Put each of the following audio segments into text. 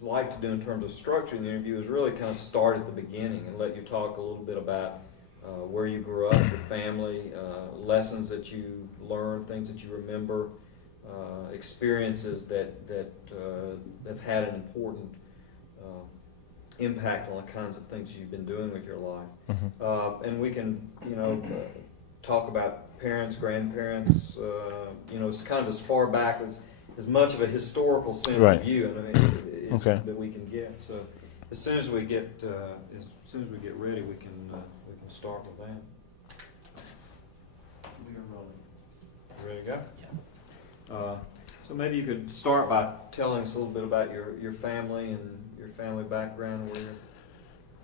like to do in terms of structuring the interview is really kind of start at the beginning and let you talk a little bit about where you grew up, your family, lessons that you learned, things that you remember, experiences that have had an important uh, impact on the kinds of things you've been doing with your life. And we can, talk about parents, grandparents, it's kind of as far back as much of a historical sense Right. of you, and I mean, Okay. that we can get. So as soon as we get ready, we can start with that. We are rolling. Ready to go? Yeah. So maybe you could start by telling us a little bit about your family and your family background. Where you're...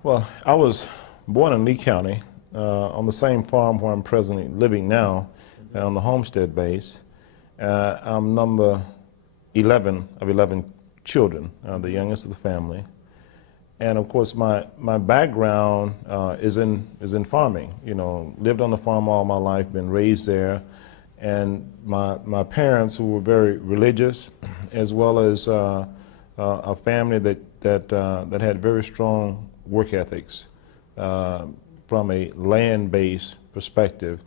Well, I was born in Lee County on the same farm where I'm presently living now, on the homestead base. I'm number 11 of 11 children, the youngest of the family. And of course, my background is in farming. Lived on the farm all my life, been raised there. And my parents, who were very religious, as well as a family that had very strong work ethics from a land-based perspective.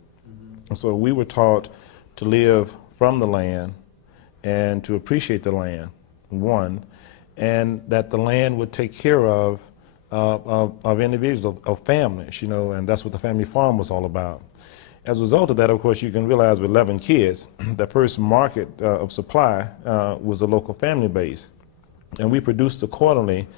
And so we were taught to live from the land and to appreciate the land, one, and that the land would take care of individuals, of families, and that's what the family farm was all about. As a result of that, of course, you can realize with 11 kids, the first market of supply was the local family base. And we produced accordingly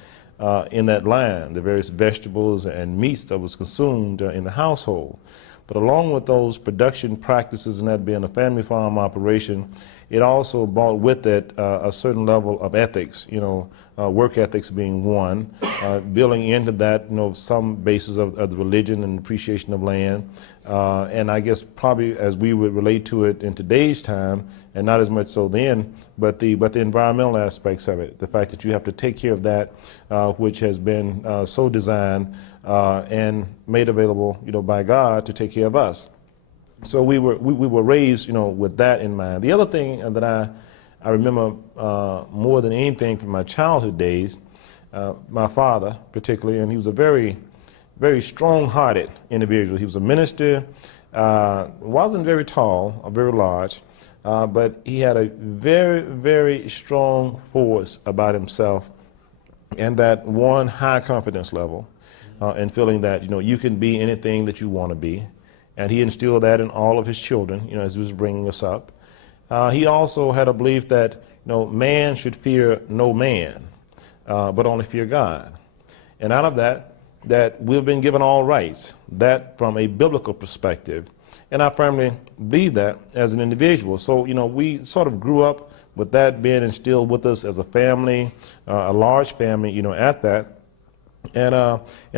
in that line, the various vegetables and meats that was consumed in the household. But along with those production practices and that being a family farm operation, it also brought with it a certain level of ethics, work ethics being one, building into that, some basis of the religion and appreciation of land. And I guess probably as we would relate to it in today's time, and not as much so then, but the environmental aspects of it, the fact that you have to take care of that which has been so designed and made available, by God to take care of us. So we were raised, with that in mind. The other thing that I remember more than anything from my childhood days, my father particularly, and he was a very, very strong-hearted individual. He was a minister, wasn't very tall or very large, but he had a very, very strong force about himself and that one high confidence level and feeling that, you can be anything that you want to be. And he instilled that in all of his children, as he was bringing us up. He also had a belief that, man should fear no man, but only fear God. And out of that we've been given all rights, that from a biblical perspective. And I firmly believe that as an individual. So, we sort of grew up with that being instilled with us as a family, a large family, at that. And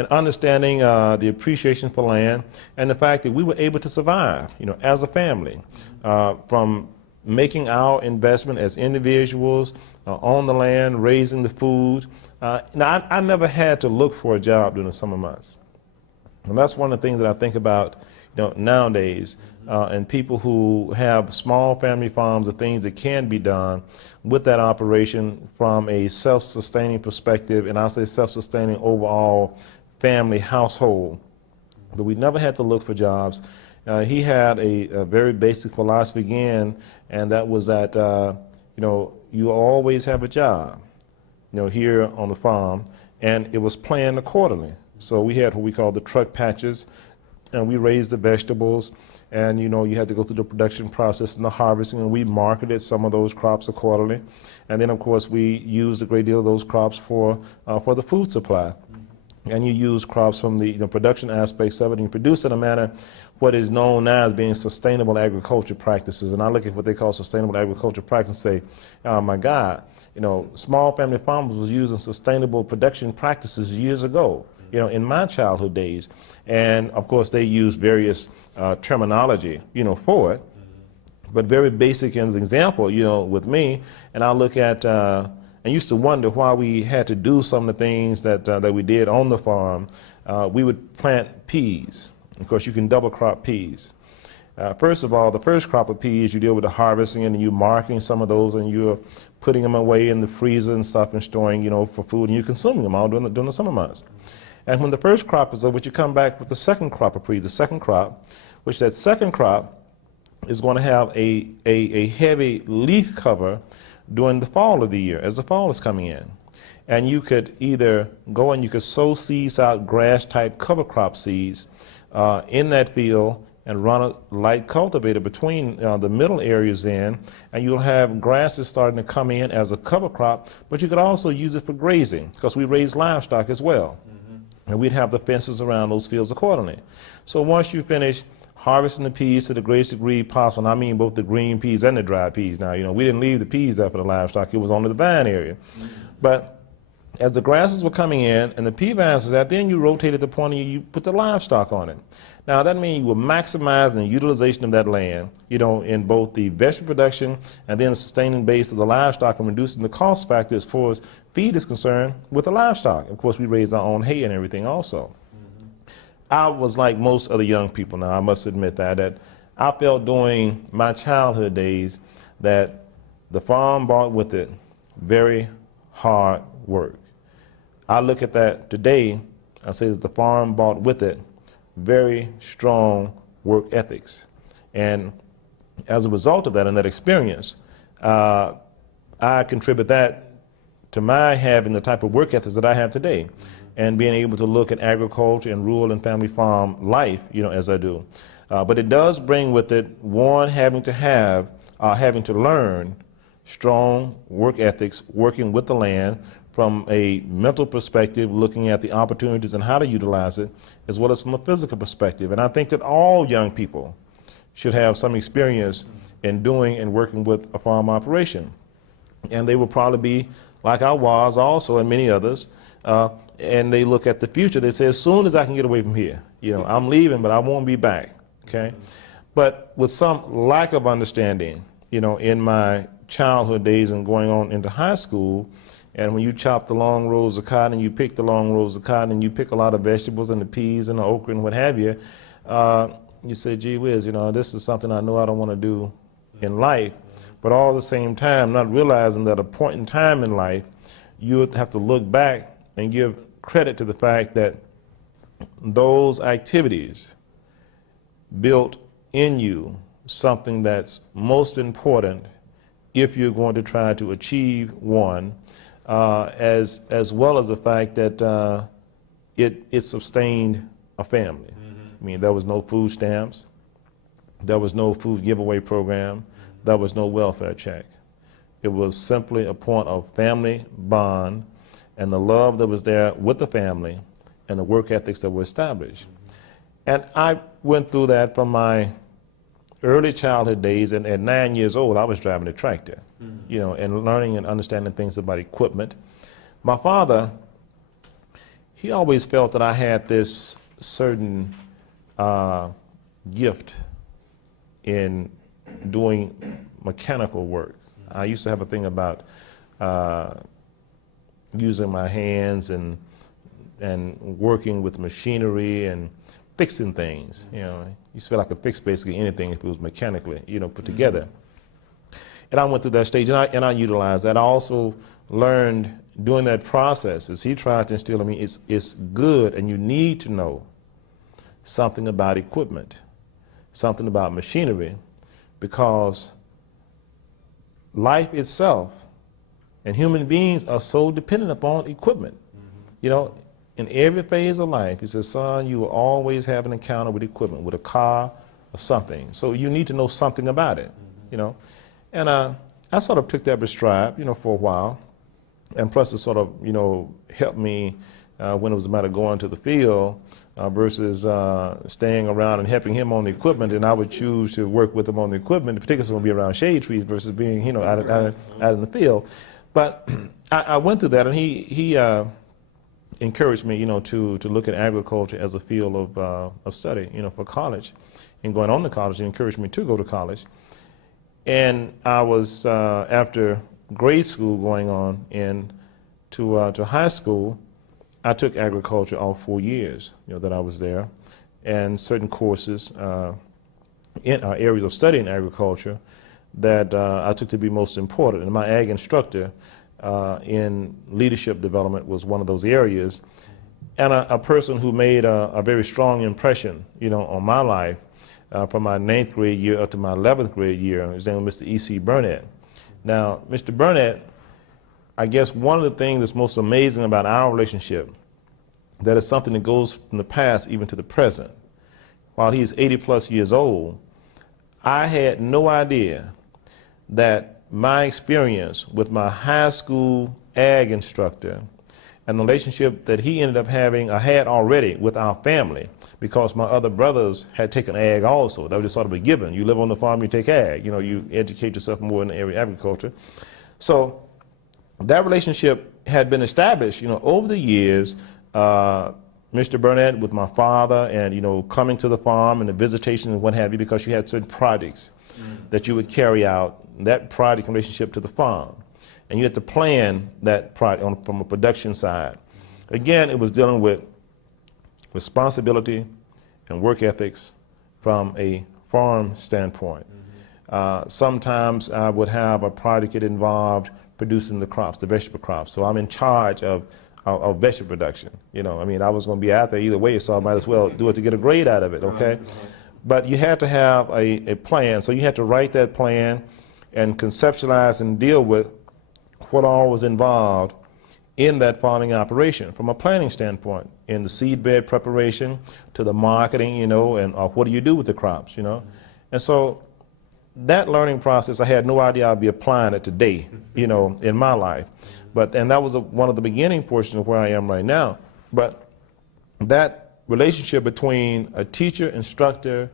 understanding the appreciation for land and the fact that we were able to survive, as a family, from making our investment as individuals on the land, raising the food. Now, I never had to look for a job during the summer months. And that's one of the things that I think about, nowadays, and people who have small family farms, the things that can be done with that operation from a self-sustaining perspective, and I say self-sustaining overall family household. But we never had to look for jobs. He had a very basic philosophy again, and that was that, you always have a job, here on the farm, and it was planned accordingly. So we had what we call the truck patches, and we raised the vegetables, and you had to go through the production process and the harvesting, and we marketed some of those crops accordingly. And then, of course, we used a great deal of those crops for the food supply. And you use crops from the production aspects of it, and you produce in a manner what is known now as being sustainable agriculture practices. And I look at what they call sustainable agriculture practices and say, oh my God, small family farmers was using sustainable production practices years ago, in my childhood days. And of course they use various terminology, for it. But very basic as an example, with me, and I look at, and used to wonder why we had to do some of the things that we did on the farm. We would plant peas. Of course, you can double crop peas. First of all, the first crop of peas, you deal with the harvesting and you're marking some of those and you're putting them away in the freezer and stuff and storing, you know, for food, and you're consuming them all during the summer months. And when the first crop is over, you come back with the second crop of peas, the second crop, which that second crop is going to have a heavy leaf cover during the fall of the year, as the fall is coming in. And you could either go and you could sow seeds out, grass-type cover crop seeds, in that field and run a light cultivator between the middle areas in, and you'll have grasses starting to come in as a cover crop, but you could also use it for grazing, because we raise livestock as well. And we'd have the fences around those fields accordingly. So once you finish harvesting the peas to the greatest degree possible, and I mean both the green peas and the dried peas now, you know, we didn't leave the peas there for the livestock, it was only the vine area. But as the grasses were coming in and the pea vines was out, then you rotated the point and you put the livestock on it. Now that means you were maximizing the utilization of that land, you know, in both the vegetable production and then the sustaining base of the livestock and reducing the cost factor as far as feed is concerned with the livestock. Of course, we raised our own hay and everything also. I was like most other young people now, I must admit that I felt during my childhood days that the farm brought with it very hard work. I look at that today, I say that the farm brought with it very strong work ethics. And as a result of that and that experience, I contribute that to my having the type of work ethics that I have today and being able to look at agriculture and rural and family farm life, you know, as I do. But it does bring with it, one, having to learn strong work ethics, working with the land, from a mental perspective, looking at the opportunities and how to utilize it, as well as from a physical perspective. And I think that all young people should have some experience in doing and working with a farm operation. And they will probably be like I was also, and many others, and they look at the future. They say, as soon as I can get away from here, you know, I'm leaving, but I won't be back, okay? But with some lack of understanding, you know, in my childhood days and going on into high school, and when you chop the long rows of cotton, you pick the long rows of cotton, and you pick a lot of vegetables and the peas and the okra and what have you, you say, gee whiz, you know, this is something I know I don't want to do in life. But all at the same time, not realizing that at a point in time in life, you would have to look back and give credit to the fact that those activities built in you something that's most important if you're going to try to achieve one, as well as the fact that it sustained a family. I mean, there was no food stamps, there was no food giveaway program, there was no welfare check. It was simply a point of family bond and the love that was there with the family and the work ethics that were established. And I went through that from my early childhood days, and at 9 years old, I was driving a tractor, you know, and learning and understanding things about equipment. My father, he always felt that I had this certain gift in doing mechanical work. I used to have a thing about using my hands and working with machinery and fixing things. You know, you used to feel like I could fix basically anything if it was mechanically, you know, put together. And I went through that stage, and I utilized that. I also learned during that process, as he tried to instill in me, it's good, and you need to know something about equipment, something about machinery, because life itself and human beings are so dependent upon equipment. You know, in every phase of life, he says, son, you will always have an encounter with equipment, with a car or something. So you need to know something about it, you know. And I sort of took that with stride, you know, for a while. And plus it sort of, you know, helped me when it was a matter of going to the field versus staying around and helping him on the equipment. And I would choose to work with him on the equipment, particularly when we be around shade trees versus being, you know, out in the field. But I went through that, and he encouraged me, you know, to look at agriculture as a field of study, you know, for college. And going on to college, he encouraged me to go to college. And I was, after grade school going on to high school, I took agriculture all 4 years, you know, that I was there, and certain courses in our areas of study in agriculture that I took to be most important. And my ag instructor in leadership development was one of those areas. And a person who made a very strong impression, on my life from my 9th grade year up to my 11th grade year. His name was Mr. E.C. Burnett. Now, Mr. Burnett, I guess one of the things that's most amazing about our relationship, that is something that goes from the past even to the present. While he is 80+ years old, I had no idea that my experience with my high school ag instructor and the relationship that he ended up having, I had already with our family, because my other brothers had taken ag also. That was just sort of a given. You live on the farm, you take ag. You educate yourself more in the area of agriculture. So that relationship had been established, over the years. Mr. Burnett with my father and, coming to the farm and the visitation and what have you, because you had certain projects that you would carry out, that project relationship to the farm. And you had to plan that project from a production side. Again, it was dealing with responsibility and work ethics from a farm standpoint. Sometimes I would have a project that involved producing the crops, the vegetable crops. So I'm in charge of vegetable production. I was going to be out there either way, so I might as well do it to get a grade out of it, okay? But you had to have a plan. So you had to write that plan and conceptualize and deal with what all was involved in that farming operation from a planning standpoint, in the seed bed preparation to the marketing, and what do you do with the crops, And so that learning process, I had no idea I'd be applying it today, in my life. And that was one of the beginning portions of where I am right now. But that relationship between a teacher, instructor,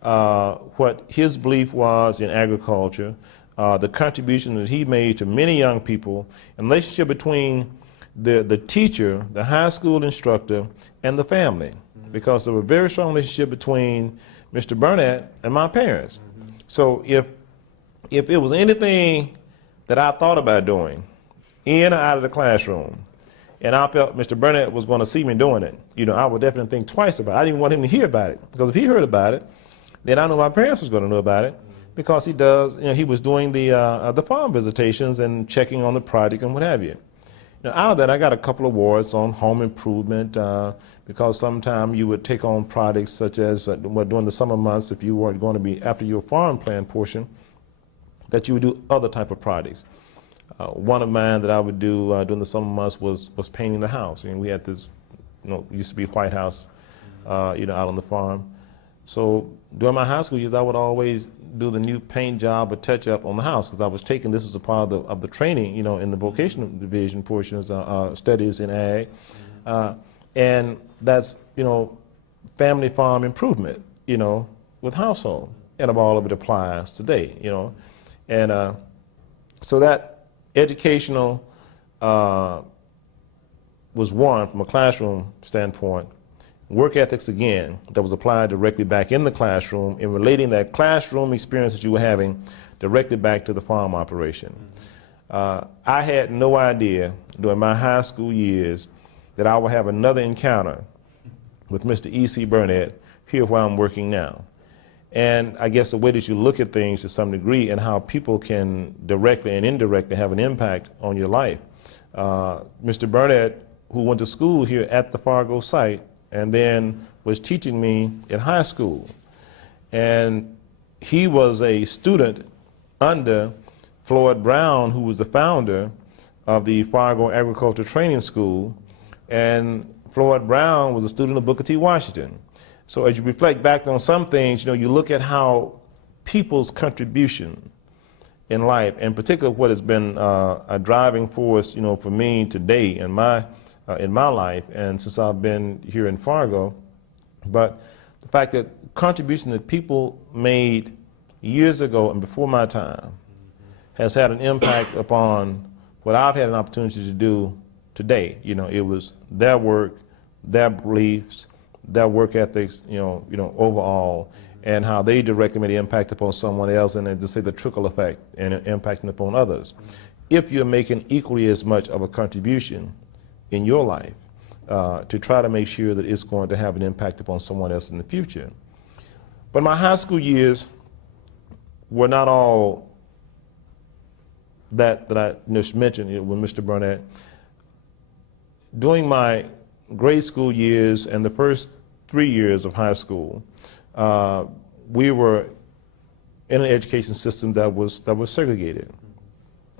what his belief was in agriculture, the contribution that he made to many young people, and the relationship between the teacher, the high school instructor, and the family. Because there was a very strong relationship between Mr. Burnett and my parents. So if it was anything that I thought about doing, in or out of the classroom, and I felt Mr. Burnett was going to see me doing it, I would definitely think twice about it. I didn't want him to hear about it, because if he heard about it, then I know my parents was going to know about it, because he was doing the farm visitations and checking on the project and what have you. Out of that, I got a couple of awards on home improvement, because sometimes you would take on projects such as during the summer months, if you weren't going to be after your farm plan portion, that you would do other type of projects. One of mine that I would do during the summer months was painting the house. And we had this, used to be White House, out on the farm. So during my high school years, I would always do the new paint job or touch up on the house, because I was taking this as a part of the training, in the vocational division portions, studies in ag. And that's, family farm improvement, with household. And all of it applies today, And so that educational was one from a classroom standpoint. Work ethics, again, that was applied directly back in the classroom in relating that classroom experience that you were having directly back to the farm operation. I had no idea during my high school years that I would have another encounter with Mr. E.C. Burnett here where I'm working now. And I guess the way that you look at things to some degree and how people can directly and indirectly have an impact on your life. Mr. Burnett, who went to school here at the Fargo site, and then was teaching me in high school. And he was a student under Floyd Brown, who was the founder of the Fargo Agriculture Training School. And Floyd Brown was a student of Booker T. Washington. So as you reflect back on some things, you look at how people's contribution in life, and particularly what has been a driving force, for me today in my life and since I've been here in Fargo, but the fact that contribution that people made years ago and before my time has had an impact upon what I've had an opportunity to do today. It was their work, their beliefs, their work ethics, overall, and how they directly made an impact upon someone else, and then to say the trickle effect and impacting upon others. If you're making equally as much of a contribution in your life, to try to make sure that it's going to have an impact upon someone else in the future. But my high school years were not all that I just mentioned with Mr. Burnett. During my grade school years and the first 3 years of high school, we were in an education system that was segregated.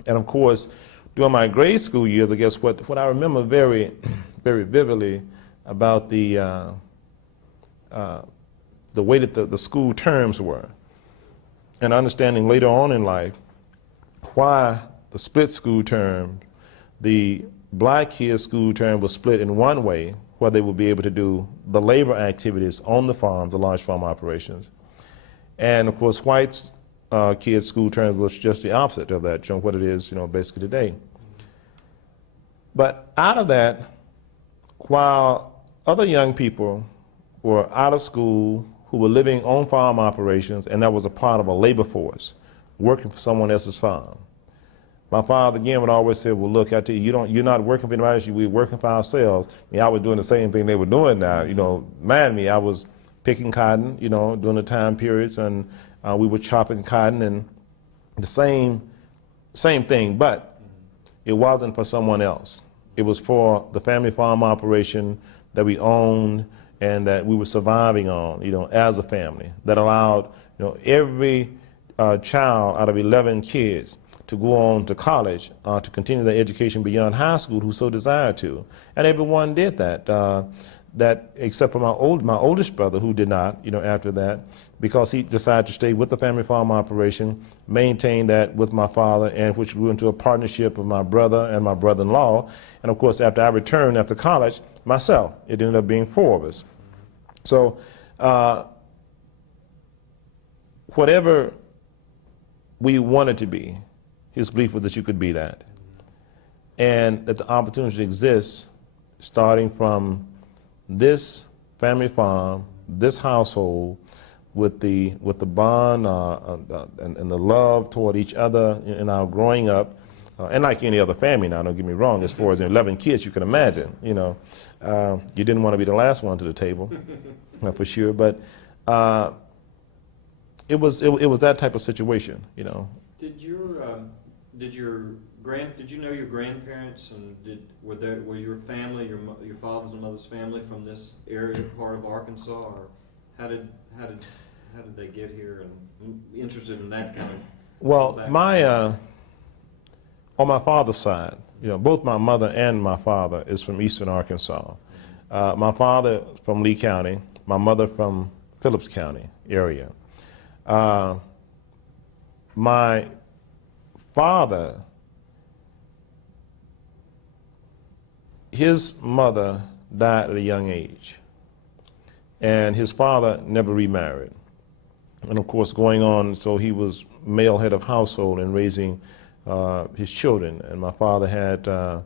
And of course, during my grade school years, I guess what I remember very, very vividly about the way that the school terms were, and understanding later on in life why the split school term, the black kids' school term was split in one way, where they would be able to do the labor activities on the farms, the large farm operations. And of course, whites' kids' school term was just the opposite of that, what it is, basically today. But out of that, while other young people were out of school, who were living on farm operations, and that was a part of a labor force, working for someone else's farm. My father, again, would always say, well, look, I tell you, you're not working for anybody else, we're working for ourselves. I mean, I was doing the same thing they were doing now. Man, I was picking cotton, during the time periods, and we were chopping cotton, and the same thing, but it wasn't for someone else. It was for the family farm operation that we owned and that we were surviving on, as a family, that allowed, every child out of 11 kids to go on to college, to continue their education beyond high school who so desired to. And everyone did that, except for my oldest brother, who did not, after that, because he decided to stay with the family farm operation, maintain that with my father, and which grew into a partnership of my brother and my brother-in-law. And of course, after I returned after college, myself, it ended up being 4 of us. So whatever we wanted to be, his belief was that you could be that. And that the opportunity exists starting from this family farm, this household, with the bond and the love toward each other in our growing up, and like any other family now, don't get me wrong, as far as 11 kids, you can imagine, you didn't want to be the last one to the table, for sure, but it was that type of situation, Did you know your grandparents, and were your family, your father's and mother's family from this area, part of Arkansas, or how did they get here, and interested in that kind of? Well, on my father's side, both my mother and my father is from eastern Arkansas. My father from Lee County, my mother from Phillips County area. My father, his mother died at a young age, and his father never remarried. And of course, going on, so he was male head of household and raising his children. And my father had a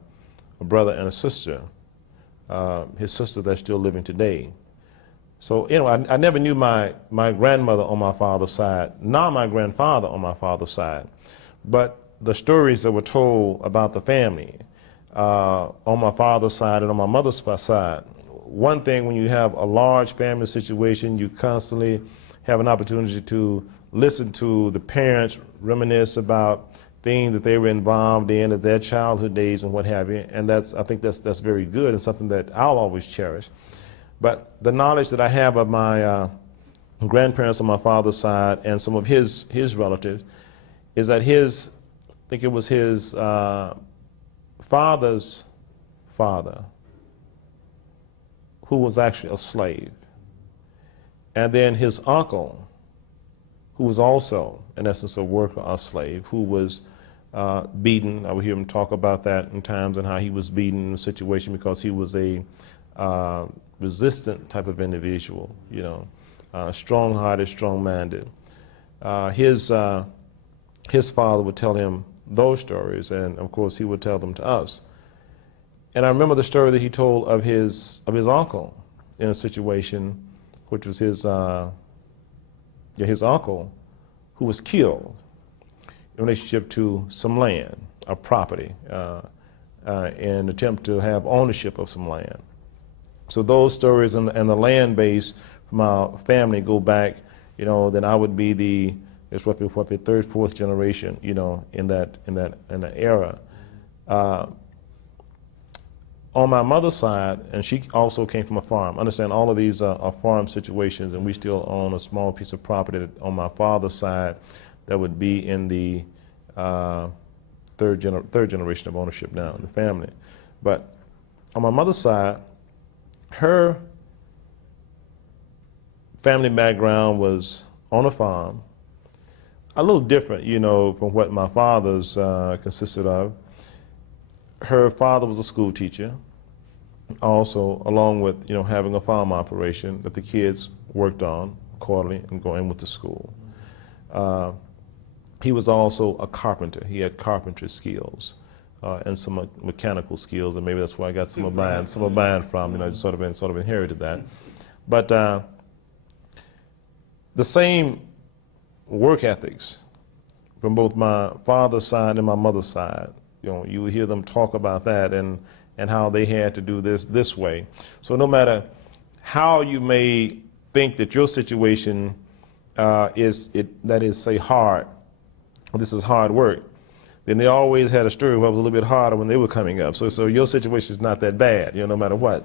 brother and a sister, his sister that's still living today. So, I never knew my grandmother on my father's side, nor my grandfather on my father's side. But the stories that were told about the family on my father's side and on my mother's side, one thing, when you have a large family situation, you constantly have an opportunity to listen to the parents reminisce about things that they were involved in as their childhood days and what have you. And I think that's very good and something that I'll always cherish. But the knowledge that I have of my grandparents on my father's side and some of his relatives is that I think it was his father's father who was actually a slave. And then his uncle, who was also, in essence, a worker, a slave, who was beaten. I would hear him talk about that in times and how he was beaten in a situation because he was a resistant type of individual, strong-hearted, strong-minded. His father would tell him those stories, and of course he would tell them to us. And I remember the story that he told of his uncle in a situation, which was his uncle who was killed in relationship to some land, a property, in an attempt to have ownership of some land. So those stories and the land base from our family go back, then I would be it's roughly third, fourth generation, in that era. On my mother's side, and she also came from a farm. Understand, all of these are farm situations, and we still own a small piece of property on my father's side that would be in the third generation of ownership now in the family. But on my mother's side, her family background was on a farm, a little different, from what my father's consisted of. Her father was a school teacher, also, along with, having a farm operation that the kids worked on quarterly and going with to school. He was also a carpenter. He had carpentry skills and some mechanical skills, and maybe that's where I got some of mine from. I sort of inherited that. But the same work ethics from both my father's side and my mother's side. You would hear them talk about that and how they had to do this way. So no matter how you may think that your situation say hard, this is hard work, then they always had a story where it was a little bit harder when they were coming up. So your situation is not that bad, no matter what.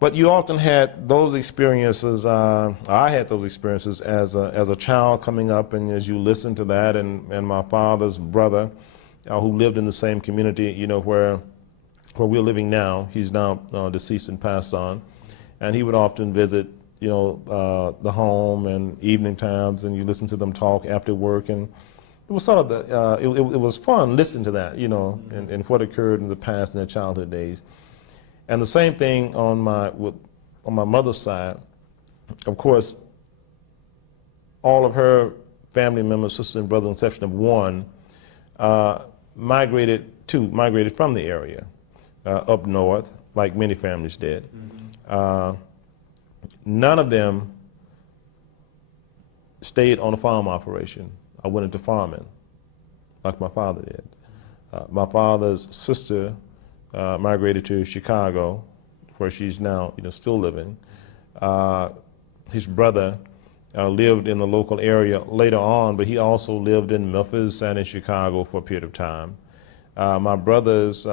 But you often had those experiences. I had those experiences as a child coming up, and as you listen to that, and my father's brother, who lived in the same community, where we're living now. He's now deceased and passed on, and he would often visit, the home and evening times, and you listen to them talk after work, and it was sort of it was fun listening to that, and what occurred in the past in their childhood days. And the same thing on my mother's side. Of course, all of her family members, sisters and brothers, with the exception of one, migrated from the area up north, like many families did. None of them stayed on a farm operation. I went into farming, like my father did. My father's sister migrated to Chicago, where she's now, still living. His brother lived in the local area later on, but he also lived in Memphis and in Chicago for a period of time. My mother's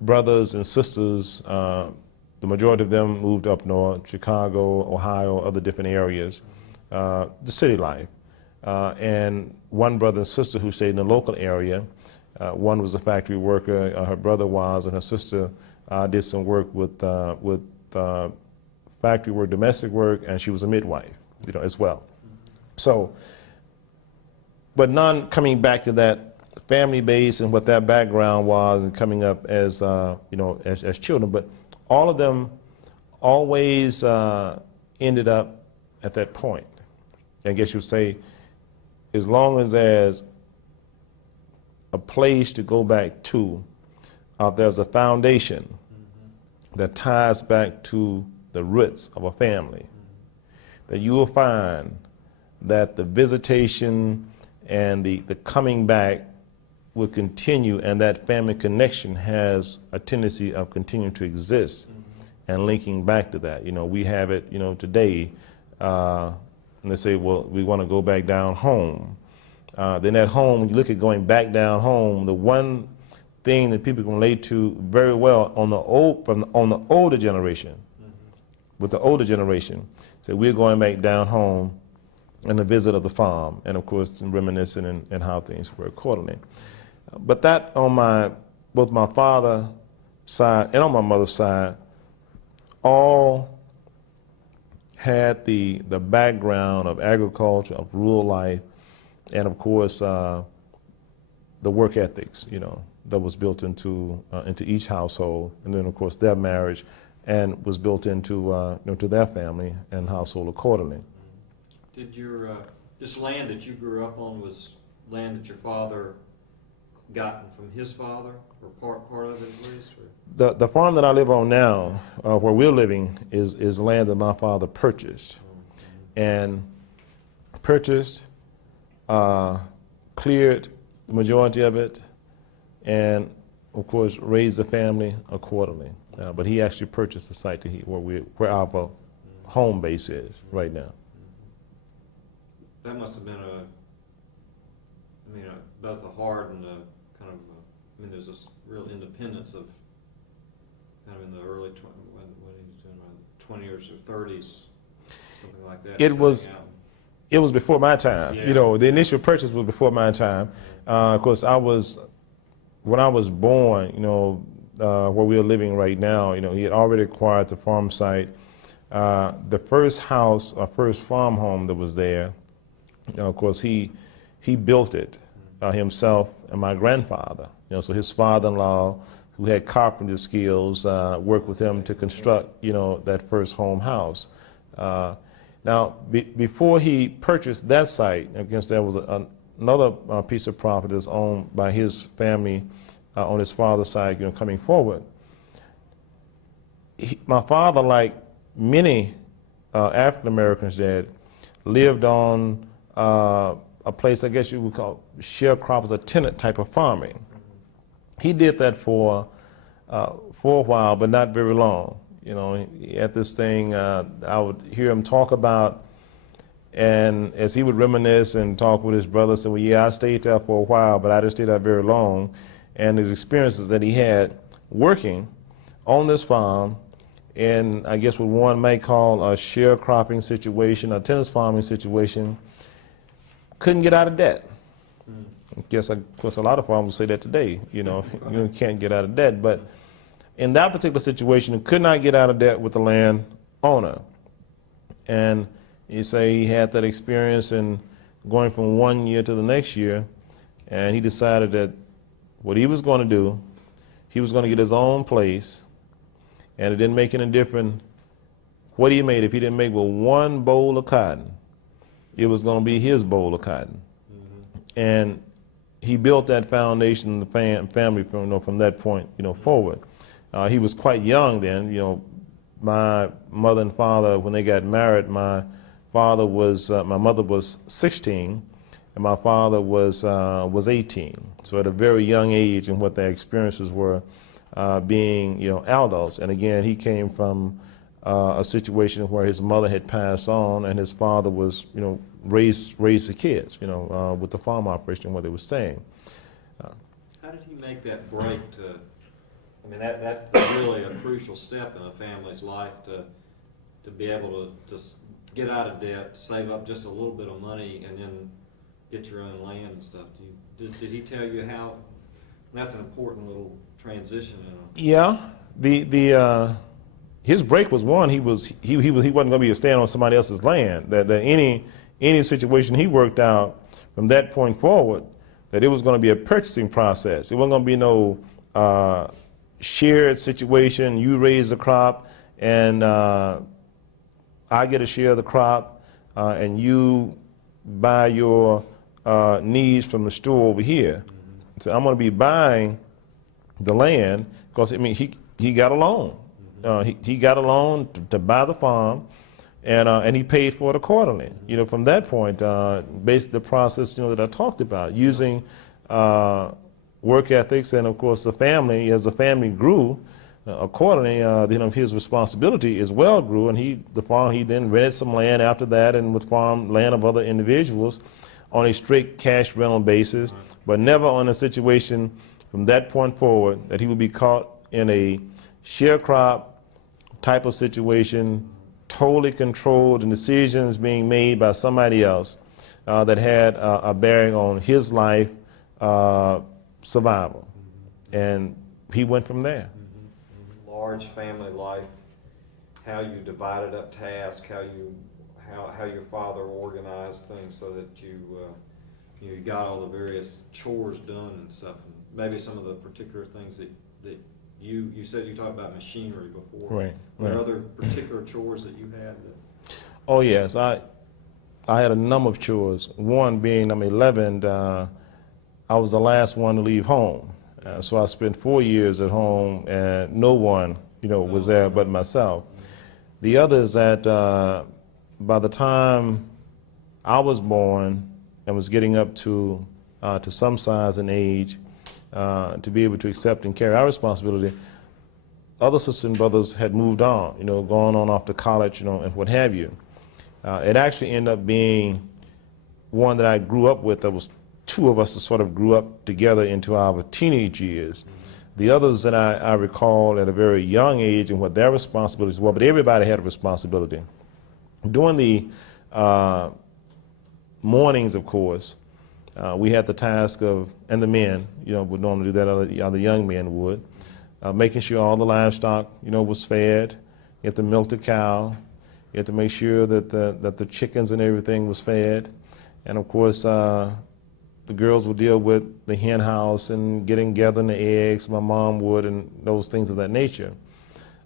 brothers and sisters, the majority of them moved up north, Chicago, Ohio, other different areas, the city life. And one brother and sister who stayed in the local area. One was a factory worker, her brother was, and her sister did some work with factory work, domestic work, and she was a midwife, as well. So, but none coming back to that family base and what that background was, and coming up as as children. But all of them always ended up at that point. I guess you would say, as long as there's a place to go back to, there's a foundation that ties back to the roots of a family, that you will find that the visitation and the coming back will continue, and that family connection has a tendency of continuing to exist and linking back to that. We have it, today, and they say, well, we want to go back down home. Then at home, when you look at going back down home, the one thing that people can relate to very well on the older generation, with the older generation, say we're going back down home and a visit of the farm, and of course reminiscing and how things were accordingly. But that on both my father's side and on my mother's side, all had the background of agriculture, of rural life, and of course the work ethics, that was built into each household, and then of course their marriage, and was built into to their family and household accordingly. Did this land that you grew up on was land that your father gotten from his father, or part of it at least? Or? The farm that I live on now, where we're living, is land that my father purchased, and purchased, cleared the majority of it, and of course raised the family accordingly. But he actually purchased the site where our home base is right now. That must have been both a hard and a kind of, there's this real independence of kind of in the early what he was doing, around 20s or 30s, something like that. It was before my time. Yeah. You know, the initial purchase was before my time. Of course, when I was born, you know, where we are living right now, you know, he had already acquired the farm site. The first house, or first farm home that was there, you know, of course, he built it himself and my grandfather. You know, so his father-in-law, who had carpenter skills, worked with him to construct, you know, that first home house. Now, before he purchased that site, I guess there was another piece of property that's owned by his family on his father's side, you know, coming forward. My father, like many African Americans that lived on a place I guess you would call sharecroppers, a tenant type of farming. He did that for a while, but not very long. You know, at this thing, I would hear him talk about, and as he would reminisce and talk with his brother, say, well, yeah, I stayed there for a while, but I didn't stay there very long. And his experiences that he had working on this farm, and I guess what one might call a sharecropping situation, a tenant farming situation, couldn't get out of debt. I guess, of course, a lot of farmers say that today, you know, you can't get out of debt. But in that particular situation, he could not get out of debt with the land owner. And you say he had that experience in going from one year to the next year, and he decided that what he was going to do, he was going to get his own place, and it didn't make any difference what he made. If he didn't make but one bowl of cotton, it was going to be his bowl of cotton. And he built that foundation, the family, from that point, you know, forward. He was quite young then. You know, my mother and father, when they got married, my mother was 16, and my father was 18. So at a very young age, and what their experiences were, being, you know, adults. And again, he came from a situation where his mother had passed on, and his father was, you know, raised the kids, you know, with the farm operation, what they were saying. How did he make that break to? I mean, that's really a crucial step in a family's life, to be able to get out of debt, save up just a little bit of money, and then get your own land and stuff. Did he tell you how? That's an important little transition. Yeah, his break was one. He wasn't going to be a stand on somebody else's land. That any situation he worked out from that point forward, that it was going to be a purchasing process. It wasn't going to be no shared situation. You raise the crop, and I get a share of the crop, and you buy your needs from the store over here. So I'm going to be buying the land because, I mean, he got a loan. He got a loan to buy the farm, and he paid for it accordingly. You know, from that point, based the process, you know, that I talked about, using work ethics, and of course the family, as the family grew, accordingly, you know, his responsibility as well grew, and he then rented some land after that, and would farm land of other individuals on a straight cash rental basis, but never on a situation from that point forward that he would be caught in a sharecrop type of situation, totally controlled, and decisions being made by somebody else that had a bearing on his life survival. And he went from there. Large family life, how you divided up tasks, how your father organized things so that you got all the various chores done and stuff, and maybe some of the particular things that you said you talked about machinery before. Right. Were there other particular chores that you had? Oh yes, I had a number of chores. One being, I'm 11. I was the last one to leave home, so I spent 4 years at home, and no one, you know, was there but myself. The other is that by the time I was born and was getting up to some size and age to be able to accept and carry our responsibility, other sisters and brothers had moved on, gone on off to college, and what have you. It actually ended up being one that I grew up with. There was two of us that sort of grew up together into our teenage years. The others that I recall at a very young age and what their responsibilities were, but everybody had a responsibility. During the mornings, of course, we had the task of, and the men, would normally do that, other young men would, making sure all the livestock, was fed. You had to milk the cow. You had to make sure that the chickens and everything was fed. And of course, the girls would deal with the hen house and gathering the eggs. My mom would, and those things of that nature.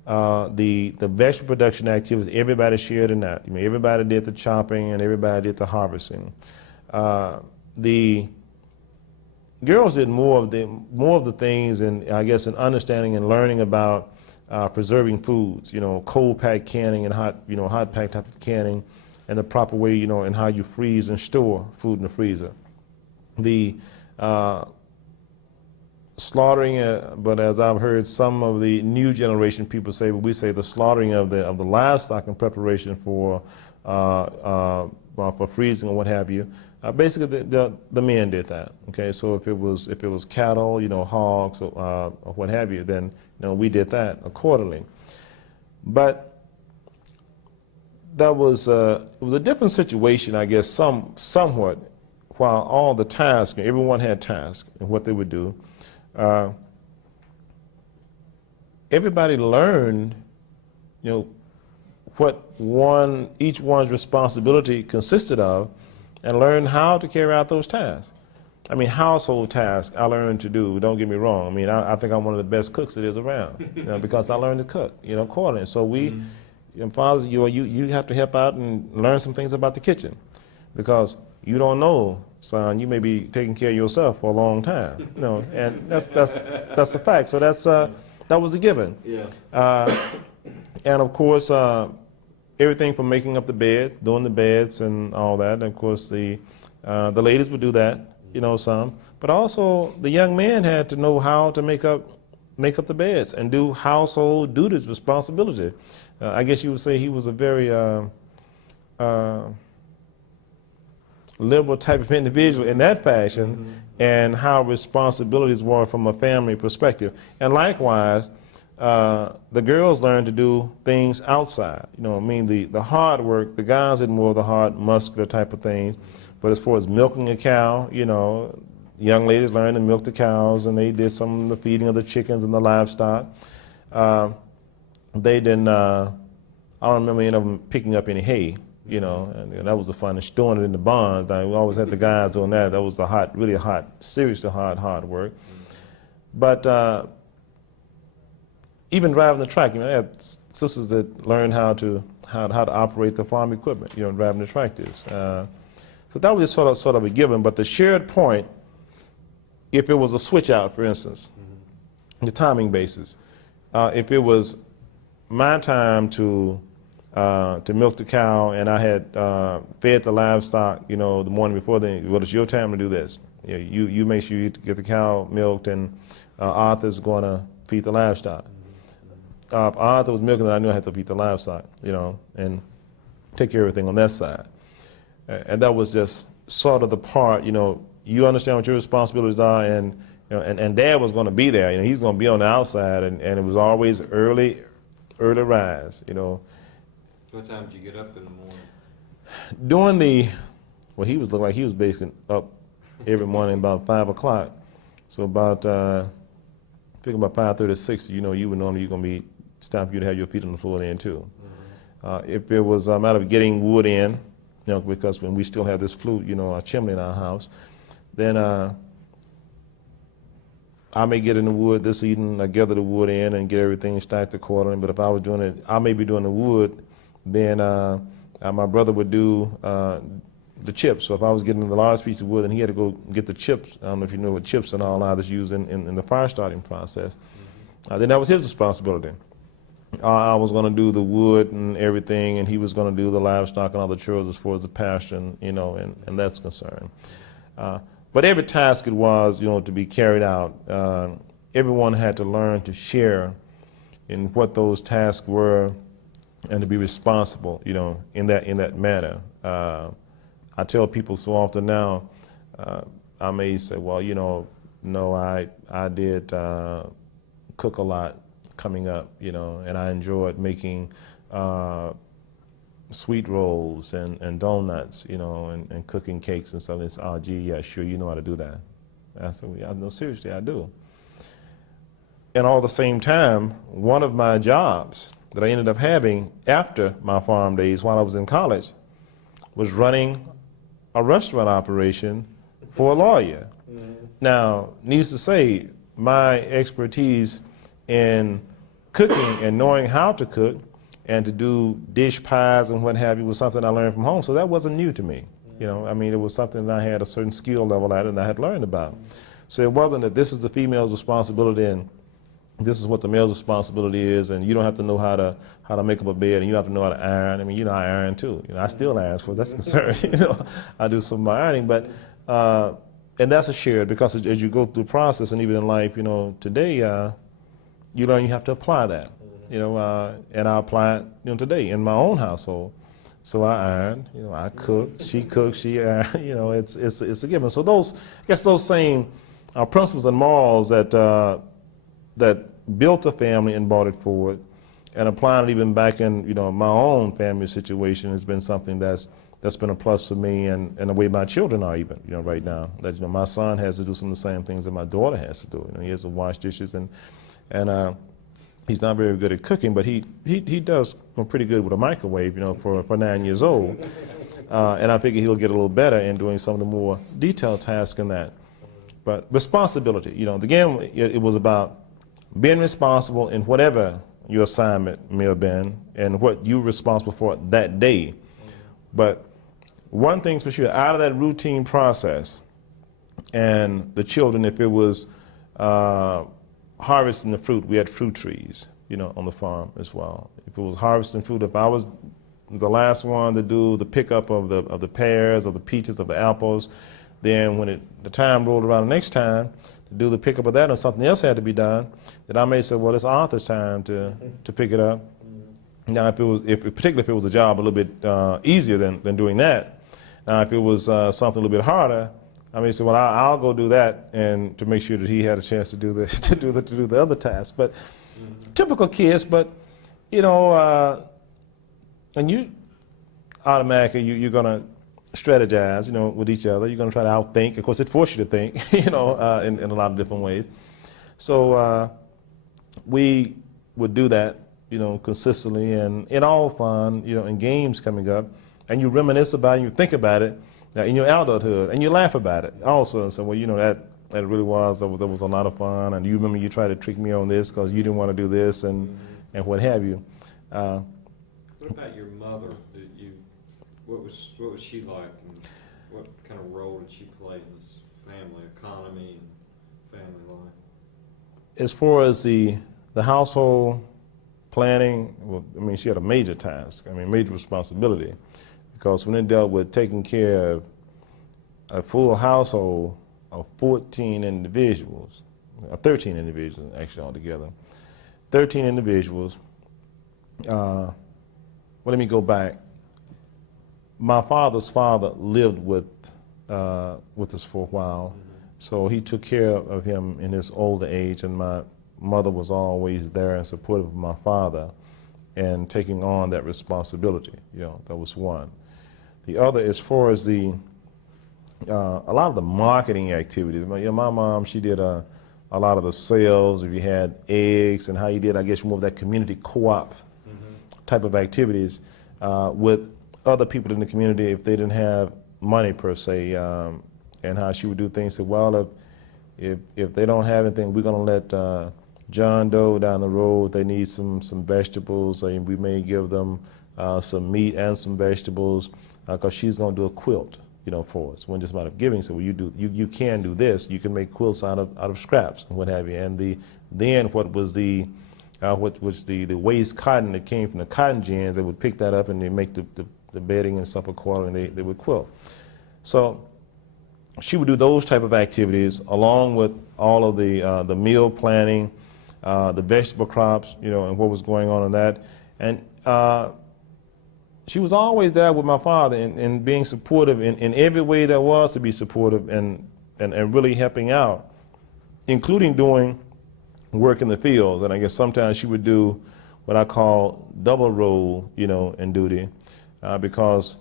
The vegetable production activities, everybody shared in that. Everybody did the chopping and everybody did the harvesting. The girls did more of the things, and I guess in understanding and learning about preserving foods. Cold pack canning and hot pack type of canning, and the proper way, and how you freeze and store food in the freezer. The slaughtering, but as I've heard some of the new generation people say, we say the slaughtering of the livestock in preparation for freezing or what have you. Basically, the men did that. Okay, so if it was cattle, hogs or what have you, then we did that accordingly. But it was a different situation, I guess, somewhat. While all the tasks, everyone had tasks and what they would do, everybody learned, what each one's responsibility consisted of, and learned how to carry out those tasks. I mean, household tasks I learned to do. Don't get me wrong. I mean, I think I'm one of the best cooks that is around, because I learned to cook, accordingly. So we, fathers, you have to help out and learn some things about the kitchen, because you don't know, son, you may be taking care of yourself for a long time, and that's a fact. So that was a given. Yeah. And of course, everything from making up the bed, doing the beds and all that. And of course, the ladies would do that, some. But also, the young man had to know how to make up the beds and do household duties, responsibility. I guess you would say he was a very liberal type of individual in that fashion, and how responsibilities were from a family perspective. And likewise, the girls learned to do things outside. The hard work, the guys did more of the hard, muscular type of things. But as far as milking a cow, young ladies learned to milk the cows, and they did some of the feeding of the chickens and the livestock. They didn't, I don't remember any of them picking up any hay. And that was the fun, and storing it in the barns. We always had the guys doing that. That was really hot, seriously hard work. But even driving the track, I had sisters that learned how to operate the farm equipment, driving the tractors. So that was just sort of a given. But the shared point, if it was a switch out, for instance, the timing basis, if it was my time to milk the cow, and I had fed the livestock, the morning before, then, well, it's your time to do this. You make sure you get the cow milked, and Arthur's going to feed the livestock. Arthur was milking, and I knew I had to feed the livestock, and take care of everything on that side. And that was just sort of the part, you understand what your responsibilities are, and Dad was going to be there. He's going to be on the outside, and it was always early rise, What time did you get up in the morning? He was looking like he was basically up every morning about 5 o'clock. So about, pick about 5:30, 6, you would normally, you're going to be, it's time for you to have your feet on the floor then too. If it was a matter of getting wood in, because when we still have this flute, a chimney in our house, then I may get in the wood this evening, I gather the wood in and get everything stacked accordingly. But if I was doing it, I may be doing the wood, then my brother would do the chips. So if I was getting the large piece of wood, then he had to go get the chips. I don't know if you know what chips and all that is used in the fire starting process. Then that was his responsibility. I was going to do the wood and everything, and he was going to do the livestock and all the chores as far as the pasture, and that's concerned. But every task it was, to be carried out, everyone had to learn to share in what those tasks were, and to be responsible, in that manner. I tell people so often now, I may say, well, no, I did cook a lot coming up, and I enjoyed making sweet rolls and donuts, and cooking cakes and stuff. It's, oh, gee, yeah, sure, you know how to do that. I said, well, yeah, no, seriously, I do. And all at the same time, one of my jobs that I ended up having after my farm days while I was in college was running a restaurant operation for a lawyer. Mm-hmm. Now, needless to say, my expertise in cooking and knowing how to cook and to do dish pies and what have you was something I learned from home, so that wasn't new to me. I mean, it was something that I had a certain skill level at and I had learned about. So it wasn't that this is the female's responsibility and this is what the male's responsibility is, and you don't have to know how to make up a bed, and you don't have to know how to iron. I mean, I iron too. I still iron, for that's concerned. I do some of my ironing, but and that's a shared, because as you go through the process, and even in life, today you learn you have to apply that, and I apply it, today in my own household. So I iron, I cook, she cooks, she iron. It's a given. So those same principles and morals that built a family and brought it forward, and applying it even back in my own family situation has been something that's been a plus for me, and the way my children are even right now. That my son has to do some of the same things that my daughter has to do. He has to wash dishes, and he's not very good at cooking, but he does pretty good with a microwave for 9 years old, and I figure he'll get a little better in doing some of the more detailed tasks in that. But responsibility, again, it was about being responsible in whatever your assignment may have been and what you're responsible for that day. But one thing's for sure, out of that routine process, and the children, if it was harvesting the fruit, we had fruit trees, on the farm as well. If it was harvesting fruit, if I was the last one to do the pickup of the pears, of the peaches, of the apples, then when the time rolled around the next time, to do the pickup of that, or something else had to be done, that I may say, well, it's Arthur's time to pick it up. Now, particularly if it was a job a little bit easier than doing that. Now, if it was something a little bit harder, I may say, well, I'll go do that, and to make sure that he had a chance to do the other task. But typical kids, but and you automatically you're gonna strategize, with each other. You're going to try to outthink. Of course, it forces you to think, in a lot of different ways. So we would do that, consistently, and in all fun, in games coming up, and you reminisce about it, and you think about it in your adulthood, and you laugh about it also. So, well, that really was a lot of fun, and you remember you tried to trick me on this because you didn't want to do this, and what have you. What about your mother? What was she like, and what kind of role did she play in this family economy and family life? As far as the household planning, well, I mean, she had a major task, major responsibility, because when it dealt with taking care of a full household of 14 individuals, 13 individuals actually altogether, 13 individuals. Well, let me go back. My father's father lived with us for a while, so he took care of him in his older age, and my mother was always there and supportive of my father and taking on that responsibility. That was one. The other, as far as a lot of the marketing activities, my mom, she did a lot of the sales. If you had eggs, and how you did, I guess, more of that community co-op type of activities with other people in the community if they didn't have money per se, and how she would do things. So, well, if they don't have anything, we're going to let John Doe down the road. They need some vegetables, and we may give them some meat and some vegetables, because she's going to do a quilt, for us. When just about of giving, so you can do this. You can make quilts out of scraps and what have you. And then what was the waste cotton that came from the cotton gins, they would pick that up and they make the bedding and stuff accordingly, and they would quilt. So she would do those type of activities along with all of the meal planning, the vegetable crops, you know, and what was going on in that. And she was always there with my father in being supportive in every way there was to be supportive and really helping out, including doing work in the fields. And I guess sometimes she would do what I call double role, you know, in duty, because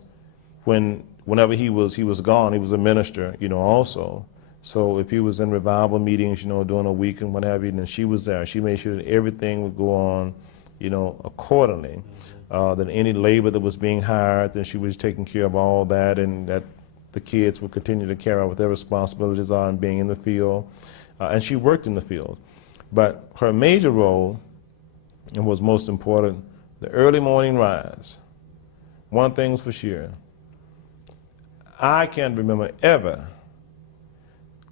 whenever he was gone, he was a minister, you know, also. So if he was in revival meetings, you know, during a week and what have you, then she was there. She made sure that everything would go on, you know, accordingly. That any labor that was being hired, then she was taking care of all that, and that the kids would continue to carry out what their responsibilities are in being in the field. And she worked in the field. But her major role, and was most important, the early morning rise. One thing's for sure. I can't remember ever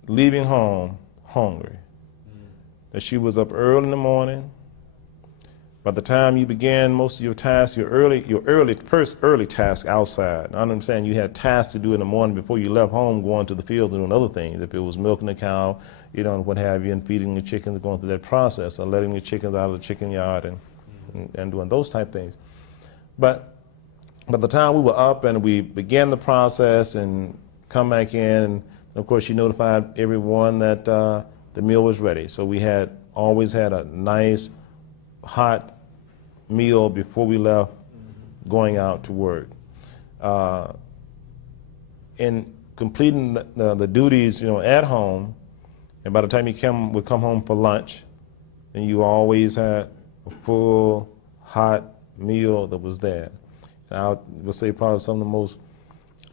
leaving home hungry. That she was up early in the morning. By the time you began most of your tasks, your first early task outside. I understand you had tasks to do in the morning before you left home, going to the field and doing other things. If it was milking the cow, you know, and what have you, and feeding the chickens, going through that process, or letting the chickens out of the chicken yard and doing those type things. But by the time we were up and we began the process and come back in, and of course she notified everyone that the meal was ready. So we had always had a nice hot meal before we left going out to work. In completing the duties, you know, at home, and by the time you would come home for lunch, and you always had a full hot meal that was there. And I would say probably some of the most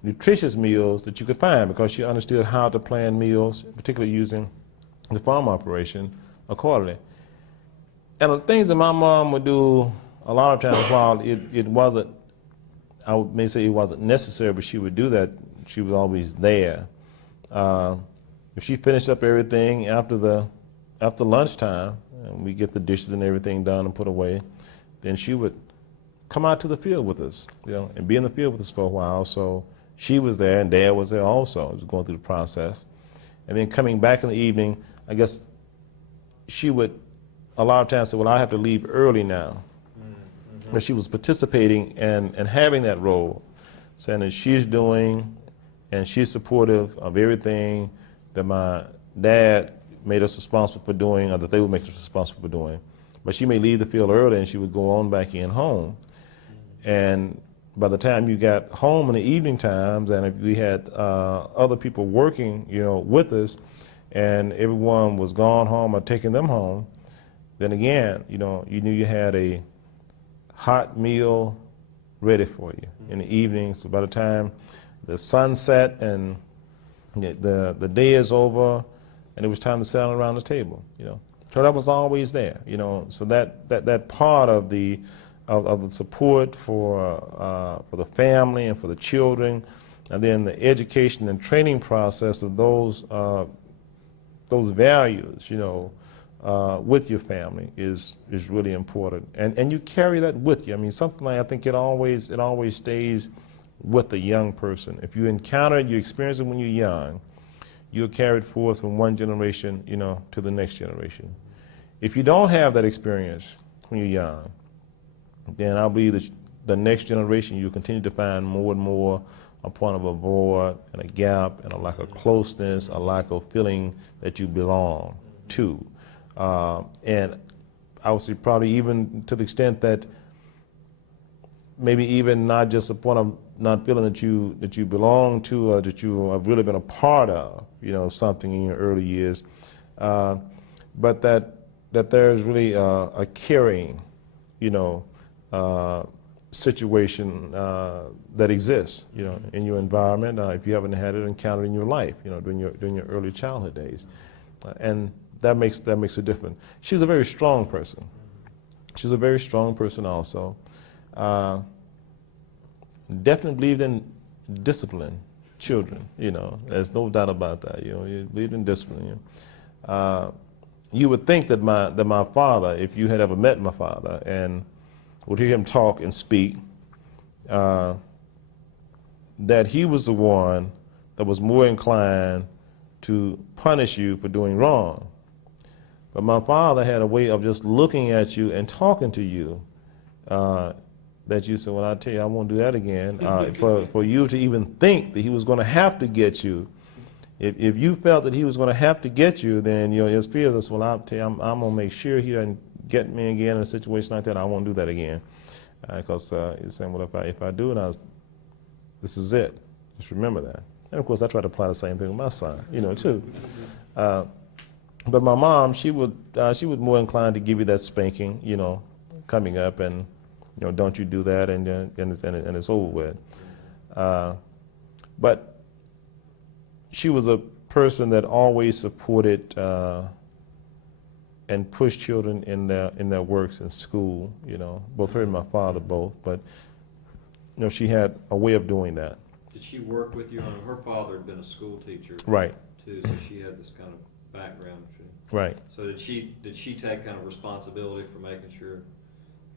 nutritious meals that you could find, because she understood how to plan meals, particularly using the farm operation accordingly. And the things that my mom would do a lot of times, while it wasn't, I may say it wasn't necessary, but she would do that, she was always there. If she finished up everything after lunchtime, and we get the dishes and everything done and put away, then she would come out to the field with us, you know, and be in the field with us for a while. So she was there, and Dad was there also, just going through the process. And then coming back in the evening, I guess she would a lot of times say, well, I have to leave early now. But she was participating and having that role, saying that she's doing and she's supportive of everything that my dad made us responsible for doing, or that they would make us responsible for doing. But she may leave the field early and she would go on back in home. And by the time you got home in the evening times, and if we had other people working, you know, with us, and everyone was gone home or taking them home, then again, you know, you knew you had a hot meal ready for you in the evening. So by the time the sun set and the day is over, and it was time to sit down around the table, you know. So that was always there, you know. So that part of the support for the family and for the children, and then the education and training process of those values, you know, with your family is really important, and you carry that with you. I mean, something like, I think it always stays with the young person. If you encounter it, you experience it when you're young, you're carried forth from one generation, you know, to the next generation. If you don't have that experience when you're young, then I believe that the next generation, you continue to find more and more a point of a void and a gap and a lack of closeness, a lack of feeling that you belong to. And I would say probably even to the extent that maybe even not just a point of not feeling that you belong to, or that you have really been a part of, you know, something in your early years, but that there's really a caring, you know, situation that exists, you know, in your environment, if you haven't had it encountered in your life, you know, during your early childhood days, and that makes a difference. She's a very strong person. She's a very strong person also. Definitely believed in discipline children, you know. There's no doubt about that. You know, you believed in discipline. You know. You would think that my father, if you had ever met my father and would hear him talk and speak, that he was the one that was more inclined to punish you for doing wrong. But my father had a way of just looking at you and talking to you, that you said, well, I tell you, I won't do that again. For you to even think that he was going to have to get you, if you felt that he was going to have to get you, then his fears is, well, I'll tell you, I'm going to make sure he doesn't get me again in a situation like that. I won't do that again. Because he's saying, well, if I do it, this is it. Just remember that. And of course, I try to apply the same thing with my son, too. But my mom, she was more inclined to give you that spanking, coming up, and don't you do that, and it's over with. But she was a person that always supported and pushed children in their works in school. Both her and my father both, but she had a way of doing that. Did she work with you? Her father had been a school teacher, right? Too, so she had this kind of background. Right. So did she take kind of responsibility for making sure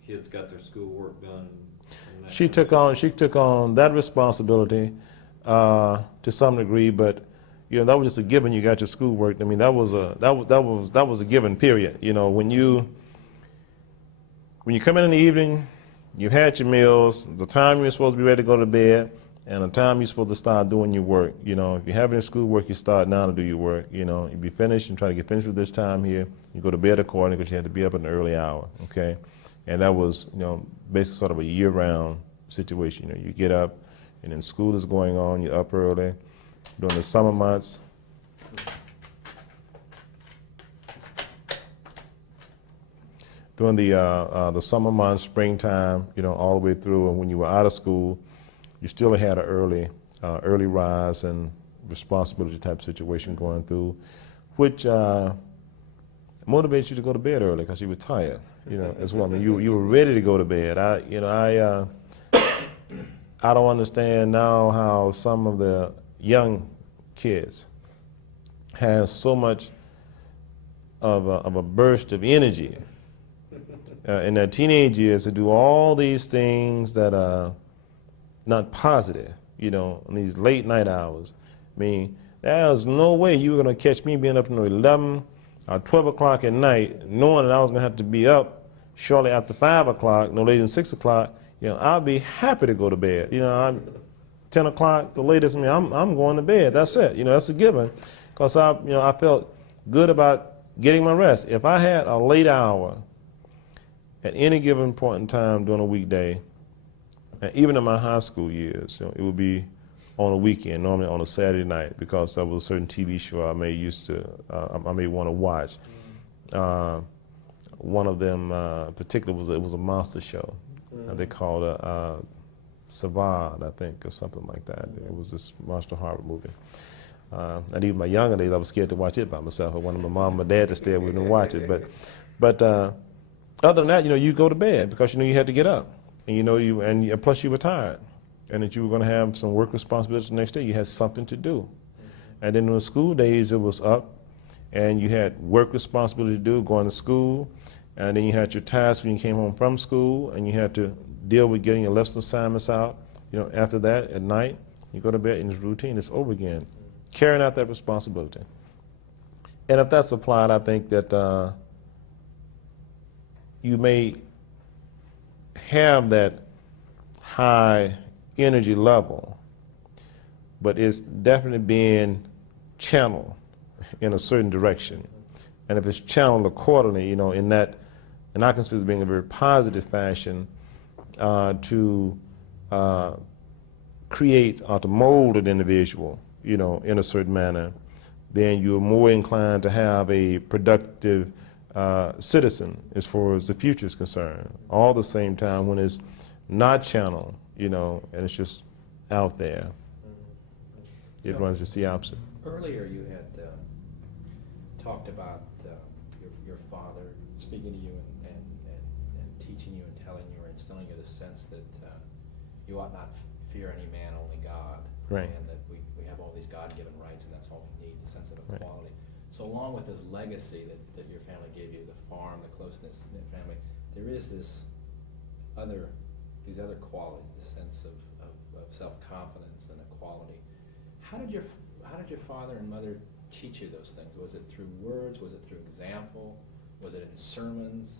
kids got their schoolwork done? She took on that responsibility to some degree, but that was just a given. You got your schoolwork. I mean, that was a given. Period. When you come in the evening, you had your meals. The time you're supposed to be ready to go to bed, and the time you're supposed to start doing your work. If you're having your schoolwork, you start now to do your work. You be finished and try to get finished with this time here. You go to bed accordingly because you had to be up at an early hour. Okay, and that was basically sort of a year-round situation. You get up, and then school is going on. You're up early during the summer months. During the summer months, springtime, all the way through, and when you were out of school, you still had an early rise and responsibility type situation going through, which motivates you to go to bed early because you were tired, as well. I mean, you were ready to go to bed. I don't understand now how some of the young kids have so much of a burst of energy in their teenage years to do all these things that are not positive, in these late night hours. I mean, there's no way you were going to catch me being up until 11 or 12 o'clock at night, knowing that I was going to have to be up shortly after 5 o'clock, no later than 6 o'clock. I'll be happy to go to bed. I'm 10 o'clock, the latest. I'm going to bed. That's it. That's a given, because I felt good about getting my rest. If I had a late hour at any given point in time during a weekday, and even in my high school years, it would be on a weekend, normally on a Saturday night, because there was a certain TV show I may want to watch. One of them, particularly, was a monster show. They called it Savard, I think, or something like that. It was this monster horror movie. And even my younger days, I was scared to watch it by myself. I wanted my mom and my dad to stay with me and watch it. But other than that, you go to bed because you had to get up. And plus you were tired, and that you were going to have some work responsibilities the next day. You had something to do. And then in the school days, it was up, and you had work responsibility to do, going to school, and then you had your tasks when you came home from school, and you had to deal with getting your lesson assignments out. After that, at night, you go to bed, and it's routine. It's over again, carrying out that responsibility. And if that's applied, I think that you may have that high energy level, but it's definitely being channeled in a certain direction. And if it's channeled accordingly, and I consider it being a very positive fashion to create or to mold an individual, in a certain manner, then you're more inclined to have a productive citizen as far as the future is concerned. All the same time, when it's not channeled, and it's just out there, it runs just the opposite. Earlier you had talked about your father speaking to you and teaching you and telling you or instilling you the sense that you ought not fear any man, only God. Right. And that we have all these God-given rights, and that's all we need, the sense of Right. equality. So along with this legacy that your family gave you, the farm, the closeness in your family, there is these other qualities, the sense of self-confidence and equality. How did your father and mother teach you those things? Was it through words? Was it through example? Was it in sermons?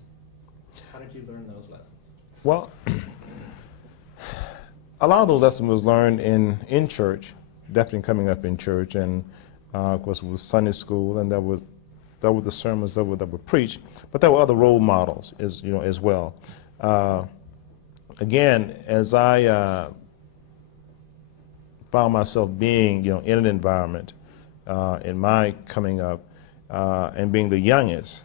How did you learn those lessons? Well, a lot of those lessons was learned in church, definitely coming up in church, and of course it was Sunday school, and that were the sermons that were preached. But there were other role models as well. Again, as I found myself being in an environment in my coming up and being the youngest,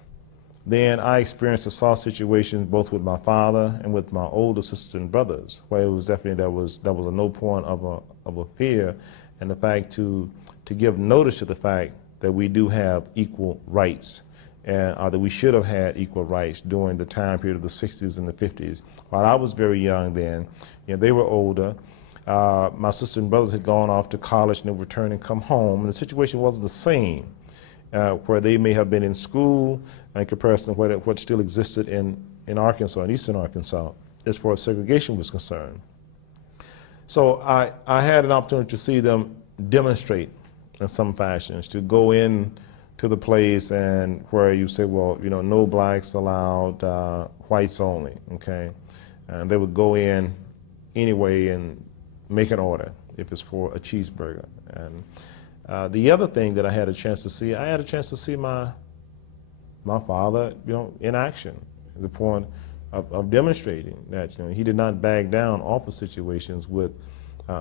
then I experienced and saw situations both with my father and with my older sisters and brothers, where it was definitely there was a no point of a fear, and the fact to give notice to the fact that we do have equal rights, and that we should have had equal rights during the time period of the 60s and the 50s. While I was very young then, they were older. My sisters and brothers had gone off to college and they would return and come home, and the situation wasn't the same. Where they may have been in school in comparison to what still existed in Arkansas, in eastern Arkansas, as far as segregation was concerned. So I had an opportunity to see them demonstrate in some fashions, to go in to the place and where you say, well, no blacks allowed, whites only, okay? And they would go in anyway and make an order if it's for a cheeseburger. And the other thing that I had a chance to see, my father, in action, at the point of demonstrating that he did not back down off of situations with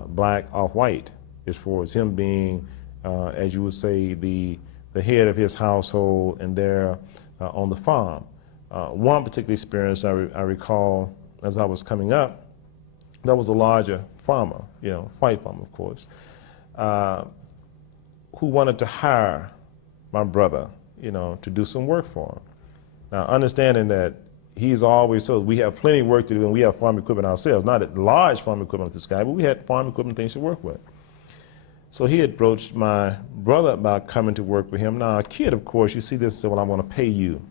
black or white, as far as him being, as you would say, the head of his household and there on the farm. One particular experience I recall as I was coming up, there was a larger farmer, white farmer, of course, who wanted to hire my brother, to do some work for him. Now, understanding that he's always told we have plenty of work to do and we have farm equipment ourselves, not a large farm equipment this guy, but we had farm equipment things to work with. So he approached my brother about coming to work with him. Now, a kid, of course, you see this and say, well, I'm going to pay you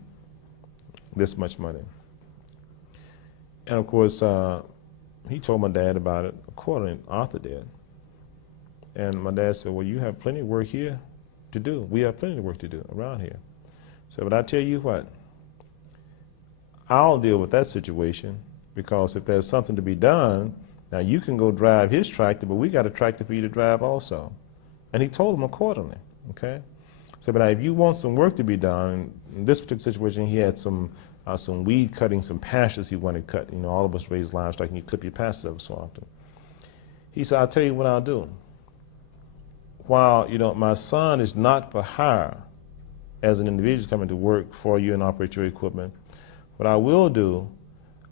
this much money. And of course, he told my dad about it, according to Arthur did. And my dad said, well, you have plenty of work here to do. We have plenty of work to do around here. So, but I tell you what, I'll deal with that situation, because if there's something to be done, now you can go drive his tractor, but we got a tractor for you to drive also. And he told him accordingly, okay? So, but now if you want some work to be done, in this particular situation, he had some weed cutting, some pastures he wanted cut. All of us raise livestock and you clip your pastures every so often. He said, I'll tell you what I'll do. While, my son is not for hire as an individual coming to work for you and operate your equipment, what I will do,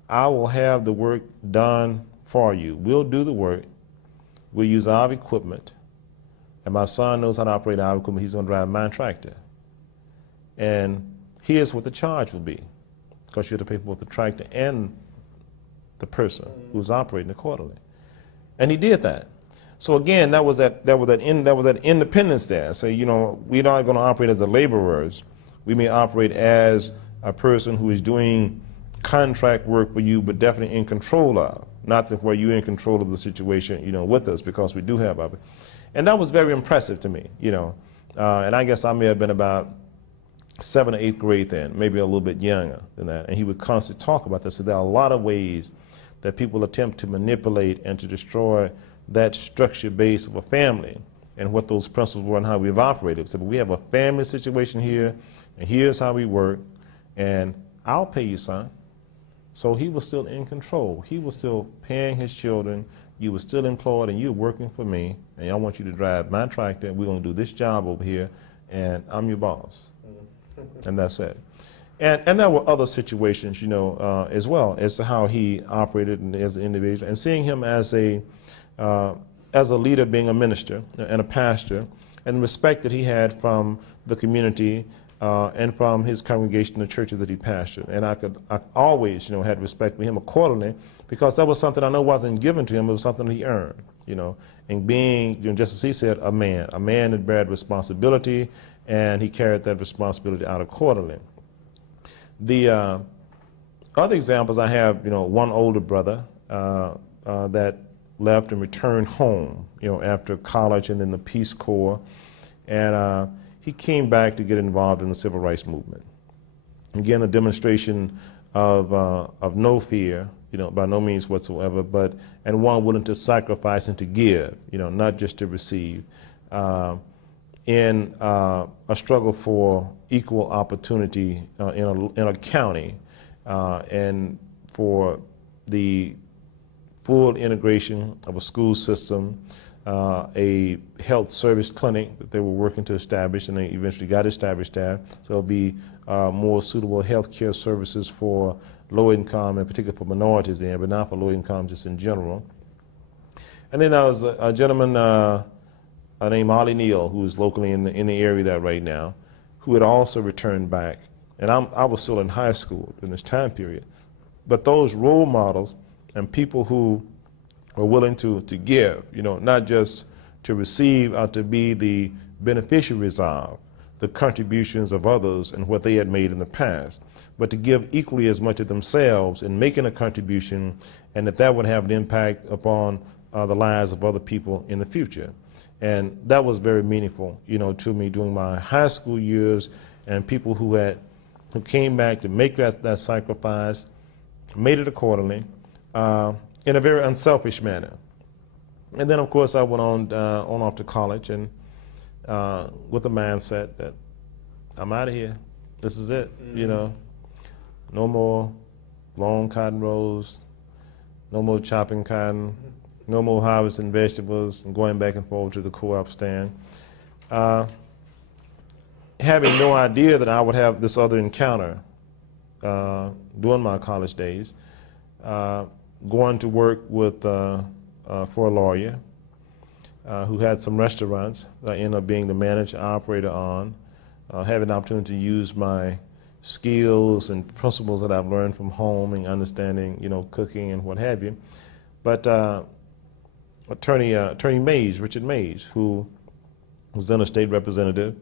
I will have the work done for you. We'll do the work. We'll use our equipment. And my son knows how to operate our equipment. He's going to drive my tractor. And here's what the charge will be, because you have to pay for both the tractor and the person who's operating accordingly. And he did that. So again, that was that independence there. So, we're not going to operate as the laborers. We may operate as a person who is doing contract work for you, but definitely in control of. Not that where you're in control of the situation, with us, because we do have our. And that was very impressive to me, and I guess I may have been about 7th or 8th grade then, maybe a little bit younger than that. And he would constantly talk about this. So there are a lot of ways that people attempt to manipulate and to destroy that structure base of a family and what those principles were and how we've operated. So we have a family situation here, and here's how we work, and I'll pay you, son. So he was still in control. He was still paying his children. You were still employed, and you're working for me, and I want you to drive my tractor, and we're going to do this job over here, and I'm your boss. And that's it. And there were other situations, as well, as to how he operated as an individual, and seeing him as a leader, being a minister and a pastor, and the respect that he had from the community and from his congregation, the churches that he pastored. And I always, had respect for him accordingly, because that was something I know wasn't given to him. It was something that he earned, and being, just as he said, a man that bared responsibility, and he carried that responsibility out accordingly. The other examples I have, one older brother that left and returned home, after college and then the Peace Corps, and he came back to get involved in the civil rights movement. Again, a demonstration of no fear, by no means whatsoever, and one willing to sacrifice and to give, not just to receive, in a struggle for equal opportunity in a county, and for the full integration of a school system, a health service clinic that they were working to establish, and they eventually got established there. So it'll be more suitable health care services for low income, and particularly for minorities there, but not for low income just in general. And then there was a gentleman named Ollie Neal, who's locally in the area there right now, who had also returned back. And I was still in high school in this time period. But those role models and people who were willing to give, not just to receive or to be the beneficiaries of the contributions of others and what they had made in the past, but to give equally as much of themselves in making a contribution, and that would have an impact upon the lives of other people in the future. And that was very meaningful, to me during my high school years, and people who came back to make that sacrifice, made it accordingly, in a very unselfish manner. And then, of course, I went on off to college, and with the mindset that I'm out of here. This is it, No more long cotton rows, no more chopping cotton, no more harvesting vegetables and going back and forth to the co-op stand. Having no idea that I would have this other encounter during my college days, going to work with for a lawyer who had some restaurants that I ended up being the manager operator on, having the opportunity to use my skills and principles that I've learned from home and understanding, cooking and what have you. But Attorney Mays, Richard Mays, who was then a state representative,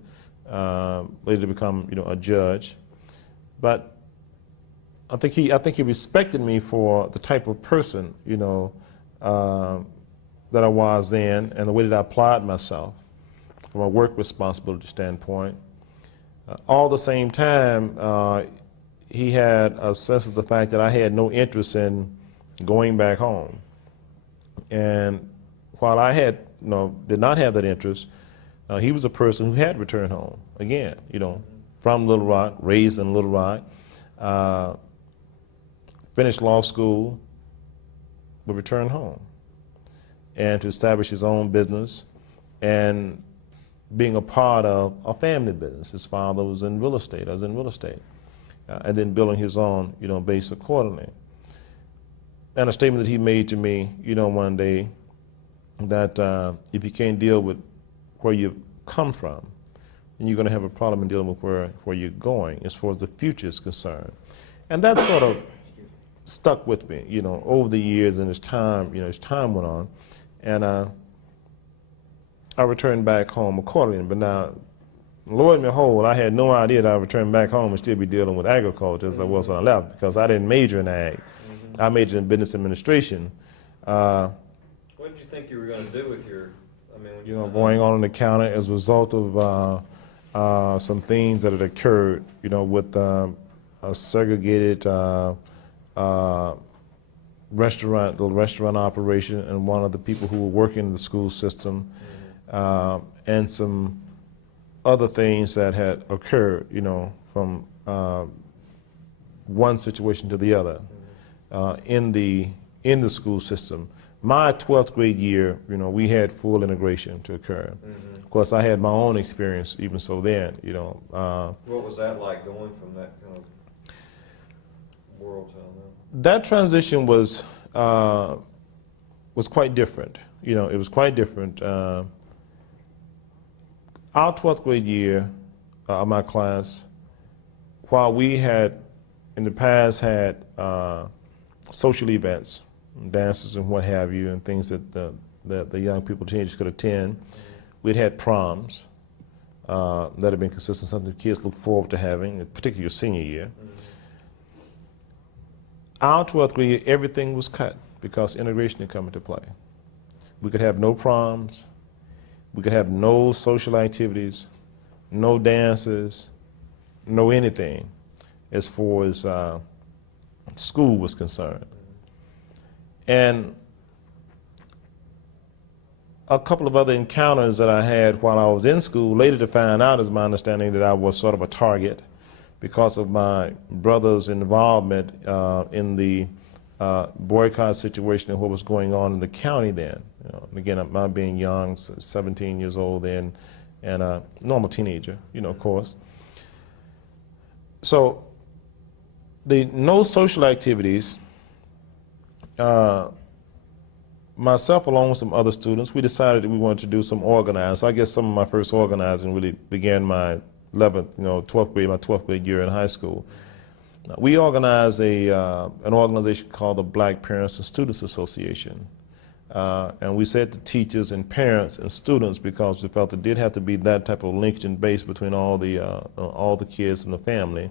later to become, a judge. But I think he respected me for the type of person, that I was then, and the way that I applied myself from a work responsibility standpoint. All the same time, he had a sense of the fact that I had no interest in going back home. And while I had, did not have that interest, he was a person who had returned home again, from Little Rock, raised in Little Rock, finished law school, but returned home, and to establish his own business and being a part of a family business. His father was in real estate, I was in real estate, and then building his own, base accordingly. And a statement that he made to me, one day, that if you can't deal with where you've come from, then you're going to have a problem in dealing with where you're going as far as the future is concerned. And that sort of stuck with me, over the years, and as time went on. And I returned back home accordingly. But now, lo and behold, I had no idea that I would return back home and still be dealing with agriculture as I was when I left, because I didn't major in ag. I majored in business administration. What did you think you were going to do with your, when going on in the county as a result of some things that had occurred, with a segregated restaurant operation, and one of the people who were working in the school system, and some other things that had occurred, from one situation to the other in the school system. My 12th grade year, we had full integration to occur. Of course, I had my own experience even so then, what was that like, going from that kind of world to another? That transition was quite different. It was quite different. Our 12th grade year of my class, while we had in the past had social events, dances and what have you, and things that the young people, teenagers, could attend, we'd had proms that had been consistent, something the kids look forward to having, particularly your senior year. Our 12th grade year, everything was cut because integration had come into play. We could have no proms, we could have no social activities, no dances, no anything as far as school was concerned. And a couple of other encounters that I had while I was in school, later to find out, is my understanding, that I was sort of a target because of my brother's involvement in the boycott situation and what was going on in the county then. You know, and again, my being young, 17 years old then, and a normal teenager, you know, of course. So the no social activities, myself along with some other students, we decided that we wanted to do some organizing. So I guess some of my first organizing really began my 11th, 12th grade, my 12th grade year in high school. We organized an organization called the Black Parents and Students Association. And we said to teachers and parents and students, because we felt it did have to be that type of linkage and base between all the kids and the family.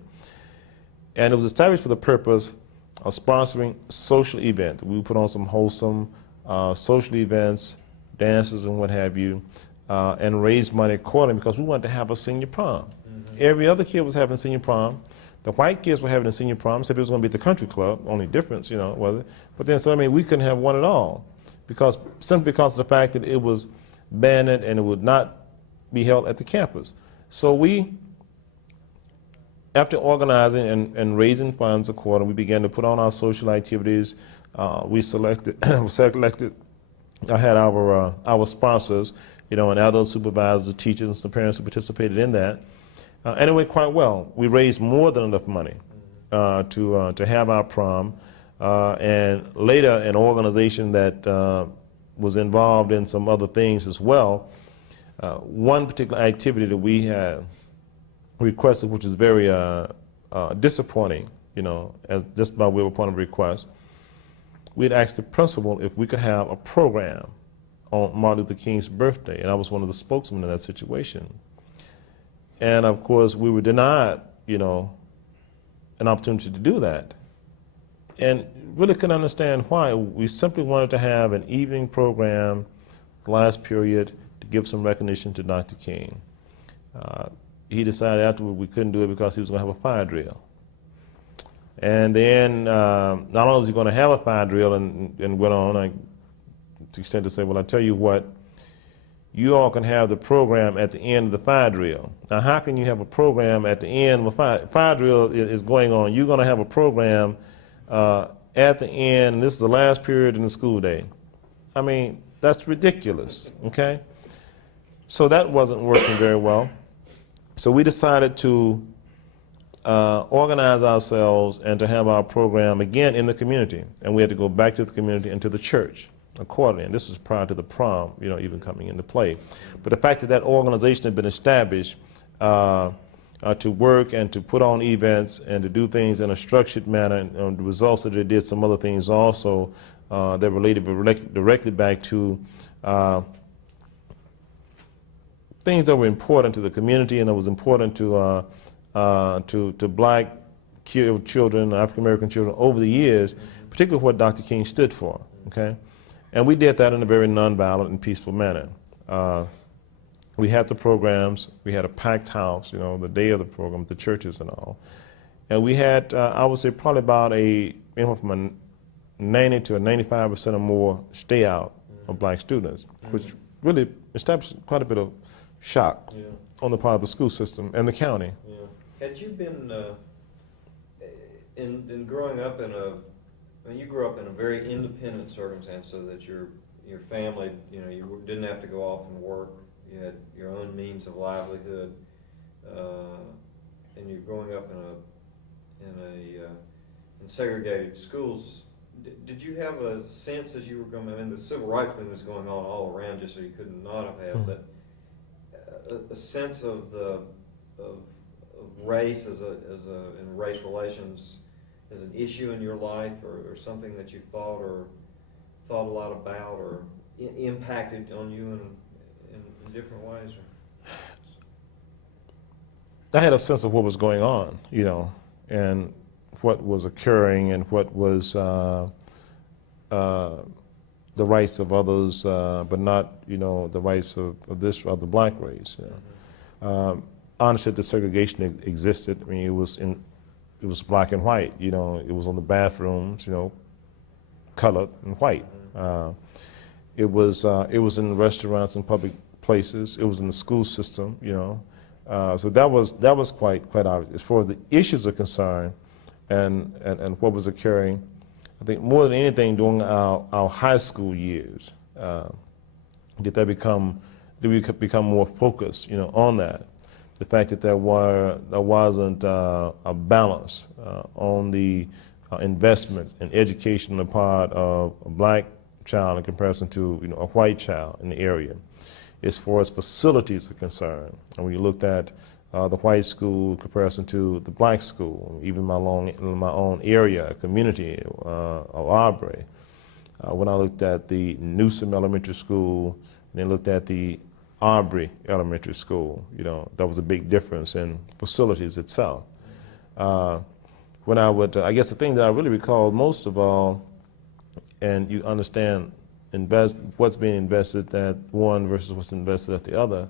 And it was established for the purpose of sponsoring social events. We put on some wholesome social events, dances and what have you, and raise money accordingly, because we wanted to have a senior prom. Every other kid was having a senior prom. The white kids were having a senior prom, except it was going to be at the country club, only difference, was it? But then, so I mean, we couldn't have one at all, simply because of the fact that it was banned and it would not be held at the campus. So we, after organizing and raising funds accordingly, we began to put on our social activities. We selected, I had our sponsors, and other supervisors, teachers, and some parents who participated in that. And it went quite well. We raised more than enough money to have our prom. And later, an organization that was involved in some other things as well, one particular activity that we had requested, which was very disappointing, as just by way of point of request, we had asked the principal if we could have a program on Martin Luther King's birthday, and I was one of the spokesmen in that situation. And of course, we were denied, an opportunity to do that. And really couldn't understand why. We simply wanted to have an evening program, last period, to give some recognition to Dr. King. He decided afterward we couldn't do it because he was going to have a fire drill. And then, not only was he going to have a fire drill, and went on to the extent to say, well, I tell you what, you all can have the program at the end of the fire drill. Now, how can you have a program at the end of a fire drill is going on? You're going to have a program at the end, and this is the last period in the school day. I mean, that's ridiculous, okay? So that wasn't working very well. So we decided to organize ourselves and to have our program again in the community. And we had to go back to the community and to the church accordingly. And this was prior to the prom, even coming into play. But the fact that that organization had been established to work and to put on events and to do things in a structured manner, and the results that it did some other things also that related directly back to things that were important to the community and that was important to black children, African American children over the years, particularly what Dr. King stood for, okay? And we did that in a very nonviolent and peaceful manner. We had the programs, we had a packed house, the day of the program, the churches and all. And we had, I would say, probably about from a 90 to a 95% or more stay out of black students, which really established quite a bit of shock on the part of the school system and the county. Yeah. Had you been, in growing up you grew up in a very independent circumstance, so that your family, you didn't have to go off and work. You had your own means of livelihood, and you're growing up in segregated schools. Did you have a sense as you were going? I mean, the civil rights movement was going on all around you, so you could not have had, but a sense of race and race relations as an issue in your life, or something that you thought a lot about, or impacted on you in different ways? I had a sense of what was going on, and what was occurring, and what was the rights of others, but not, the rights of the black race. understood that segregation existed. I mean, it was black and white. You know, it was on the bathrooms. You know, colored and white. It was in restaurants and public places. It was in the school system. You know, so that was quite obvious. As far as the issues are concerned, and what was occurring, I think more than anything during our high school years, did we become more focused, you know, on that. The fact that there wasn't a balance on the investment in education on the part of a black child in comparison to, you know, a white child in the area, as far as facilities are concerned. And when you looked at the white school in comparison to the black school, even my own area, community of Aubrey, when I looked at the Newsom Elementary School and then looked at the Aubrey Elementary School, you know, that was a big difference in facilities itself. When I would, I guess the thing that I really recall most of all, and you understand what's being invested at one versus what's invested at the other,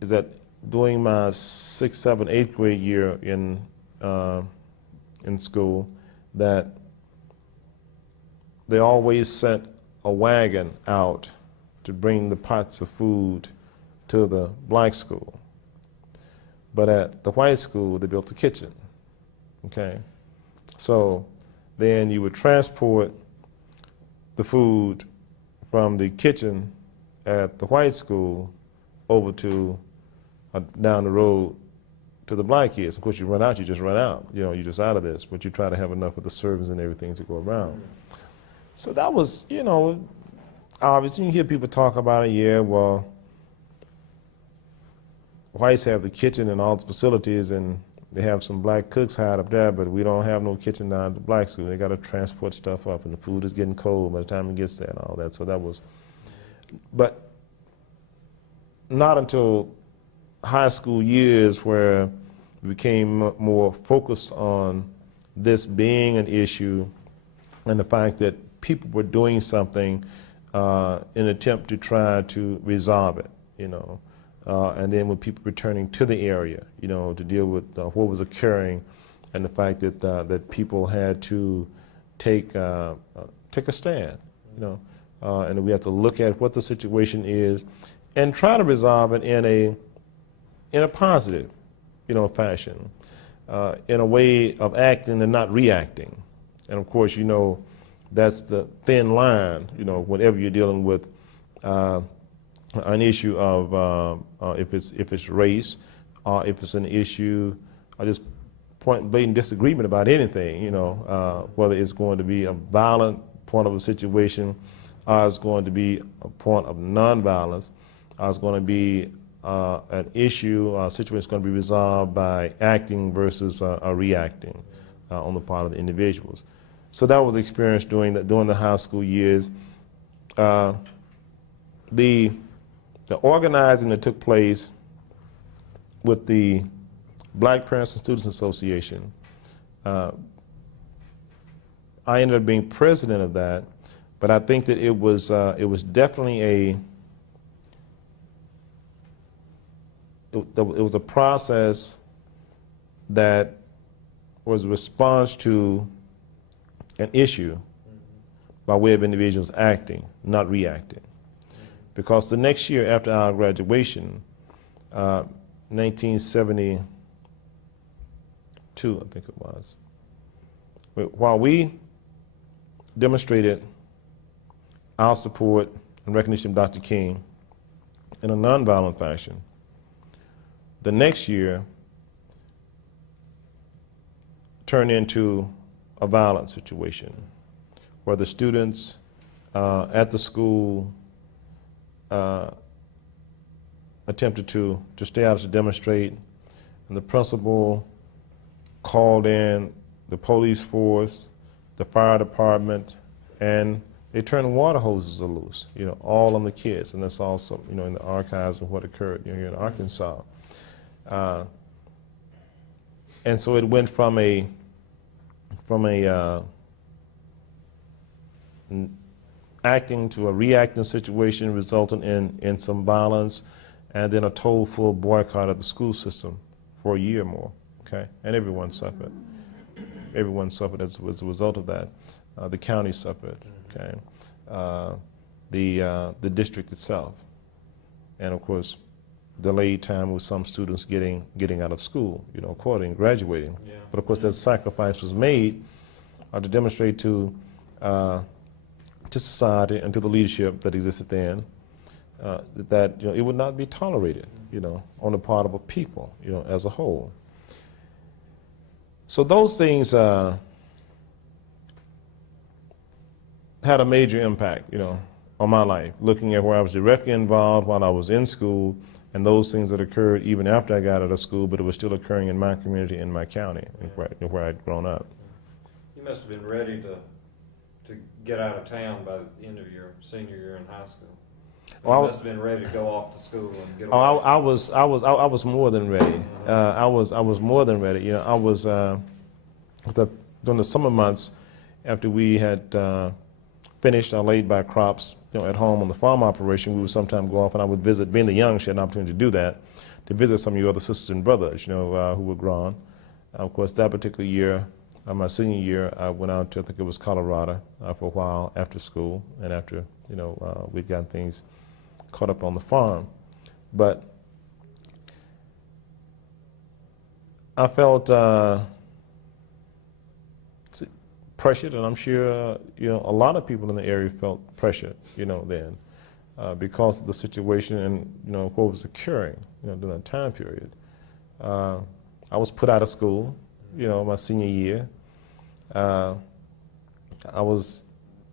is that during my 6th, 7th, 8th grade year in school, that they always sent a wagon out to bring the pots of food to the black school. But at the white school, they built a kitchen, okay? So then you would transport the food from the kitchen at the white school over to down the road to the black kids. Of course, you run out, you just run out. You know, you're just out of this, but you try to have enough of the servings and everything to go around. So that was, you know, obviously, you hear people talk about it, yeah, well, whites have the kitchen and all the facilities, and they have some black cooks hired up there, but we don't have no kitchen down at the black school. They got to transport stuff up, and the food is getting cold by the time it gets there and all that. So that was, but not until high school years where we became more focused on this being an issue and the fact that people were doing something in an attempt to try to resolve it, you know. And then with people returning to the area, you know, to deal with what was occurring and the fact that that people had to take a stand, you know, and we have to look at what the situation is and try to resolve it in a positive, you know, fashion, in a way of acting and not reacting. And of course, you know, that's the thin line, you know, whenever you're dealing with an issue of if it's race, or if it's an issue, or just point blatant disagreement about anything, you know, whether it's going to be a violent point of a situation, or it's going to be a point of nonviolence, or it's going to be an issue, a situation that's going to be resolved by acting versus reacting on the part of the individuals. So that was experienced during the high school years. The organizing that took place with the Black Parents and Students Association, I ended up being president of that, but I think that it was definitely it was a process that was a response to an issue by way of individuals acting, not reacting. Because the next year after our graduation, 1972, I think it was, while we demonstrated our support and recognition of Dr. King in a nonviolent fashion, the next year turned into a violent situation where the students at the school attempted to stay out to demonstrate, and the principal called in the police force, the fire department, and they turned water hoses loose, you know, all on the kids, and that's also, you know, in the archives of what occurred, you know, here in Arkansas. And so it went from a acting to a reacting situation, resulting in some violence, and then a total full boycott of the school system for a year more, okay? And everyone suffered. Everyone suffered as a result of that. The county suffered, okay? The district itself. And of course, delayed time with some students getting out of school, you know, according, graduating. Yeah. But of course, that sacrifice was made to demonstrate to society and to the leadership that existed then that you know, it would not be tolerated, you know, on the part of a people, you know, as a whole. So those things had a major impact, you know, on my life, looking at where I was directly involved while I was in school, and those things that occurred even after I got out of school, but it was still occurring in my community, in my county, where I'd grown up. You must have been ready to get out of town by the end of your senior year in high school. You must have been ready to go off to school and get away. I was more than ready. I was more than ready. You know, I was during the summer months after we had finished our laid-by crops, you know, at home on the farm operation. We would sometimes go off, and I would visit. Being the young, she had an opportunity to do that, to visit some of your other sisters and brothers, you know, who were grown. Of course, that particular year, my senior year, I went out to, I think it was Colorado, for a while after school, and after, you know, we'd gotten things caught up on the farm. But I felt pressured, and I'm sure you know, a lot of people in the area felt pressured, you know, then because of the situation and, you know, what was occurring, you know, during that time period. I was put out of school, you know, my senior year. I was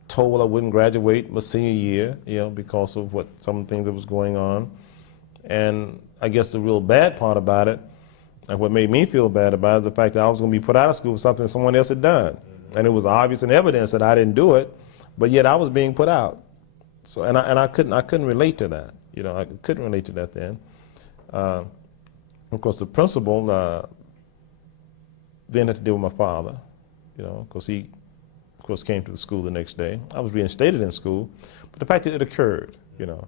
told I wouldn't graduate my senior year, you know, because of some of the things that was going on. And I guess the real bad part about it, and what made me feel bad about it, is the fact that I was going to be put out of school for something someone else had done. And it was obvious and evidence that I didn't do it, but yet I was being put out. So, and I couldn't relate to that. You know, I couldn't relate to that then. Of course, the principal then had to deal with my father, you know, because he, of course, came to the school the next day. I was reinstated in school, but the fact that it occurred, you know,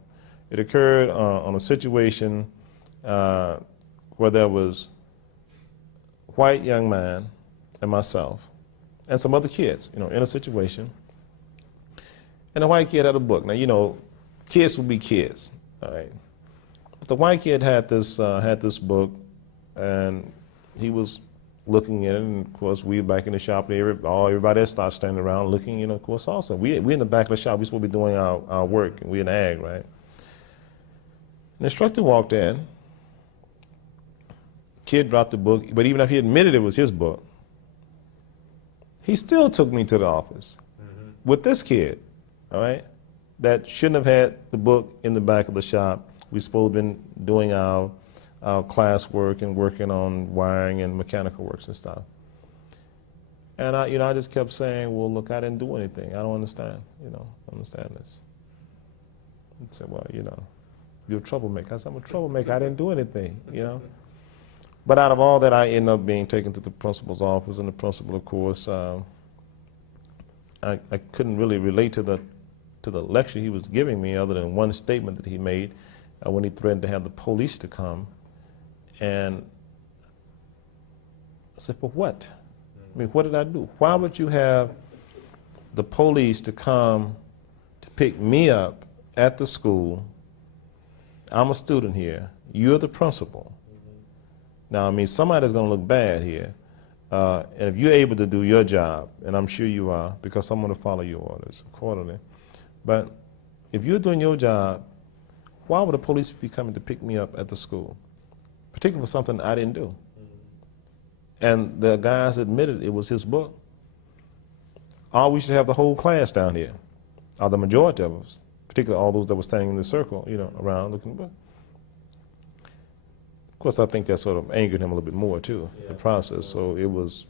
it occurred on a situation where there was a white young man and myself and some other kids, you know, in a situation. And the white kid had a book. Now, you know, kids will be kids, all right? But the white kid had this book, and he was looking at it, and of course, we back in the shop, everybody else started standing around looking, you know, of course, also. We in the back of the shop, we're supposed to be doing our work, and we're in ag, right? And the instructor walked in, kid dropped the book, but even if he admitted it was his book, he still took me to the office with this kid, all right, that shouldn't have had the book in the back of the shop. We supposed to have been doing our class work and working on wiring and mechanical works and stuff. And I just kept saying, well, look, I didn't do anything. I don't understand, you know, understand this. He said, well, you know, you're a troublemaker. I said, I'm a troublemaker. I didn't do anything, you know. But out of all that, I ended up being taken to the principal's office, and the principal, of course, I couldn't really relate to the lecture he was giving me, other than one statement that he made when he threatened to have the police to come. And I said, for what? I mean, what did I do? Why would you have the police to come to pick me up at the school? I'm a student here. You're the principal. Now, I mean, somebody's going to look bad here. And if you're able to do your job, and I'm sure you are, because I'm going to follow your orders accordingly. But if you're doing your job, why would the police be coming to pick me up at the school, particularly for something I didn't do? And the guys admitted it was his book. We should have the whole class down here, or the majority of us, particularly all those that were standing in the circle, you know, around looking. But of course, I think that sort of angered him a little bit more too, the process. So it was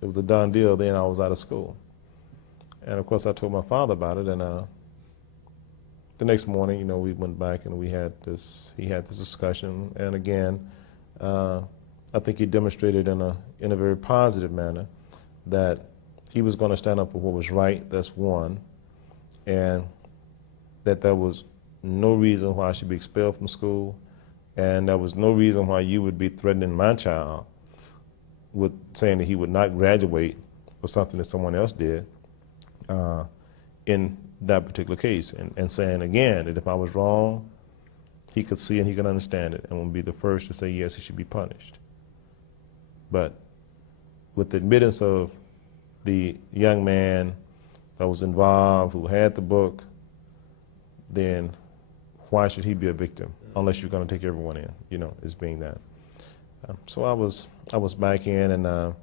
a done deal. Then I was out of school, and of course, I told my father about it. And the next morning, you know, we went back and we had this. He had this discussion, and again, I think he demonstrated in a very positive manner that he was going to stand up for what was right. That's one, and that there was no reason why I should be expelled from school. And there was no reason why you would be threatening my child with saying that he would not graduate for something that someone else did in that particular case. And saying again that if I was wrong, he could see and he could understand it and would be the first to say yes, he should be punished. But with the admittance of the young man that was involved, who had the book, then why should he be a victim? Unless you're going to take everyone in, you know, as being that. So I was back in, and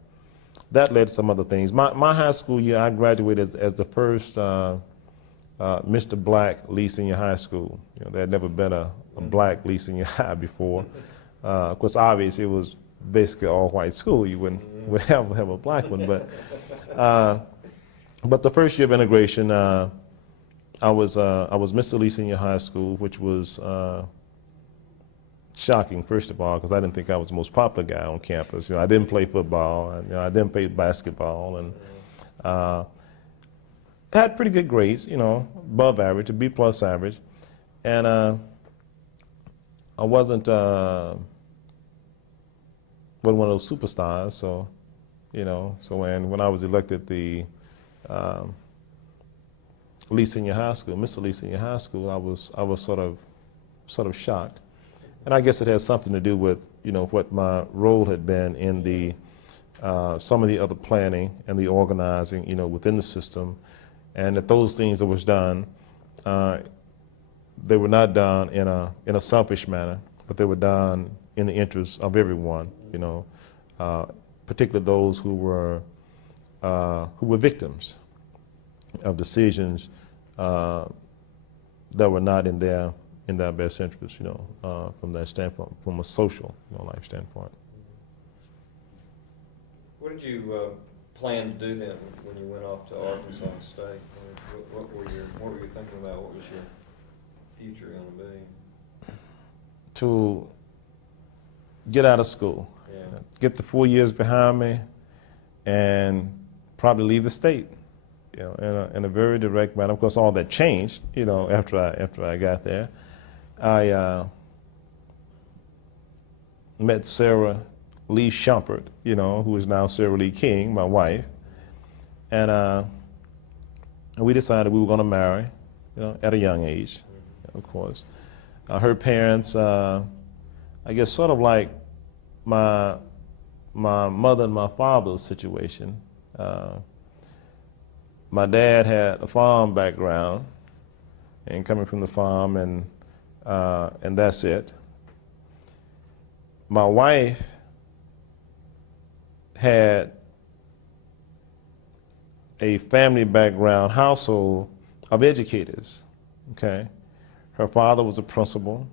that led to some other things. My high school year, I graduated as the first Mr. Black Lee Senior High School. You know, there had never been a black Lee Senior High before. Of course, obviously, it was basically all white school. You would have a black one, but the first year of integration, I was Mr. Lee Senior High School, which was shocking, first of all, because I didn't think I was the most popular guy on campus. You know, I didn't play football, and, you know, I didn't play basketball, and had pretty good grades, you know, above average, a B+ average, and I wasn't one of those superstars. So, you know, so when I was elected the Lee Senior High School, Mr. Lee Senior High School, I was sort of shocked. And I guess it has something to do with, you know, what my role had been in the some of the other planning and the organizing, you know, within the system, and that those things that was done, they were not done in a selfish manner, but they were done in the interest of everyone, you know, particularly those who were victims of decisions that were not in their best interest, you know, from that standpoint, from a social, you know, life standpoint. What did you plan to do then when you went off to Arkansas State? What were you thinking about? What was your future going to be? To get out of school, Yeah. get the 4 years behind me, and probably leave the state, you know, in a very direct manner. Of course, all that changed, you know, after I got there. I met Sarah Lee Shumpert, you know, who is now Sarah Lee King, my wife, and we decided we were going to marry, you know, at a young age, of course. Her parents, I guess, sort of like my mother and my father's situation. My dad had a farm background, and coming from the farm, and that's it. My wife had a family background, household of educators, okay? Her father was a principal.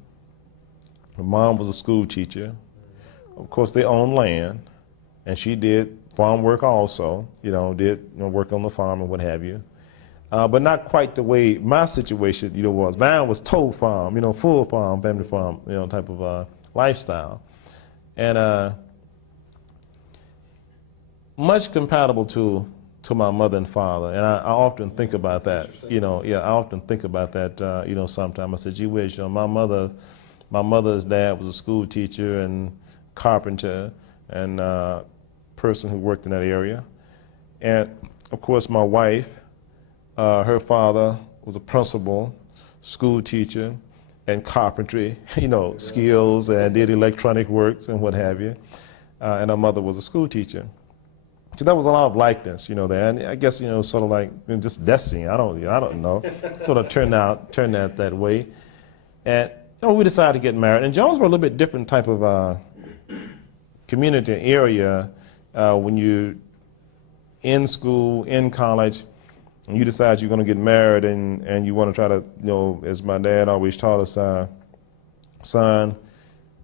Her mom was a school teacher. Of course, they owned land, and she did farm work also, you know, work on the farm and what have you. But not quite the way my situation, you know, was. Mine was total farm, you know, full farm, family farm, you know, type of lifestyle. And much compatible to my mother and father. And I often think about that, you know, yeah, I often think about that, you know, sometimes. I said, gee whiz, you know, my mother's dad was a school teacher and carpenter and person who worked in that area. And of course, my wife, her father was a principal, school teacher, and carpentry, you know, skills, and did electronic works and what have you. And her mother was a school teacher. So that was a lot of likeness, you know, there. And I guess, you know, sort of like just destiny. I don't know. Sort of turned out that way. And you know, we decided to get married. And Jonesboro a little bit different type of community area when you're in school, in college, and you decide you're going to get married, and you want to try to, you know, as my dad always taught us, son,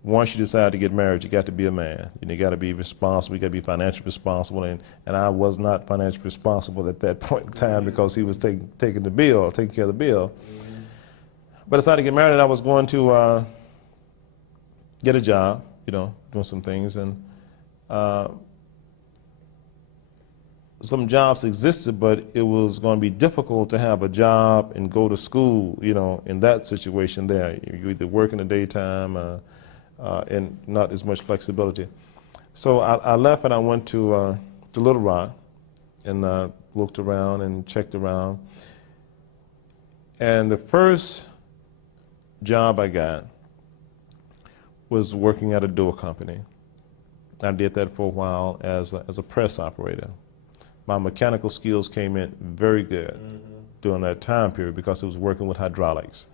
once you decide to get married, you got to be a man. You got to be responsible. You got to be financially responsible. And I was not financially responsible at that point in time because he was taking care of the bill. But I decided to get married, and I was going to get a job, you know, doing some things. And some jobs existed, but it was going to be difficult to have a job and go to school, you know, in that situation there. You either work in the daytime and not as much flexibility. So I left and I went to Little Rock and looked around and checked around. And the first job I got was working at a door company. I did that for a while as a press operator. My mechanical skills came in very good during that time period because it was working with hydraulics.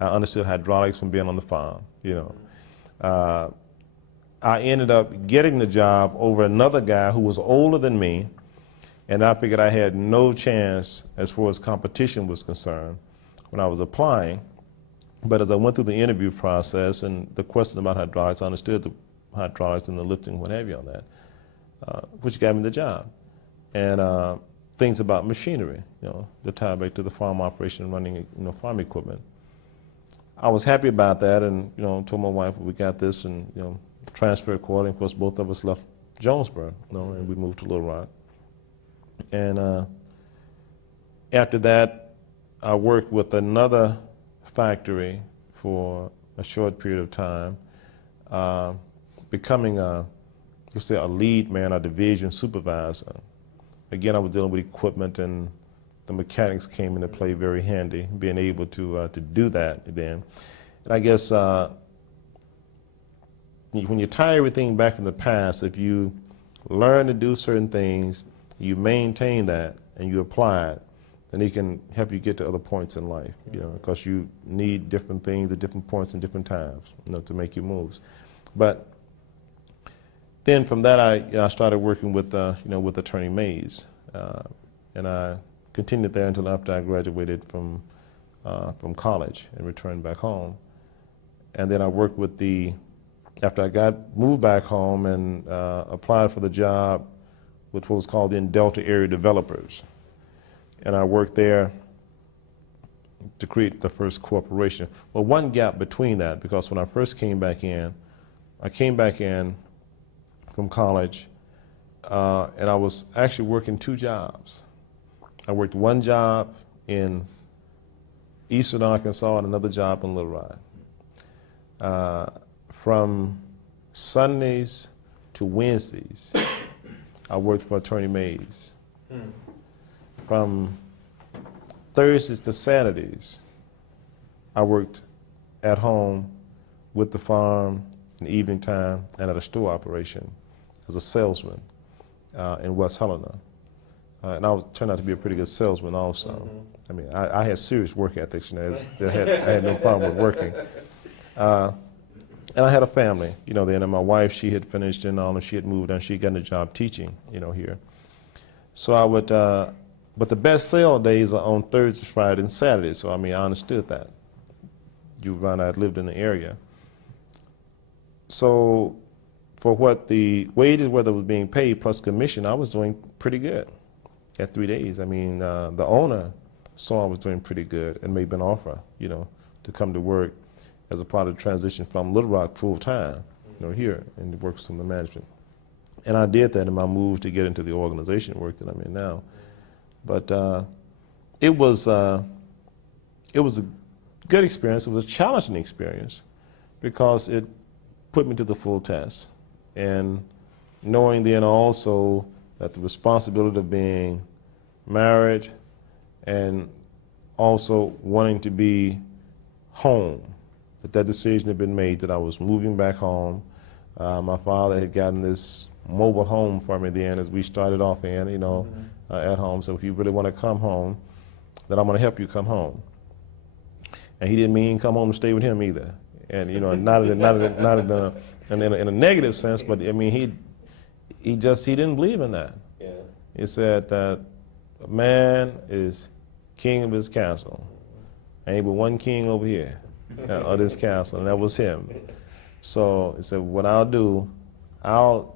I understood hydraulics from being on the farm, you know. I ended up getting the job over another guy who was older than me, and I figured I had no chance as far as competition was concerned when I was applying. But as I went through the interview process and the question about hydraulics, I understood the hydraulics and the lifting, what have you on that, which got me the job. And things about machinery, you know, the tie back to the farm operation, running, you know, farm equipment. I was happy about that, and you know, told my wife we got this, and you know, transferred accordingly. Of course, both of us left Jonesboro, you know, and we moved to Little Rock. And after that, I worked with another factory for a short period of time, becoming a lead man, a division supervisor. Again, I was dealing with equipment, and the mechanics came into play very handy, being able to do that then. And I guess when you tie everything back in the past, if you learn to do certain things, you maintain that, and you apply it, then it can help you get to other points in life, you know, because you need different things at different points and different times, you know, to make your moves. But then from that, I started working with, you know, with Attorney Mays, and I continued there until after I graduated from college and returned back home. And then I worked with after I moved back home and applied for the job with what was called the Delta Area Developers. And I worked there to create the first corporation. Well, one gap between that, because when I first came back in, I came back in from college, and I was actually working two jobs. I worked one job in Eastern Arkansas and another job in Little Rock. From Sundays to Wednesdays, I worked for Attorney Mays. From Thursdays to Saturdays, I worked at home with the farm in the evening time and at a store operation as a salesman in West Helena. And I turned out to be a pretty good salesman also. I mean, I had serious work ethics, you know, I had no problem with working. And I had a family, you know, then, and my wife, she had finished and all, and she had moved and she had gotten a job teaching, you know, here. So I would, but the best sale days are on Thursdays, Fridays, and Saturdays, so I mean, I understood that. You found I lived in the area. So for what the wages, whether it was being paid plus commission, I was doing pretty good at 3 days. I mean, the owner saw I was doing pretty good and made me an offer, you know, to come to work as a part of the transition from Little Rock full-time, you know, here, and to work with some of the management. And I did that in my move to get into the organization work that I'm in now. But it was a good experience. It was a challenging experience because it put me to the full test. And knowing then also that the responsibility of being married and also wanting to be home, that decision had been made that I was moving back home. My father had gotten this mobile home for me then as we started off in, you know, at home. So if you really want to come home, then I'm going to help you come home. And he didn't mean come home and stay with him either. And, you know, not in a negative sense, but I mean, he didn't believe in that. Yeah. He said that a man is king of his castle. Ain't but one king over here of this castle, and that was him. So he said, what I'll do, I'll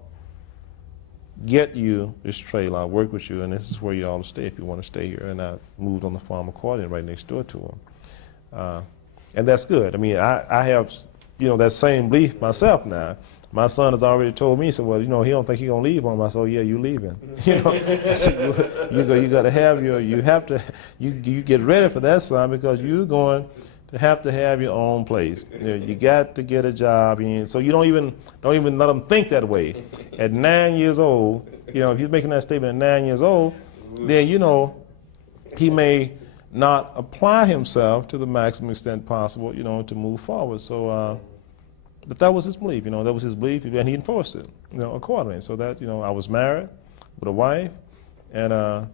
get you this trailer, I'll work with you, and this is where you all stay if you want to stay here. And I moved on the farm accordion right next door to him. And that's good. I mean, I have, you know, that same belief myself now. My son has already told me, he said, well, you know, he don't think he's going to leave home. I said, oh, yeah, you leaving. You know, I said, you got to have you get ready for that, son, because you're going to have your own place. You got to get a job, and so you don't even let them think that way. At 9 years old, if he's making that statement at 9 years old, then he may not apply himself to the maximum extent possible, to move forward. So, but that was his belief, that was his belief, and he enforced it, accordingly. So that, I was married with a wife, and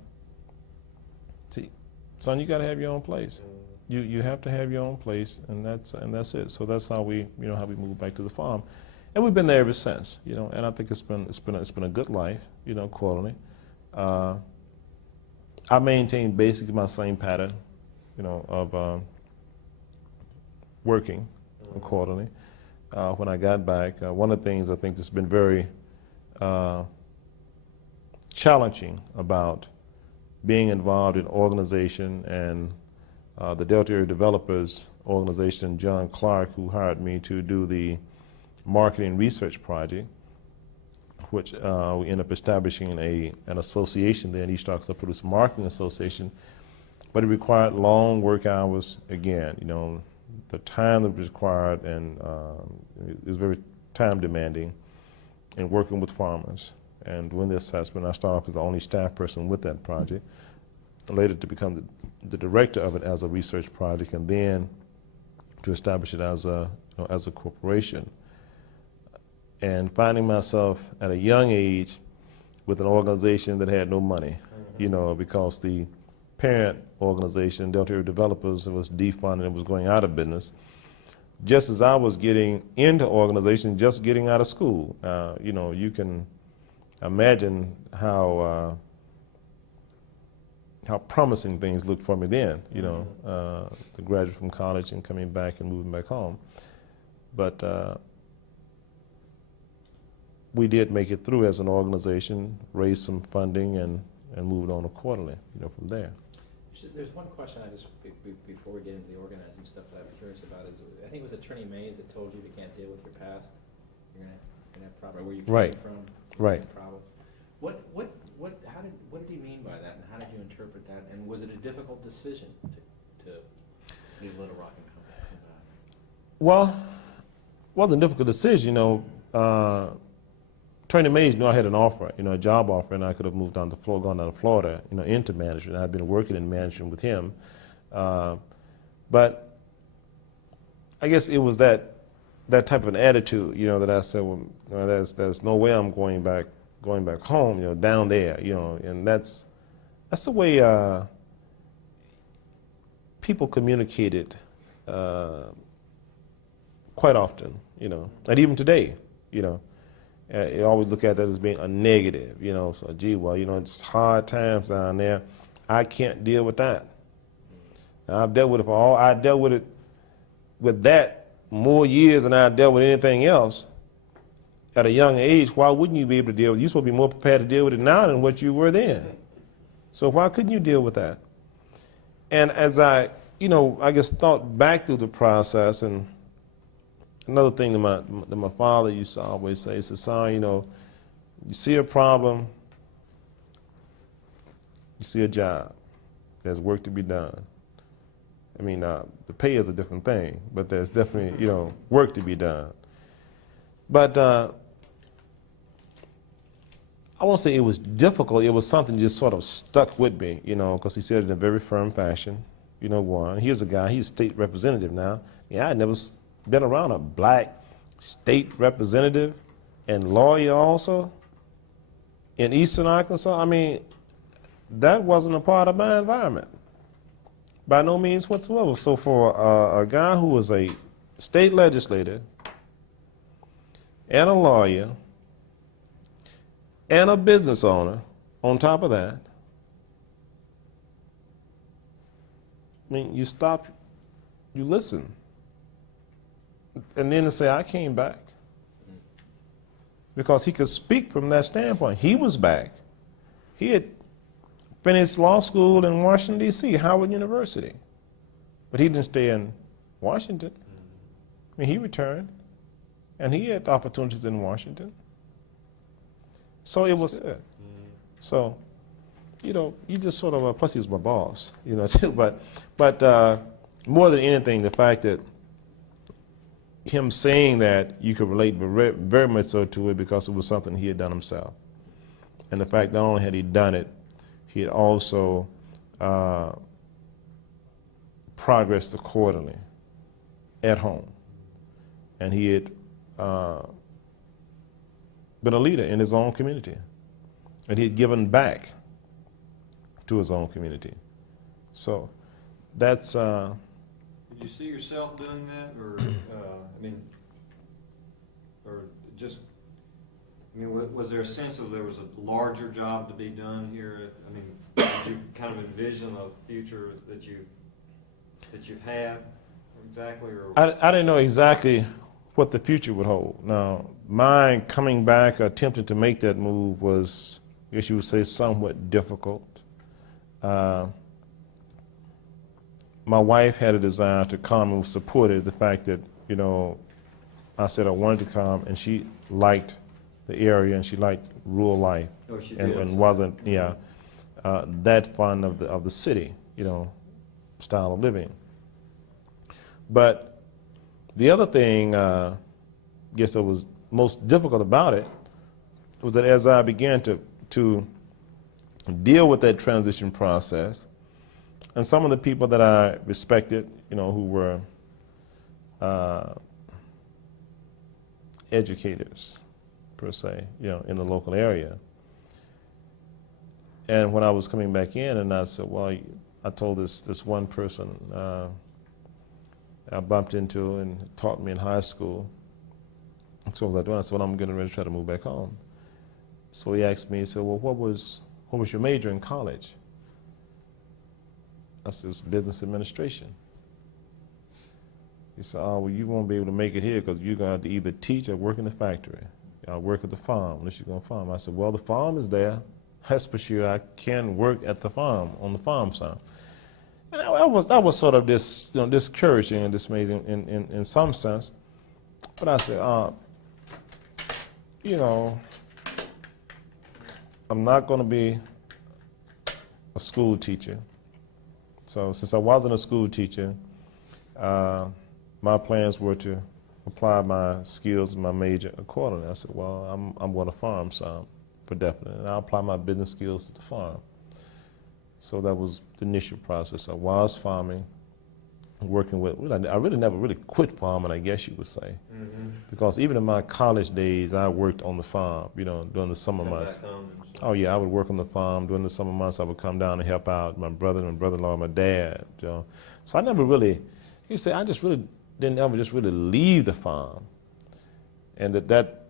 son, you got to have your own place. You have to have your own place, and that's it. So that's how we moved back to the farm, and we've been there ever since. And I think it's been a good life, quarterly. I maintained basically my same pattern, of working quarterly. When I got back, one of the things I think that's been very challenging about being involved in organization and the Delta Area Developers Organization, John Clark, who hired me to do the marketing research project, which we ended up establishing an association there in East Arkansas, Producer Marketing Association, but it required long work hours again, the time that was required, and it was very time demanding in working with farmers. And doing the assessment, I started off as the only staff person with that project, later to become the director of it as a research project, and then to establish it as a corporation. And finding myself at a young age with an organization that had no money, because the parent organization, Delta Area Developers, was defunded and was going out of business. Just as I was getting into organization, just getting out of school, you can imagine how promising things looked for me then, to graduate from college and coming back and moving back home. But we did make it through as an organization, raised some funding, and moved on accordingly, from there. There's one question before we get into the organizing stuff that I'm curious about is, I think it was Attorney Mays that told you you can't deal with your past. You're gonna have problems where you came from. Right. Problem. What did he mean by that, and how did you interpret that? And was it a difficult decision to leave Little Rock and come back? Well, it wasn't a difficult decision, Attorney Mays knew I had an offer, a job offer, and I could have moved gone down to Florida, into management. I'd been working in management with him. But I guess it was that type of an attitude, that I said, well, there's no way I'm going back home, down there, and that's the way people communicated quite often, and even today, you always look at that as being a negative, so gee, well, it's hard times down there. I can't deal with that. Now, I've dealt with it I dealt with it with that more years than I dealt with anything else. At a young age, why wouldn't you be able to deal with it? You're supposed to be more prepared to deal with it now than what you were then. So why couldn't you deal with that? And as I guess thought back through the process, and another thing that my father used to always say, he said, son, you see a problem, you see a job, there's work to be done. I mean, the pay is a different thing, but there's definitely, work to be done. But I won't say it was difficult. It was something that just sort of stuck with me, because he said it in a very firm fashion. One, here's a guy, he's a state representative now. Yeah, I'd never been around a black state representative and lawyer also in Eastern Arkansas. I mean, that wasn't a part of my environment by no means whatsoever. So for a guy who was a state legislator and a lawyer and a business owner on top of that, I mean, you stop, you listen. And then to say, I came back. Because he could speak from that standpoint. He was back. He had finished law school in Washington, D.C., Howard University. But he didn't stay in Washington. I mean, he returned. And he had opportunities in Washington. So it was good. So, you just sort of, plus he was my boss, too. But more than anything, the fact that him saying that, you could relate very much so to it because it was something he had done himself. And the fact not only had he done it, he had also progressed accordingly at home. And he had been a leader in his own community. And he had given back to his own community. So that's... Did you see yourself doing that, or, I mean, or just, I mean, was there a sense of there was a larger job to be done here? I mean, did you kind of envision a future that you've had exactly, or? I didn't know exactly what the future would hold. Now, my coming back, attempting to make that move was, I guess you would say, somewhat difficult. My wife had a desire to come and supported the fact that, you know, I said I wanted to come, and she liked the area and she liked rural life. Oh, she and, did. and wasn't, yeah, that fond of the city, you know, style of living. But the other thing, I guess that was most difficult about it was that as I began to deal with that transition process, and some of the people that I respected, you know, who were educators, per se, you know, in the local area. And when I was coming back in, and I said, well, I told this one person I bumped into and taught me in high school. So what was I doing? I said, well, I'm getting ready to try to move back home. So he asked me, he said, well, what was your major in college? I said, it's business administration. He said, oh, well, you won't be able to make it here because you're going to have to either teach or work in the factory. Or work at the farm, unless you're going to farm. I said, well, the farm is there. That's for sure. I can work at the farm, on the farm side. And that was sort of discouraging and dismaying in some sense. But I said, you know, I'm not going to be a school teacher. So since I wasn't a school teacher, my plans were to apply my skills and my major accordingly. I said, well, I'm going to farm some for definite, and I'll apply my business skills to the farm. So that was the initial process. I was farming, working with, I really never really quit farming, I guess you would say. Mm-hmm. Because even in my college days, I worked on the farm, you know, during the summer months. Oh yeah, I would work on the farm. During the summer months, I would come down and help out my brother, my brother-in-law, my dad, you know. So I never really, you say, I just really didn't ever just really leave the farm. And that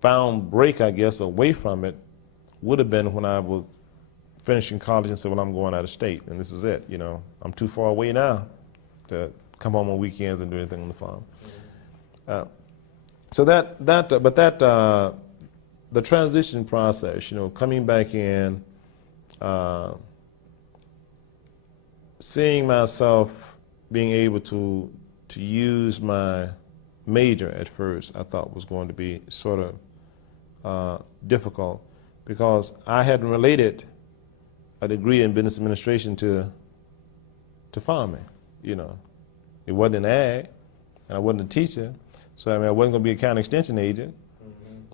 found break, I guess, away from it would have been when I was finishing college and said, well, I'm going out of state, and this is it, you know. I'm too far away now to come home on weekends and do anything on the farm. Mm-hmm. So the transition process, you know, coming back in, seeing myself being able to use my major at first, I thought was going to be sort of difficult because I hadn't related a degree in business administration to farming, you know. It wasn't an ag, and I wasn't a teacher, so I mean, I wasn't going to be a county extension agent,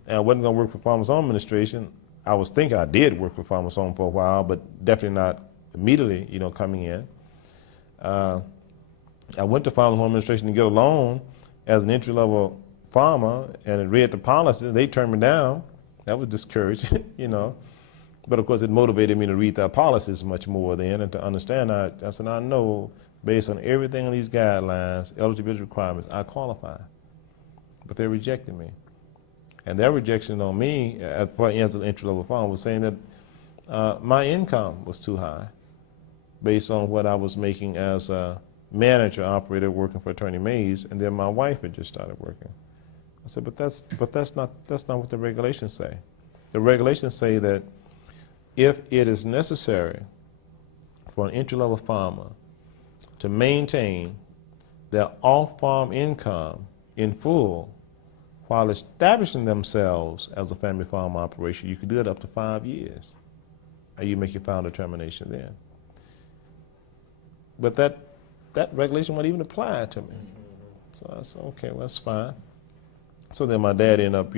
and I wasn't going to work for Farmers Home Administration. I was thinking I did work for Farmers Home for a while, but definitely not immediately, you know, coming in. I went to Farmers Home Administration to get a loan as an entry-level farmer, and I read the policies. They turned me down. That was discouraging, you know. But of course, it motivated me to read their policies much more then and to understand. I said, I know, based on everything in these guidelines, eligibility requirements, I qualify. But they rejected me. And their rejection on me, as an entry-level farmer, was saying that my income was too high based on what I was making as a manager, operator, working for Attorney Mays, and then my wife had just started working. I said, but that's not what the regulations say. The regulations say that if it is necessary for an entry-level farmer to maintain their off-farm income in full while establishing themselves as a family farm operation, you can do that up to 5 years. And you make your final determination then. But that that regulation wouldn't even apply to me. So I said, okay, well, that's fine. So then my dad ended up,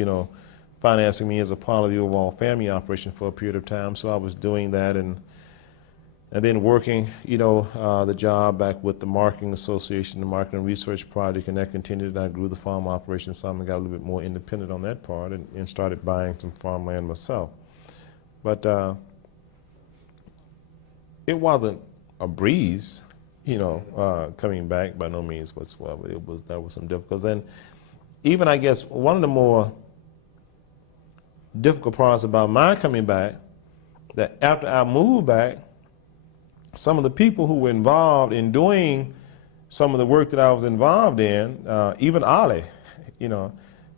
financing me as a part of the overall family operation for a period of time. So I was doing that and then working, the job back with the Marketing Association, the Marketing Research Project, and that continued. I grew the farm operation some and got a little bit more independent on that part and started buying some farmland myself. But it wasn't a breeze, coming back by no means whatsoever. There was some difficulties. And even, I guess, one of the more difficult parts about my coming back, that after I moved back, some of the people who were involved in doing some of the work that I was involved in, even Ollie,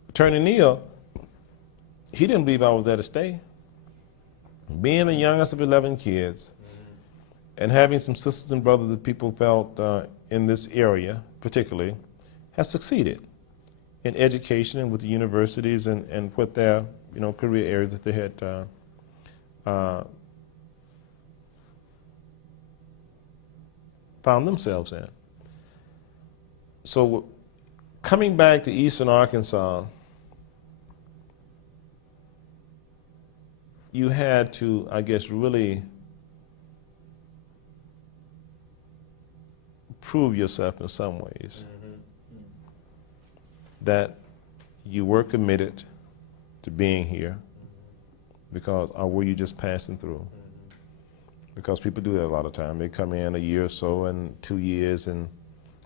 Attorney Neal, he didn't believe I was there to stay. Being the youngest of 11 kids and having some sisters and brothers that people felt in this area particularly has succeeded in education and with the universities and with their career areas that they had found themselves in. So coming back to Eastern Arkansas, you had to, I guess, really prove yourself in some ways that you were committed to being here, because, or were you just passing through? Because people do that a lot of time. They come in a year or so and 2 years and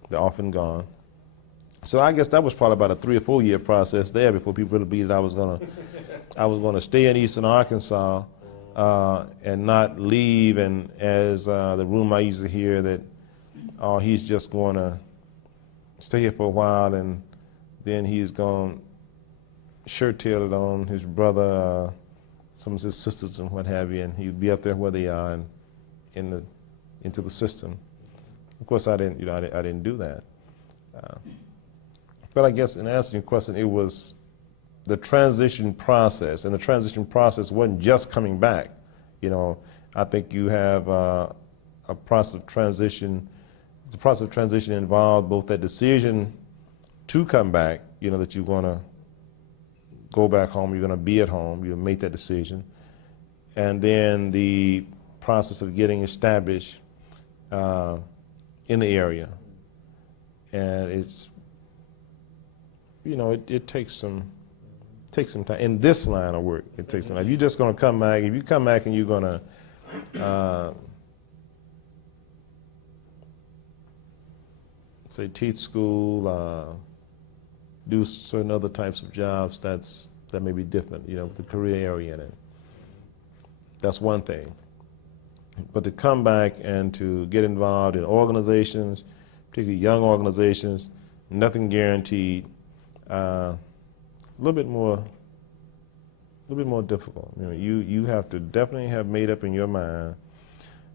they're often gone. So I guess that was probably about a 3 or 4 year process there before people really believed I was gonna stay in Eastern Arkansas and not leave. And as the rumor I used to hear that, oh, he's just going to stay here for a while and then he's going shirt-tailed on his brother, some of his sisters and what have you, and he'd be up there where they are and into the system. Of course, I didn't, I didn't do that. But I guess in answering your question, it was the transition process, and the transition process wasn't just coming back. I think you have a process of transition. The process of transition involved both that decision to come back, that you're going to go back home, you're going to be at home, you make that decision, and then the process of getting established in the area. And it's, it takes some time. In this line of work, it takes some time. If you're just going to come back, if you come back and you're going to say teach school, do certain other types of jobs, that may be different, with the career area in it. That's one thing. But to come back and to get involved in organizations, particularly young organizations, nothing guaranteed, a little bit more difficult. You have to definitely have made up in your mind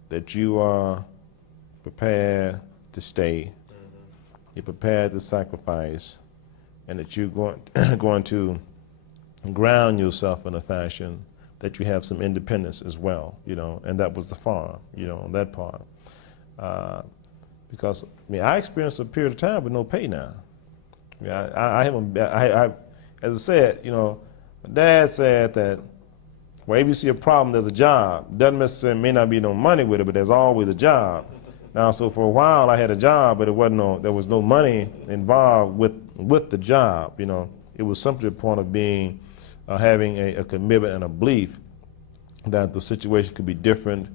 that you are prepared to stay, you're prepared to sacrifice, and that you're going to ground yourself in a fashion that you have some independence as well, and that was the farm, on that part. Because, I experienced a period of time with no pay now. I haven't, as I said, my dad said that wherever you see a problem, there's a job. Doesn't necessarily, may not be no money with it, but there's always a job. Now, so for a while I had a job, but there was no money involved with the job. It was simply a point of being, having a commitment and a belief that the situation could be different,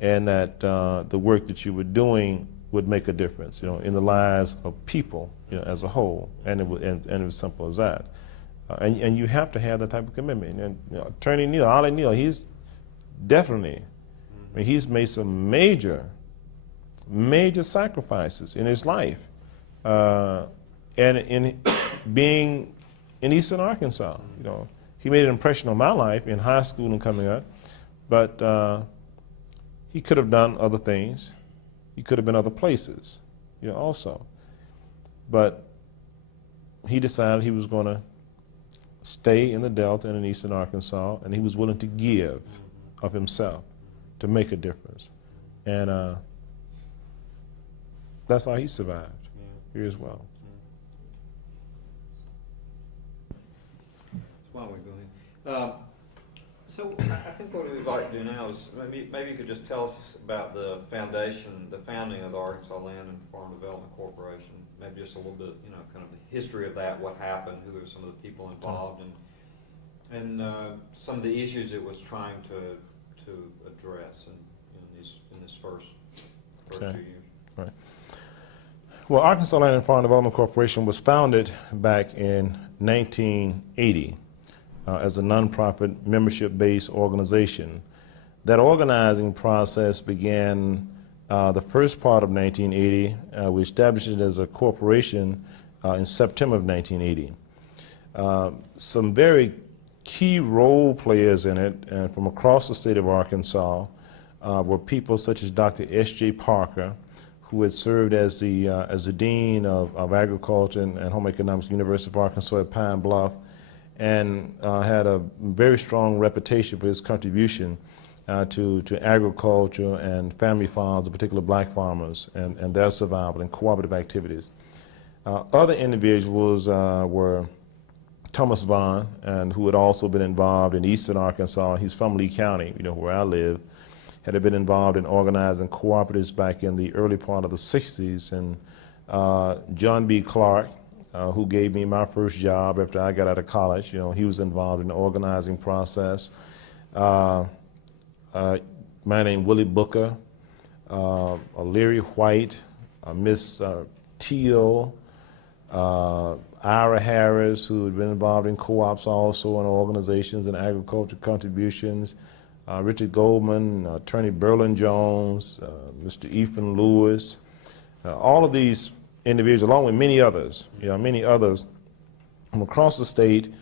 and that the work that you were doing would make a difference, in the lives of people, as a whole. And it was simple as that. And you have to have that type of commitment. And Attorney Neal, Ollie Neal, he's definitely, he's made some major sacrifices in his life, and in being in Eastern Arkansas. He made an impression on my life in high school and coming up, but he could have done other things. He could have been other places, also. But he decided he was going to stay in the Delta and in Eastern Arkansas, and he was willing to give of himself to make a difference. And that's how he survived Yeah. here as well. Why don't we go ahead? So I think what we'd like to do now is maybe you could just tell us about the foundation, the founding of the Arkansas Land and Farm Development Corporation. Maybe just a little bit, kind of the history of that, what happened, who were some of the people involved, and some of the issues it was trying to address in this first Okay. few years. Right. Well, Arkansas Land and Farm Development Corporation was founded back in 1980 as a nonprofit membership-based organization. That organizing process began the first part of 1980. We established it as a corporation in September of 1980. Some very key role players in it from across the state of Arkansas were people such as Dr. S.J. Parker, who had served as the Dean of Agriculture and Home Economics, University of Arkansas at Pine Bluff, and had a very strong reputation for his contribution to agriculture and family farms, in particular black farmers, and their survival and cooperative activities. Other individuals were Thomas Vaughn, and who had also been involved in eastern Arkansas. He's from Lee County, where I live. Had been involved in organizing cooperatives back in the early part of the 60s. And John B. Clark, who gave me my first job after I got out of college, he was involved in the organizing process. Man named Willie Booker, Larry White, Miss Teal, Ira Harris, who had been involved in co-ops also and organizations and agriculture contributions, Richard Goldman, Attorney Berlin Jones, Mr. Ethan Lewis, all of these individuals, along with many others, from across the state,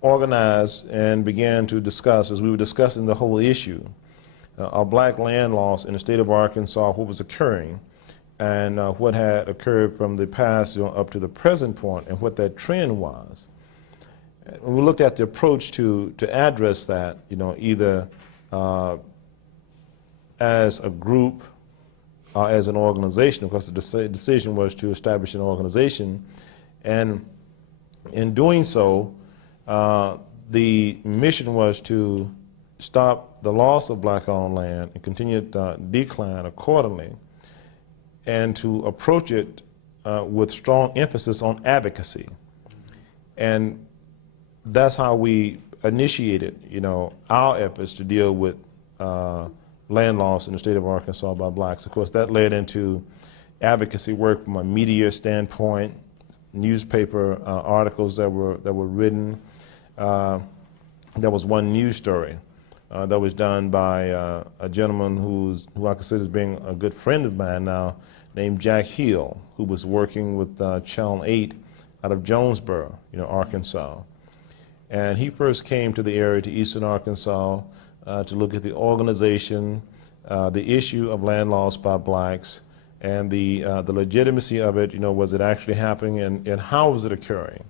organized and began to discuss, as we were discussing the whole issue of black land loss in the state of Arkansas, what was occurring, and what had occurred from the past up to the present point, and what that trend was. When we looked at the approach to address that, either as a group or as an organization, of course the decision was to establish an organization, and in doing so, the mission was to stop the loss of black-owned land and continued decline accordingly, and to approach it with strong emphasis on advocacy. And that's how we initiated, our efforts to deal with land loss in the state of Arkansas by blacks. Of course, that led into advocacy work from a media standpoint, newspaper articles that were written. There was one news story that was done by a gentleman who I consider as being a good friend of mine now, named Jack Hill, who was working with Channel 8 out of Jonesboro, Arkansas. And he first came to the area, to eastern Arkansas, to look at the organization, the issue of land loss by blacks, and the legitimacy of it. Was it actually happening, and how was it occurring?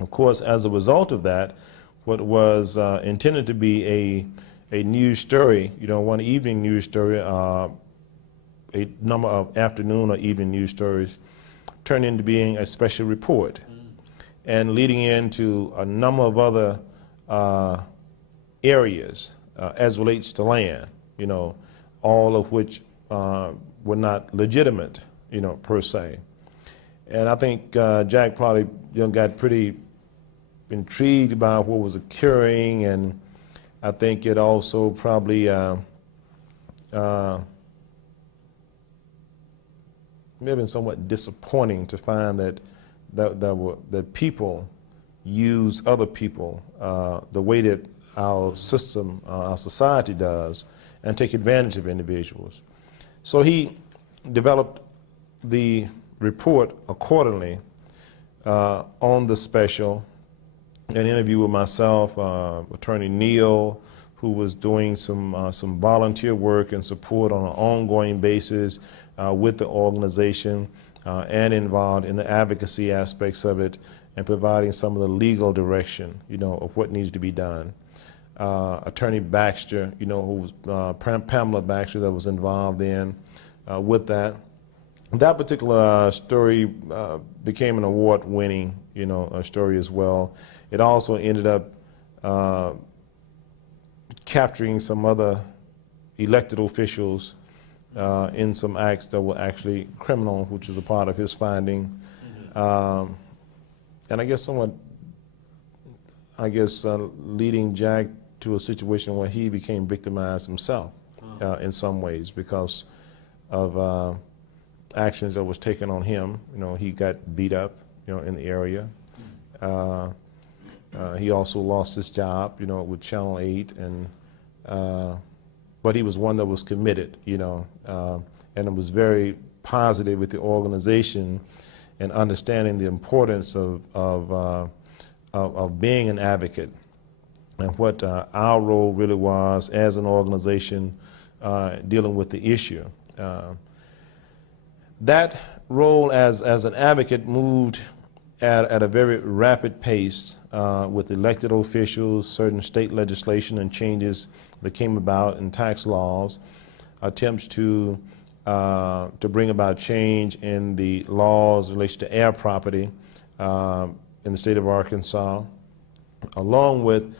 Of course, as a result of that, what was intended to be a news story, one evening news story, a number of afternoon or evening news stories, turned into being a special report, and leading into a number of other areas as relates to land, all of which were not legitimate, per se. And I think Jack probably got pretty intrigued by what was occurring, and I think it also probably may have been somewhat disappointing to find that people use other people the way that our system, our society does, and take advantage of individuals. So he developed the report accordingly on the special, an interview with myself, Attorney Neal, who was doing some volunteer work and support on an ongoing basis with the organization, and involved in the advocacy aspects of it, and providing some of the legal direction, of what needs to be done. Attorney Baxter, who was Pamela Baxter, that was involved in with that. That particular story became an award-winning, story as well. It also ended up capturing some other elected officials in some acts that were actually criminal, which was a part of his finding. And I guess somewhat, leading Jack to a situation where he became victimized himself in some ways because of actions that was taken on him. He got beat up, in the area. He also lost his job, with Channel 8, and but he was one that was committed, and it was very positive with the organization and understanding the importance of being an advocate and what our role really was as an organization dealing with the issue. That role as an advocate moved at a very rapid pace with elected officials, certain state legislation and changes that came about in tax laws, attempts to bring about change in the laws in relation to air property in the state of Arkansas, along with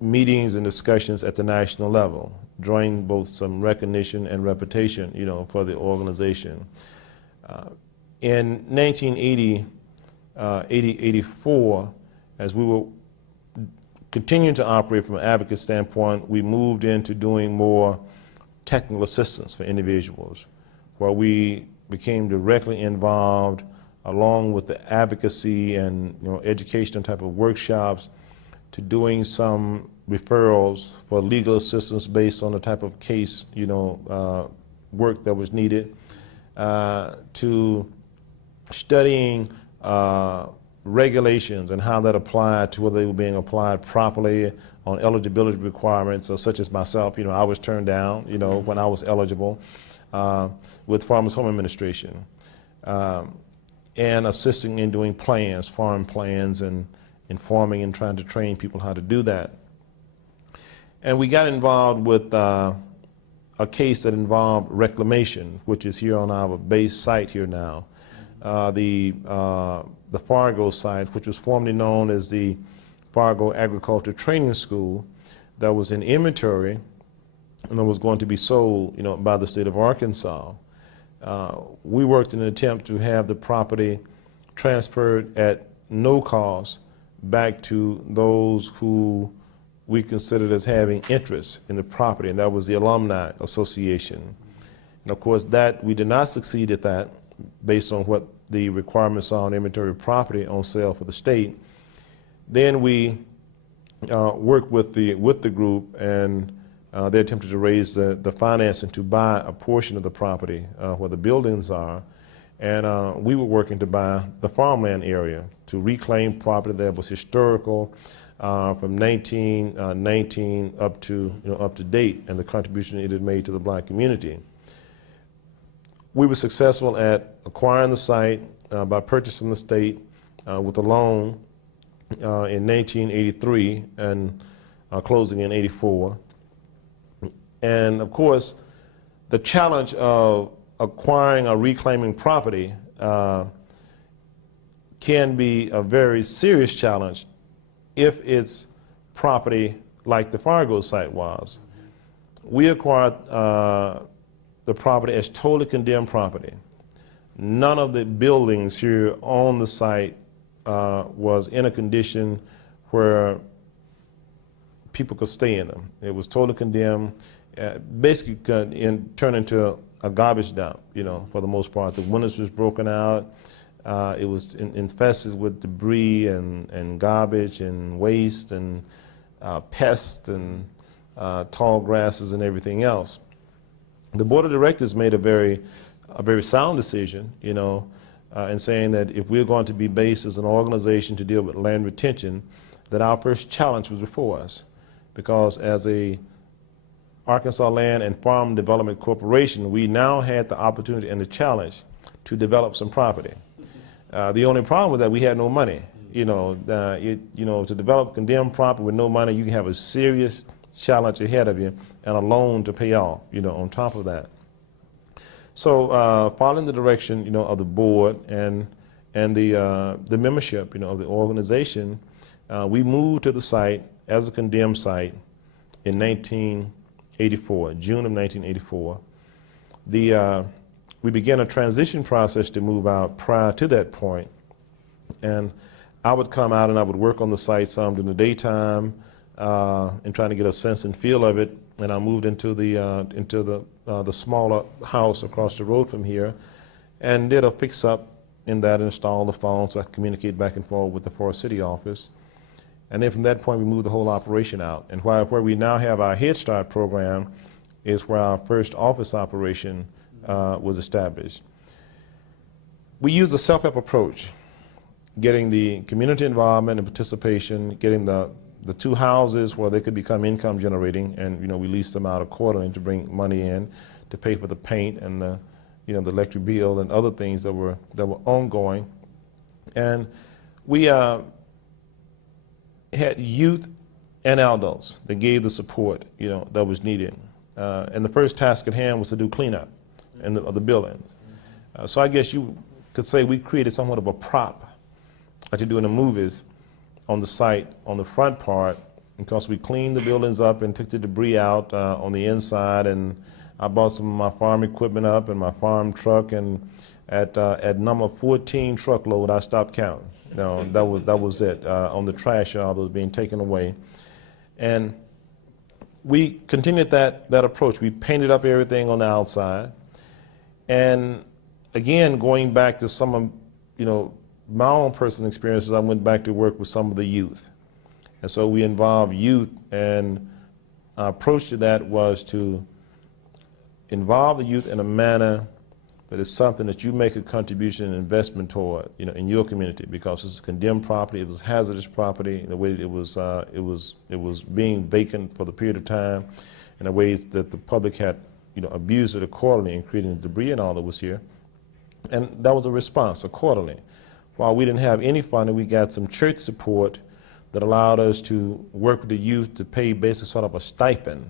meetings and discussions at the national level, drawing both some recognition and reputation, for the organization. In 1984, as we were continuing to operate from an advocate standpoint, we moved into doing more technical assistance for individuals, where we became directly involved along with the advocacy and educational type of workshops to doing some referrals for legal assistance based on the type of case work that was needed, to studying regulations and how that applied to whether they were being applied properly on eligibility requirements, such as myself. I was turned down when I was eligible with Farmers Home Administration, and assisting in doing plans, farm plans, and informing and trying to train people how to do that. And we got involved with a case that involved reclamation, which is here on our base site here now. The Fargo site, which was formerly known as the Fargo Agriculture Training School, that was in inventory and that was going to be sold, by the state of Arkansas. We worked in an attempt to have the property transferred at no cost back to those who we considered as having interest in the property, and that was the Alumni Association. And of course, that we did not succeed at that based on what the requirements are on inventory property on sale for the state. Then we worked with the group, and they attempted to raise the financing to buy a portion of the property where the buildings are. And we were working to buy the farmland area to reclaim property that was historical from 1919 up to date, and the contribution it had made to the black community. We were successful at acquiring the site by purchase from the state with a loan in 1983 and closing in 84. And of course, the challenge of acquiring or reclaiming property can be a very serious challenge if it's property like the Fargo site was. We acquired the property as totally condemned property. None of the buildings here on the site was in a condition where people could stay in them. It was totally condemned, basically turned into a garbage dump, for the most part. The windows was broken out. It was infested with debris and garbage and waste and pests and tall grasses and everything else. The board of directors made a very sound decision, in saying that if we're going to be based as an organization to deal with land retention, that our first challenge was before us. Because as a Arkansas Land and Farm Development Corporation, we now had the opportunity and the challenge to develop some property. The only problem was that we had no money. To develop condemned property with no money, you can have a serious challenge ahead of you and a loan to pay off, on top of that. So following the direction, of the board and the membership, of the organization, we moved to the site as a condemned site in 1984, June of 1984. We began a transition process to move out prior to that point, and I would come out and I would work on the site some in the daytime and trying to get a sense and feel of it. And I moved into the smaller house across the road from here, and did a fix-up in that, install the phone so I could communicate back and forth with the Forest City office. And then from that point, we moved the whole operation out. And where we now have our Head Start program is where our first office operation was established. We use a self-help approach, getting the community involvement and participation, getting the two houses where they could become income generating, and we lease them out accordingly to bring money in to pay for the paint and the electric bill and other things that were ongoing. And we had youth and adults that gave the support that was needed. And the first task at hand was to do cleanup of the buildings. So I guess you could say we created somewhat of a prop like you do in the movies on the site, on the front part, because we cleaned the buildings up and took the debris out on the inside, and I bought some of my farm equipment up and my farm truck, and at number 14 truckload, I stopped counting. That was it on the trash that was being taken away. And we continued that approach. We painted up everything on the outside. And again, going back to some of, my own personal experiences, I went back to work with some of the youth. And so we involved youth, and our approach to that was to involve the youth in a manner that is something that you make a contribution and investment toward, in your community, because it's a condemned property, it was hazardous property, the way that it was being vacant for the period of time, in a way that the public had, abused it accordingly and creating debris and all that was here. And that was a response accordingly. While we didn't have any funding, we got some church support that allowed us to work with the youth to pay basically sort of a stipend.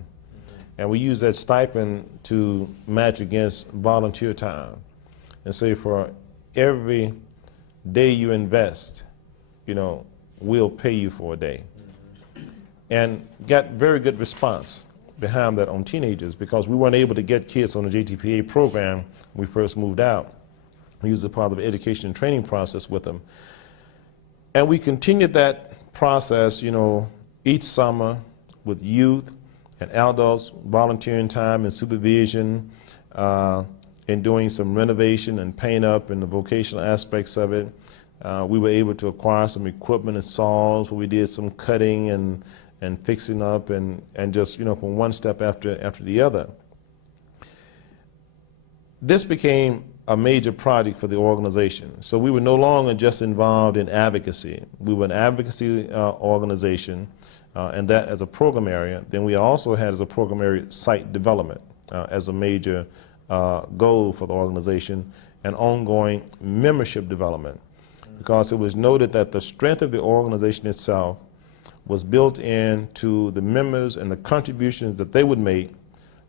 And we use that stipend to match against volunteer time. And say for every day you invest, we'll pay you for a day. And got very good response behind that on teenagers, because we weren't able to get kids on the JTPA program when we first moved out. We used a part of the education and training process with them. And we continued that process, each summer with youth and adults, volunteering time and supervision, and doing some renovation and paint up and the vocational aspects of it. We were able to acquire some equipment and saws where we did some cutting and fixing up and just, from one step after the other. This became a major project for the organization. So we were no longer just involved in advocacy. We were an advocacy organization, and that as a program area. Then we also had as a program area site development as a major goal for the organization, and ongoing membership development, because it was noted that the strength of the organization itself was built into the members and the contributions that they would make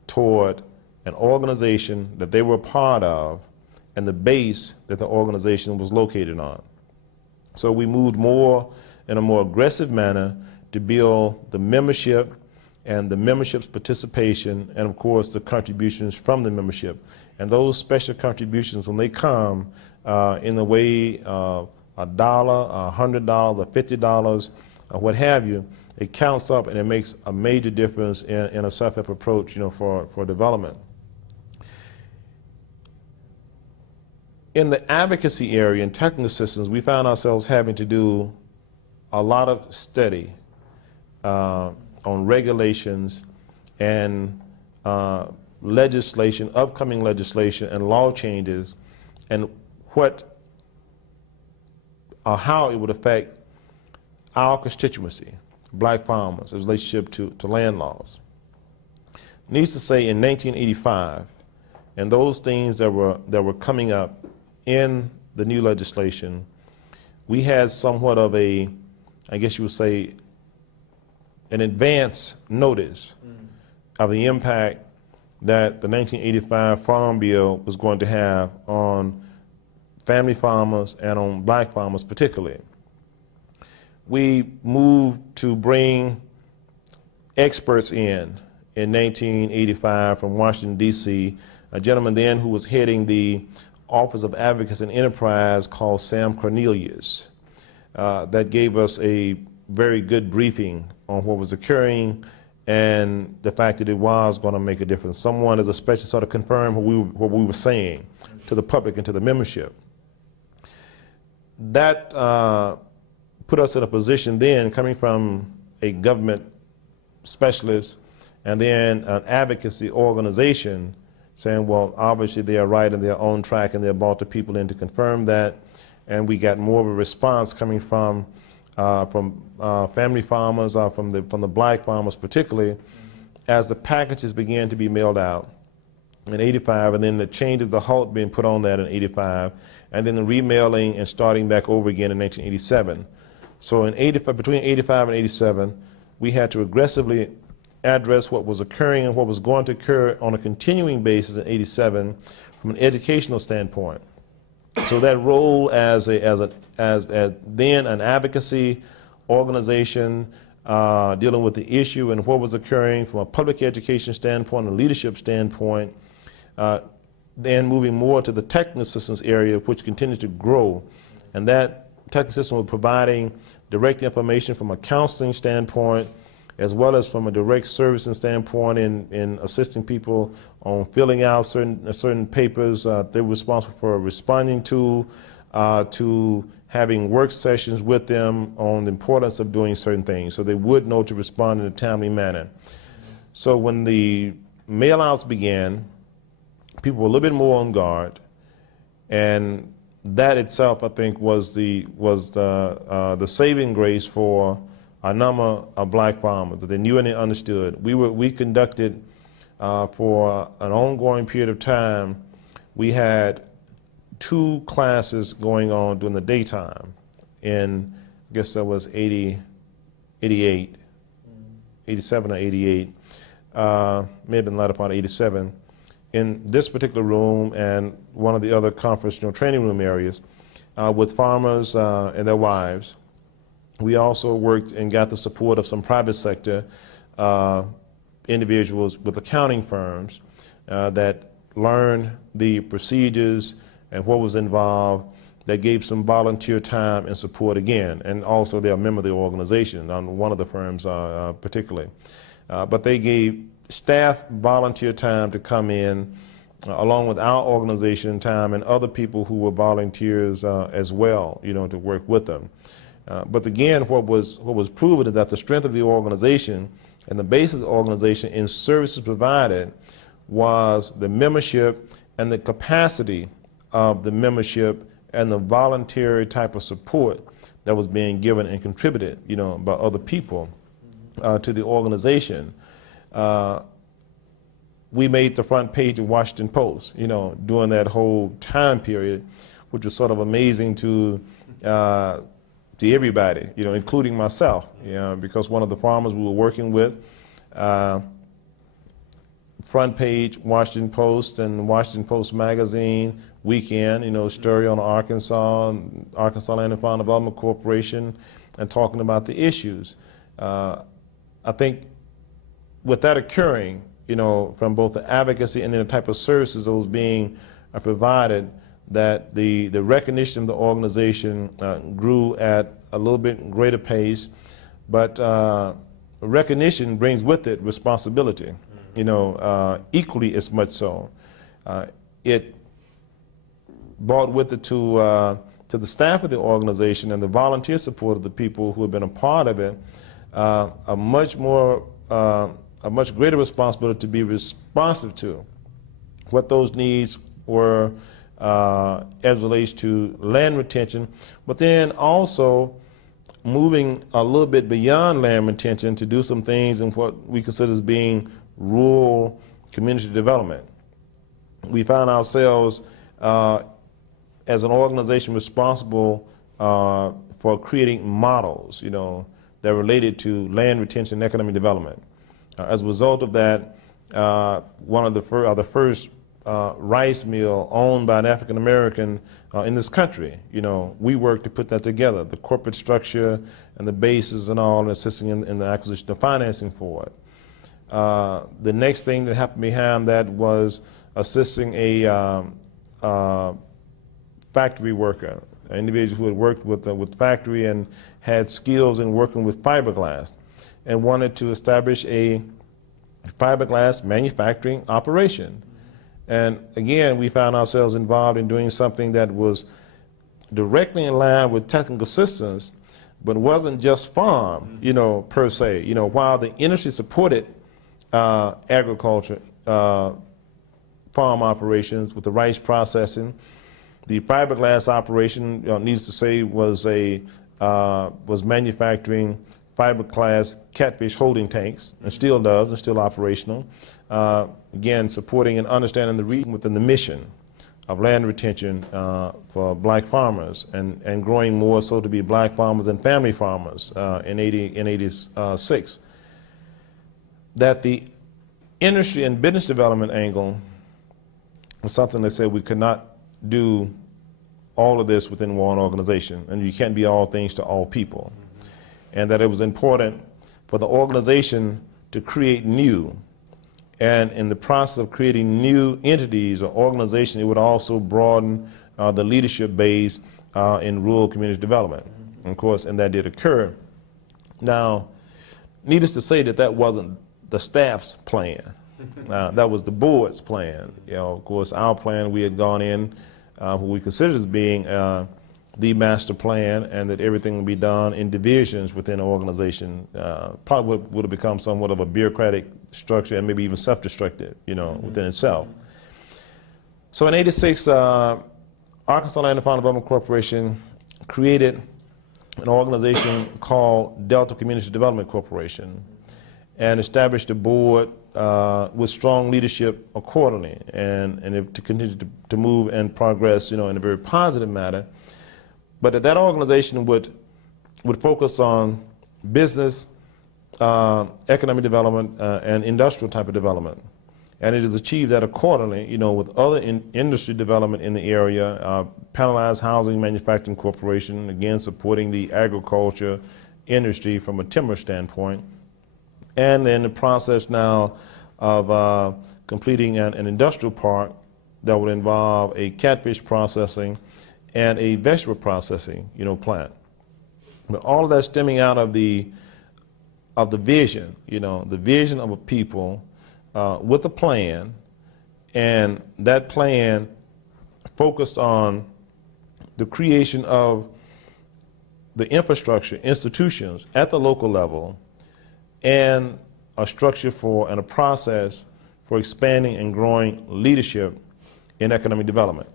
toward an organization that they were a part of and the base that the organization was located on. So we moved more in a more aggressive manner to build the membership and the membership's participation, and of course the contributions from the membership. And those special contributions, when they come in the way of $1, $100, or $50, or what have you, it counts up and it makes a major difference in a self-help approach, for development. In the advocacy area and technical assistance, we found ourselves having to do a lot of study on regulations and legislation, upcoming legislation and law changes, and how it would affect our constituency, black farmers, in relationship to land laws. Needs to say, in 1985, and those things that were coming up in the new legislation, we had somewhat of a, I guess you would say, an advance notice of the impact that the 1985 Farm Bill was going to have on family farmers and on black farmers particularly. We moved to bring experts in 1985 from Washington, D.C., a gentleman then who was heading the Office of Advocacy and Enterprise called Sam Cornelius. That gave us a very good briefing on what was occurring and the fact that it was going to make a difference. Someone as a specialist sort of confirmed what we were saying to the public and to the membership. That put us in a position then, coming from a government specialist and then an advocacy organization, saying, well, obviously they are right in their own track, and they brought the people in to confirm that, and we got more of a response coming from family farmers, from the black farmers particularly, as the packages began to be mailed out in '85, and then the changes, the halt being put on that in '85, and then the remailing and starting back over again in 1987. So between '85 and '87, we had to aggressively address what was occurring and what was going to occur on a continuing basis in '87 from an educational standpoint. So that role as then an advocacy organization dealing with the issue and what was occurring from a public education standpoint, a leadership standpoint, then moving more to the technical assistance area, which continues to grow. And that technical assistance was providing direct information from a counseling standpoint, as well as from a direct servicing standpoint in assisting people on filling out certain papers they were responsible for responding to having work sessions with them on the importance of doing certain things so they would know to respond in a timely manner. So when the mail-outs began, people were a little bit more on guard, and that itself, I think, was the saving grace for a number of black farmers, that they knew and they understood. We conducted, for an ongoing period of time, we had 2 classes going on during the daytime in, I guess that was 88, 87 or 88, may have been the latter part of 87, in this particular room and one of the other conference training room areas with farmers and their wives. We also worked and got the support of some private sector individuals with accounting firms that learned the procedures and what was involved, that gave some volunteer time and support again. And also they're a member of the organization, on one of the firms particularly. But they gave staff volunteer time to come in, along with our organization time and other people who were volunteers as well, to work with them. But again, what was proven is that the strength of the organization and the base of the organization in services provided was the membership and the capacity of the membership and the voluntary type of support that was being given and contributed, by other people to the organization. We made the front page of Washington Post, during that whole time period, which was sort of amazing to everybody, including myself, because one of the farmers we were working with, front page Washington Post and Washington Post Magazine, weekend, story on Arkansas Land and Farm Development Corporation, and talking about the issues. I think with that occurring, from both the advocacy and then the type of services that was being provided, that the recognition of the organization grew at a little bit greater pace, but recognition brings with it responsibility, equally as much so. It brought with it to the staff of the organization and the volunteer support of the people who have been a part of it, a much greater responsibility to be responsive to what those needs were as relates to land retention, but then also moving a little bit beyond land retention to do some things in what we consider as being rural community development. We found ourselves as an organization responsible for creating models, that related to land retention and economic development. As a result of that, one of the first rice mill owned by an African American in this country. You know, we worked to put that together, the corporate structure and the bases and all, and assisting in the acquisition of financing for it. The next thing that happened behind that was assisting a factory worker, an individual who had worked with factory and had skills in working with fiberglass, and wanted to establish a fiberglass manufacturing operation. And again, we found ourselves involved in doing something that was directly in line with technical assistance, but wasn't just farm, you know, per se. You know, while the industry supported agriculture, farm operations with the rice processing, the fiberglass operation, needs to say, was manufacturing fiberglass catfish holding tanks, and still does, and still operational. Again, supporting and understanding the region within the mission of land retention for black farmers, and growing more so to be black farmers and family farmers in 86. That the industry and business development angle was something that said we could not do all of this within one organization, and you can't be all things to all people. And that it was important for the organization to create new. And in the process of creating new entities or organizations, it would also broaden the leadership base in rural community development. And of course, and that did occur. Now, needless to say that that wasn't the staff's plan. That was the board's plan. You know, of course, our plan, we had gone in what we considered as being the master plan, and that everything would be done in divisions within an organization. Probably would have become somewhat of a bureaucratic structure, and maybe even self-destructive, you know, within itself. So in '86, Arkansas Land and Farm Development Corporation created an organization called Delta Community Development Corporation, and established a board with strong leadership accordingly, and to continue to move and progress, you know, in a very positive manner. But that organization would focus on business, economic development, and industrial type of development. And it has achieved that accordingly, you know, with other industry development in the area. Panelized Housing Manufacturing Corporation, again supporting the agriculture industry from a timber standpoint. And in the process now of completing an industrial park that would involve a catfish processing and a vegetable processing, you know, plant. But all of that stemming out of the vision, you know, the vision of a people with a plan, and that plan focused on the creation of the infrastructure, institutions at the local level, and a structure for and a process for expanding and growing leadership in economic development,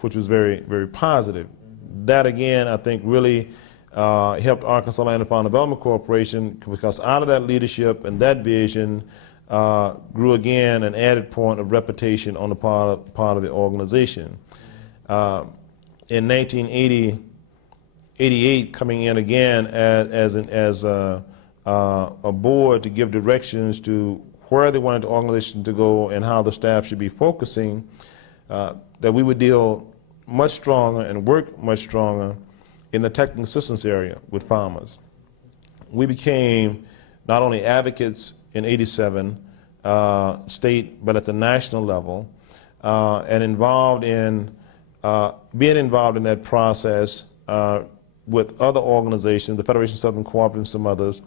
which was very, very positive. That again, I think, really helped Arkansas Land and Farm Development Corporation, because out of that leadership and that vision grew again an added point of reputation on the part of the organization. In 1988, coming in again as a board to give directions to where they wanted the organization to go and how the staff should be focusing, that we would deal much stronger and work much stronger in the technical assistance area with farmers. We became not only advocates in '87 state, but at the national level, and being involved in that process with other organizations, the Federation of Southern Cooperative and some others.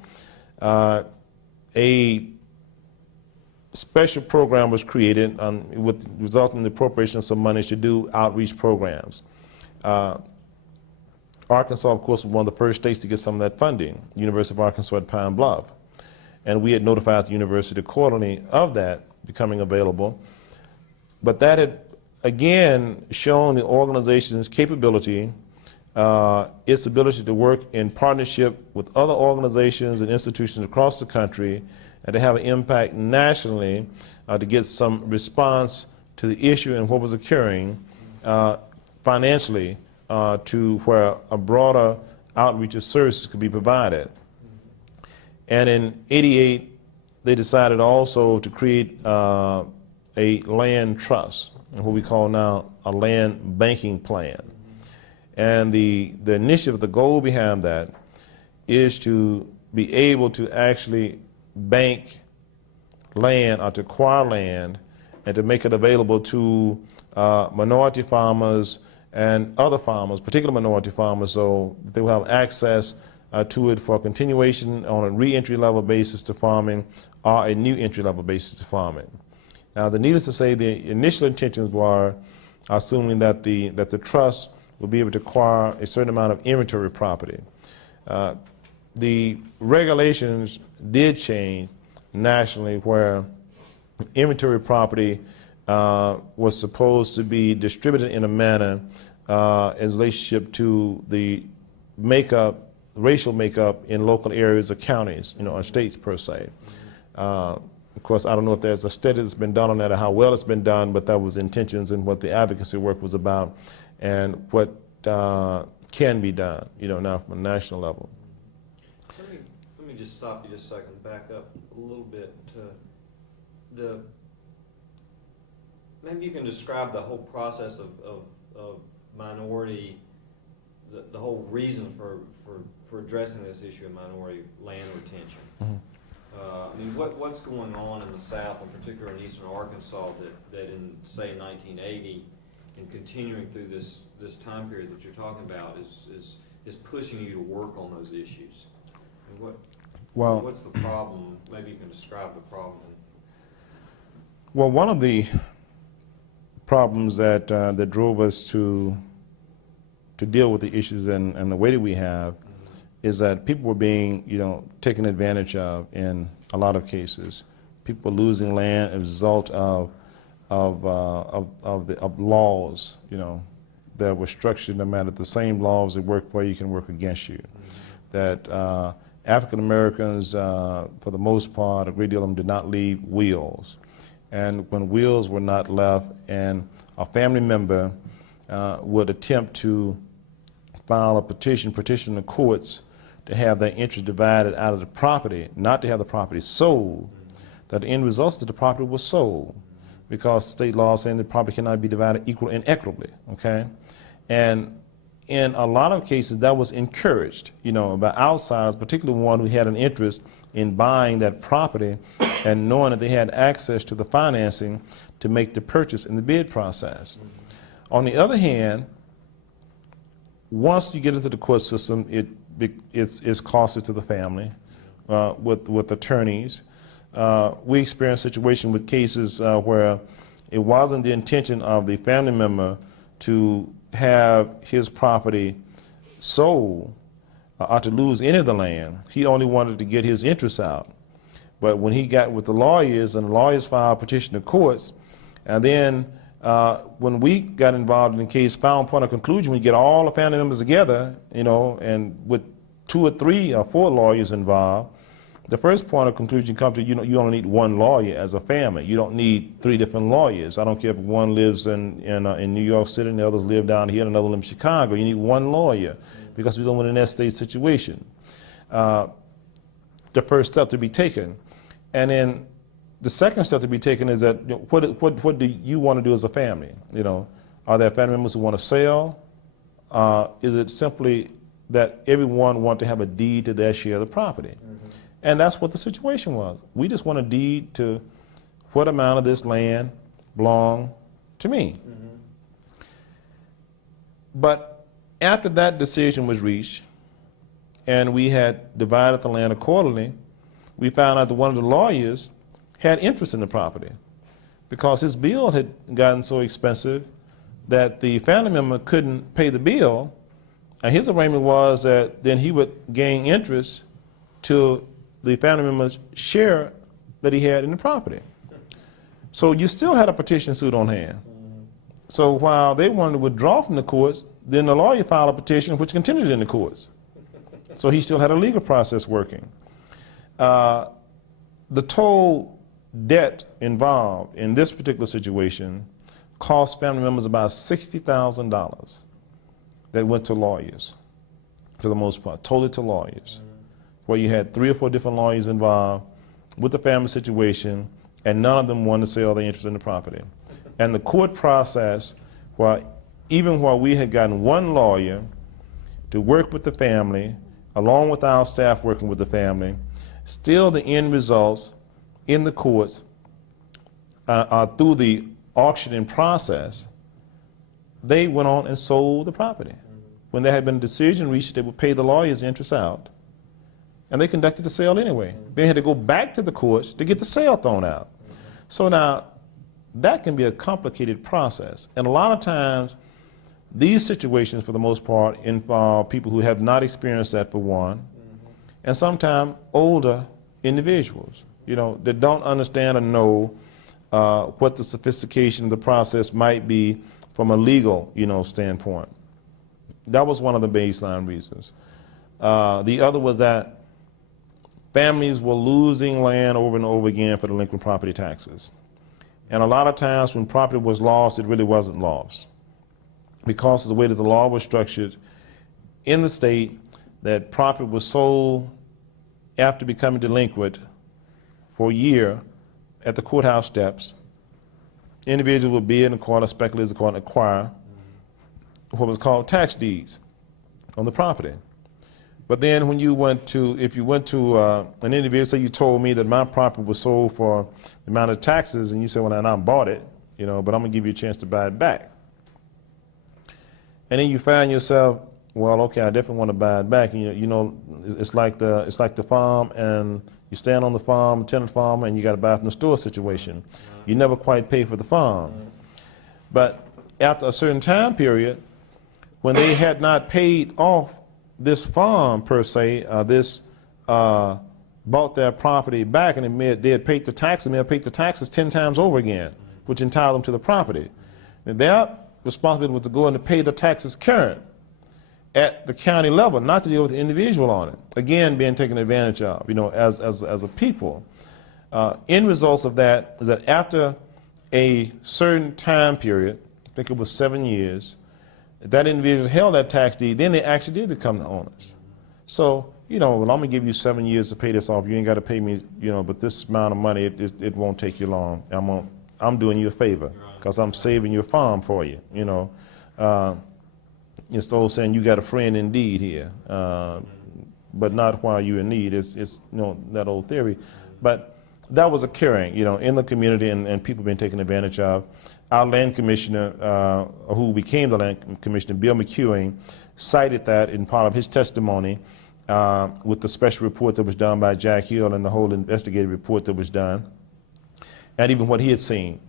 A special program was created resulting in the appropriation of some money to do outreach programs. Arkansas, of course, was one of the first states to get some of that funding, University of Arkansas at Pine Bluff. And we had notified the university accordingly of that becoming available. But that had, again, shown the organization's capability, its ability to work in partnership with other organizations and institutions across the country, and to have an impact nationally to get some response to the issue and what was occurring financially to where a broader outreach of services could be provided. And in '88, they decided also to create a land trust, what we call now a land banking plan. And the initiative, the goal behind that is to be able to actually bank land or to acquire land and to make it available to minority farmers and other farmers, particularly minority farmers, so they will have access to it for continuation on a re-entry level basis to farming or a new entry level basis to farming. Now, needless to say, the initial intentions were assuming that the trust will be able to acquire a certain amount of inventory property. The regulations did change nationally, where inventory property was supposed to be distributed in a manner in relationship to the racial makeup in local areas or counties, or states per se. Of course, I don't know if there's a study that's been done on that or how well it's been done, but that was intentions and what the advocacy work was about and what can be done, now from a national level. Let me just stop you just a second, back up a little bit to maybe you can describe the whole process of minority, the whole reason for addressing this issue of minority land retention. Mm-hmm. I mean, what's going on in the South, in particular in eastern Arkansas, that in, say, 1980, and continuing through this time period that you're talking about, is pushing you to work on those issues? I mean, what's the problem? Maybe you can describe the problem. Well, one of the problems that drove us to deal with the issues and the way that we have is that people were being, taken advantage of in a lot of cases. People were losing land as a result of laws, that were structured in a manner that the same laws that work for you can work against you. That African Americans, for the most part, a great deal of them did not leave wills. And when wills were not left and a family member would attempt to file a petition the courts to have their interest divided out of the property, not to have the property sold, that the end result is that the property was sold because state law saying the property cannot be divided equally and equitably, okay? And in a lot of cases that was encouraged, by outsiders, particularly one who had an interest in buying that property and knowing that they had access to the financing to make the purchase in the bid process. On the other hand, once you get into the court system, it's costly to the family with attorneys. We experienced a situation with cases where it wasn't the intention of the family member to have his property sold or to lose any of the land. He only wanted to get his interest out. But when he got with the lawyers and the lawyers filed a petition to courts, and then when we got involved in the case, found point of conclusion, we get all the family members together, and with 2 or 3 or 4 lawyers involved, the first point of conclusion comes to, you only need one lawyer as a family. You don't need 3 different lawyers. I don't care if one lives in New York City and the others live down here and another lives in Chicago. You need one lawyer because we don't want an estate situation. The first step to be taken. And then the second step to be taken is that, what do you want to do as a family? Are there family members who want to sell? Is it simply that everyone wants to have a deed to their share of the property? Mm-hmm. And that's what the situation was. We just want a deed to what amount of this land belonged to me. Mm-hmm. But after that decision was reached and we had divided the land accordingly, we found out that one of the lawyers had interest in the property because his bill had gotten so expensive that the family member couldn't pay the bill, and his arrangement was that then he would gain interest to the family member's share that he had in the property. So you still had a petition suit on hand. So while they wanted to withdraw from the courts, then the lawyer filed a petition which continued in the courts. So he still had a legal process working. The total debt involved in this particular situation cost family members about $60,000 that went to lawyers, for the most part, totally to lawyers. where you had 3 or 4 different lawyers involved with the family situation, and none of them wanted to sell their interest in the property. And the court process, even while we had gotten one lawyer to work with the family, along with our staff working with the family, still the end results in the courts through the auctioning process, they went on and sold the property. When there had been a decision reached, they would pay the lawyer's interest out, and they conducted the sale anyway. They had to go back to the courts to get the sale thrown out. So now, that can be a complicated process, and a lot of times, these situations, for the most part, involve people who have not experienced that, for one, and sometimes older individuals, that don't understand or know what the sophistication of the process might be from a legal, standpoint. That was one of the baseline reasons. The other was that families were losing land over and over again for delinquent property taxes. And a lot of times when property was lost, it really wasn't lost, because of the way that the law was structured in the state, that property was sold after becoming delinquent for a year at the courthouse steps. Individuals would bid in the court, or speculators in the court, and acquire what was called tax deeds on the property. But then when if you went to an individual, say you told me that my property was sold for the amount of taxes, and you said, well, I bought it, but I'm going to give you a chance to buy it back. And then you find yourself, well, okay, I definitely want to buy it back. And it's like the farm, and you stand on the farm, tenant farmer, and you got to buy it from the store situation. You never quite pay for the farm. But after a certain time period, when they had not paid off this farm per se, bought their property back, and they had paid the taxes, and they had paid the taxes 10 times over again, which entitled them to the property. And their responsibility was to go and to pay the taxes current at the county level, not to deal with the individual on it. Again, being taken advantage of, as a people. End results of that is that after a certain time period, I think it was 7 years, that individual held that tax deed, then they actually did become the owners. So, well, I'm going to give you 7 years to pay this off. You ain't got to pay me, but this amount of money, it won't take you long. I'm doing you a favor because I'm saving your farm for you, It's the old saying, you got a friend indeed here, but not while you're in need. It's that old theory. But that was occurring, in the community, and people being taken advantage of. Our land commissioner, who became the land commissioner, Bill McEwing, cited that in part of his testimony with the special report that was done by Jack Hill and the whole investigative report that was done, and even what he had seen,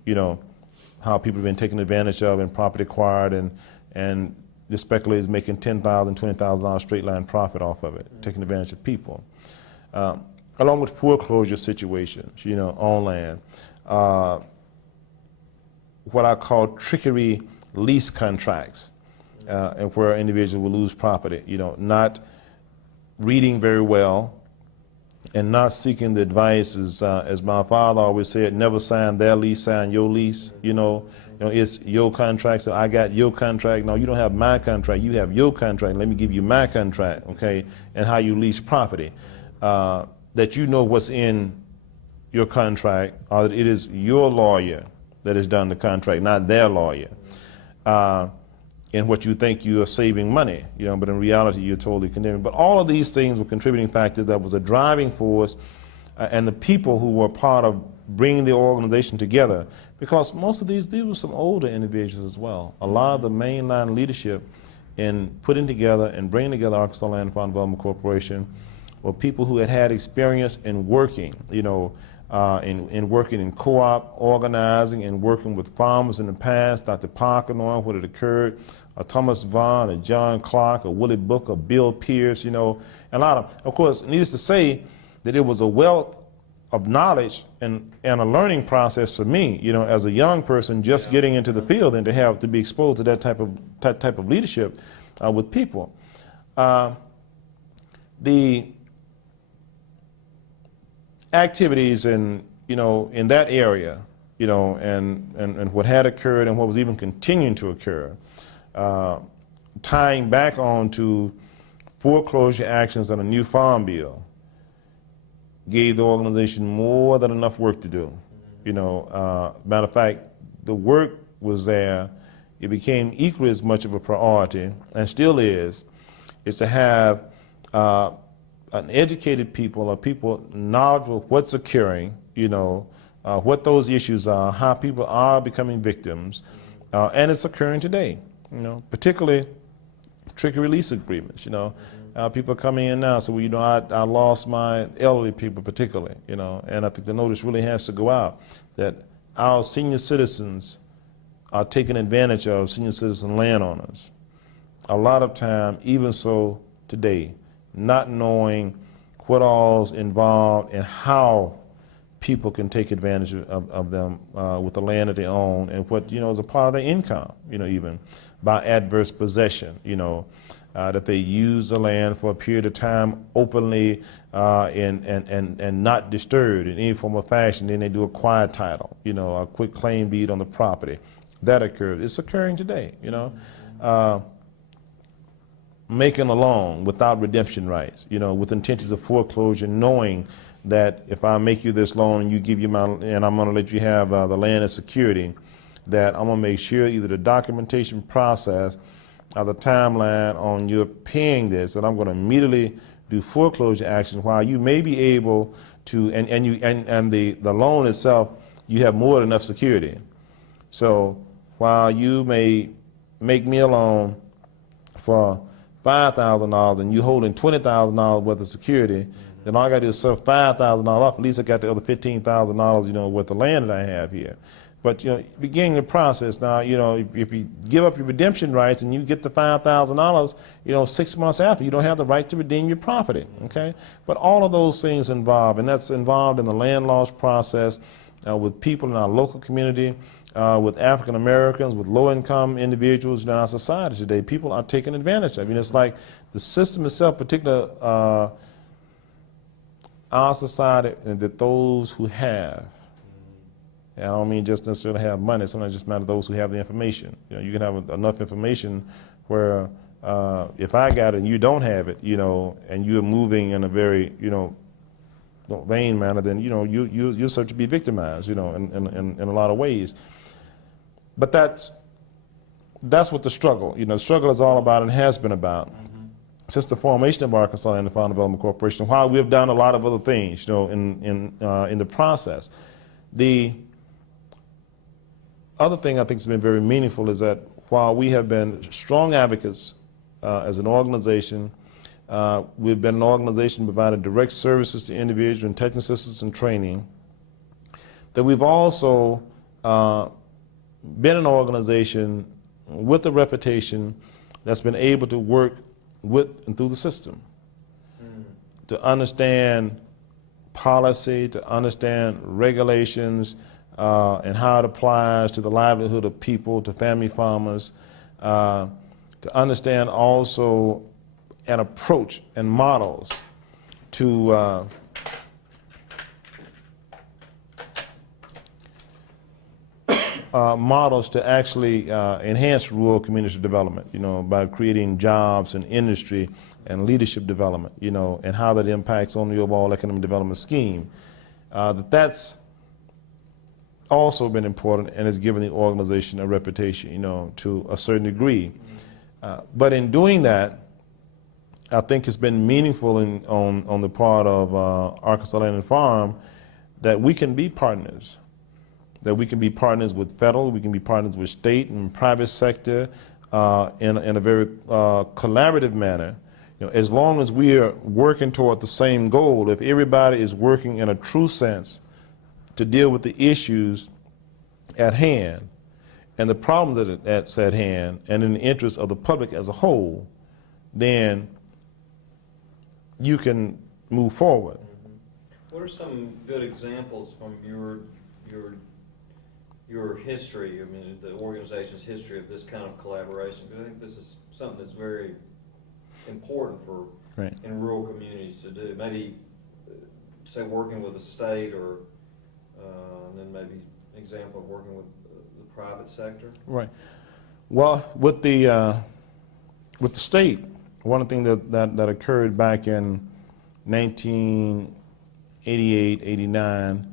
how people have been taken advantage of and property acquired, and the speculators making $10,000, $20,000 straight line profit off of it, taking advantage of people. Along with foreclosure situations, on land. What I call trickery lease contracts, and where individuals will lose property, not reading very well and not seeking the advice, as my father always said, never sign their lease, sign your lease, it's your contract, so I got your contract. No, you don't have my contract, you have your contract. Let me give you my contract, okay, and how you lease property. That what's in your contract, or that it is your lawyer that has done the contract, not their lawyer. And what you think you are saving money, but in reality you're totally condemning. But all of these things were contributing factors that was a driving force, and the people who were part of bringing the organization together, because most of these were some older individuals as well. A lot of the mainline leadership in putting together and bringing together Arkansas Land Farm Development Corporation were people who had had experience in working, in working in co-op, organizing, and working with farmers in the past. Dr. Parker, knowing what had occurred, Thomas Vaughn, John Clark, Willie Booker, Bill Pierce, a lot of course, needless to say that it was a wealth of knowledge and a learning process for me, as a young person just getting into the field, and to be exposed to that type of leadership with people. The activities in that area, and what had occurred and what was even continuing to occur, tying back on to foreclosure actions on a new farm bill, gave the organization more than enough work to do. You know, matter of fact, the work was there. It became equally as much of a priority, and still is to have an educated people, or people knowledgeable of what's occurring, you know, what those issues are, how people are becoming victims, and it's occurring today, you know, particularly tricky release agreements, you know. People are coming in now, so, you know, I lost my elderly people particularly, you know, and I think the notice really has to go out that our senior citizens are taking advantage of, senior citizen landowners. A lot of time, even so today, not knowing what all's involved and how people can take advantage of them with the land that they own, and what, you know, is a part of their income, you know, even by adverse possession, you know, that they use the land for a period of time openly and not disturbed in any form or fashion. Then they do a quiet title, you know, a quick claim deed on the property. That occurs. It's occurring today, you know. Making a loan without redemption rights, you know, with intentions of foreclosure, knowing that if I make you this loan and you give you my, and I'm going to let you have the land as security, that I'm going to make sure either the documentation process or the timeline on you paying this, that I'm going to immediately do foreclosure actions while you may be able to, and the loan itself, you have more than enough security. So while you may make me a loan for $5,000 and you holding $20,000 worth of security, then all I got to do is sell $5,000 off. At least I got the other $15,000, you know, worth of land that I have here. But, you know, beginning the process now, you know, if you give up your redemption rights and you get the $5,000, you know, 6 months after, you don't have the right to redeem your property, okay? But all of those things involved, and that's involved in the land loss process with people in our local community, with African Americans, with low-income individuals in our society today. People are taken advantage of. You know, it's like the system itself, particularly our society, and that those who have, and I don't mean just necessarily have money, sometimes it just matter those who have the information. You know, you can have enough information where if I got it and you don't have it, you know, and you're moving in a very, you know, vain manner, then, you know, you're such to be victimized, you know, in a lot of ways. But that's what the struggle, you know, the struggle is all about and has been about since the formation of Arkansas Land and Farm Development Corporation, while we've done a lot of other things, you know, in the process. The other thing I think has been very meaningful is that while we have been strong advocates as an organization, we've been an organization providing direct services to individuals and technical assistance and training, that we've also been an organization with a reputation that's been able to work with and through the system, to understand policy, to understand regulations, and how it applies to the livelihood of people, to family farmers, to understand also an approach and models to models to actually enhance rural community development, you know, by creating jobs and industry and leadership development, you know, and how that impacts on the overall economic development scheme. That's also been important and has given the organization a reputation, you know, to a certain degree. But in doing that, I think it's been meaningful on the part of Arkansas Land and Farm that we can be partners. That we can be partners with federal, we can be partners with state and private sector in a very collaborative manner. You know, as long as we are working toward the same goal, if everybody is working in a true sense to deal with the issues at hand and the problems that's at hand and in the interest of the public as a whole, then you can move forward. What are some good examples from your history, I mean, the organization's history of this kind of collaboration? Because I think this is something that's very important for in rural communities to do. Maybe, say, working with the state, or and then maybe an example of working with the private sector. Right. Well, with the state, one thing that occurred back in 1980, 88, 89,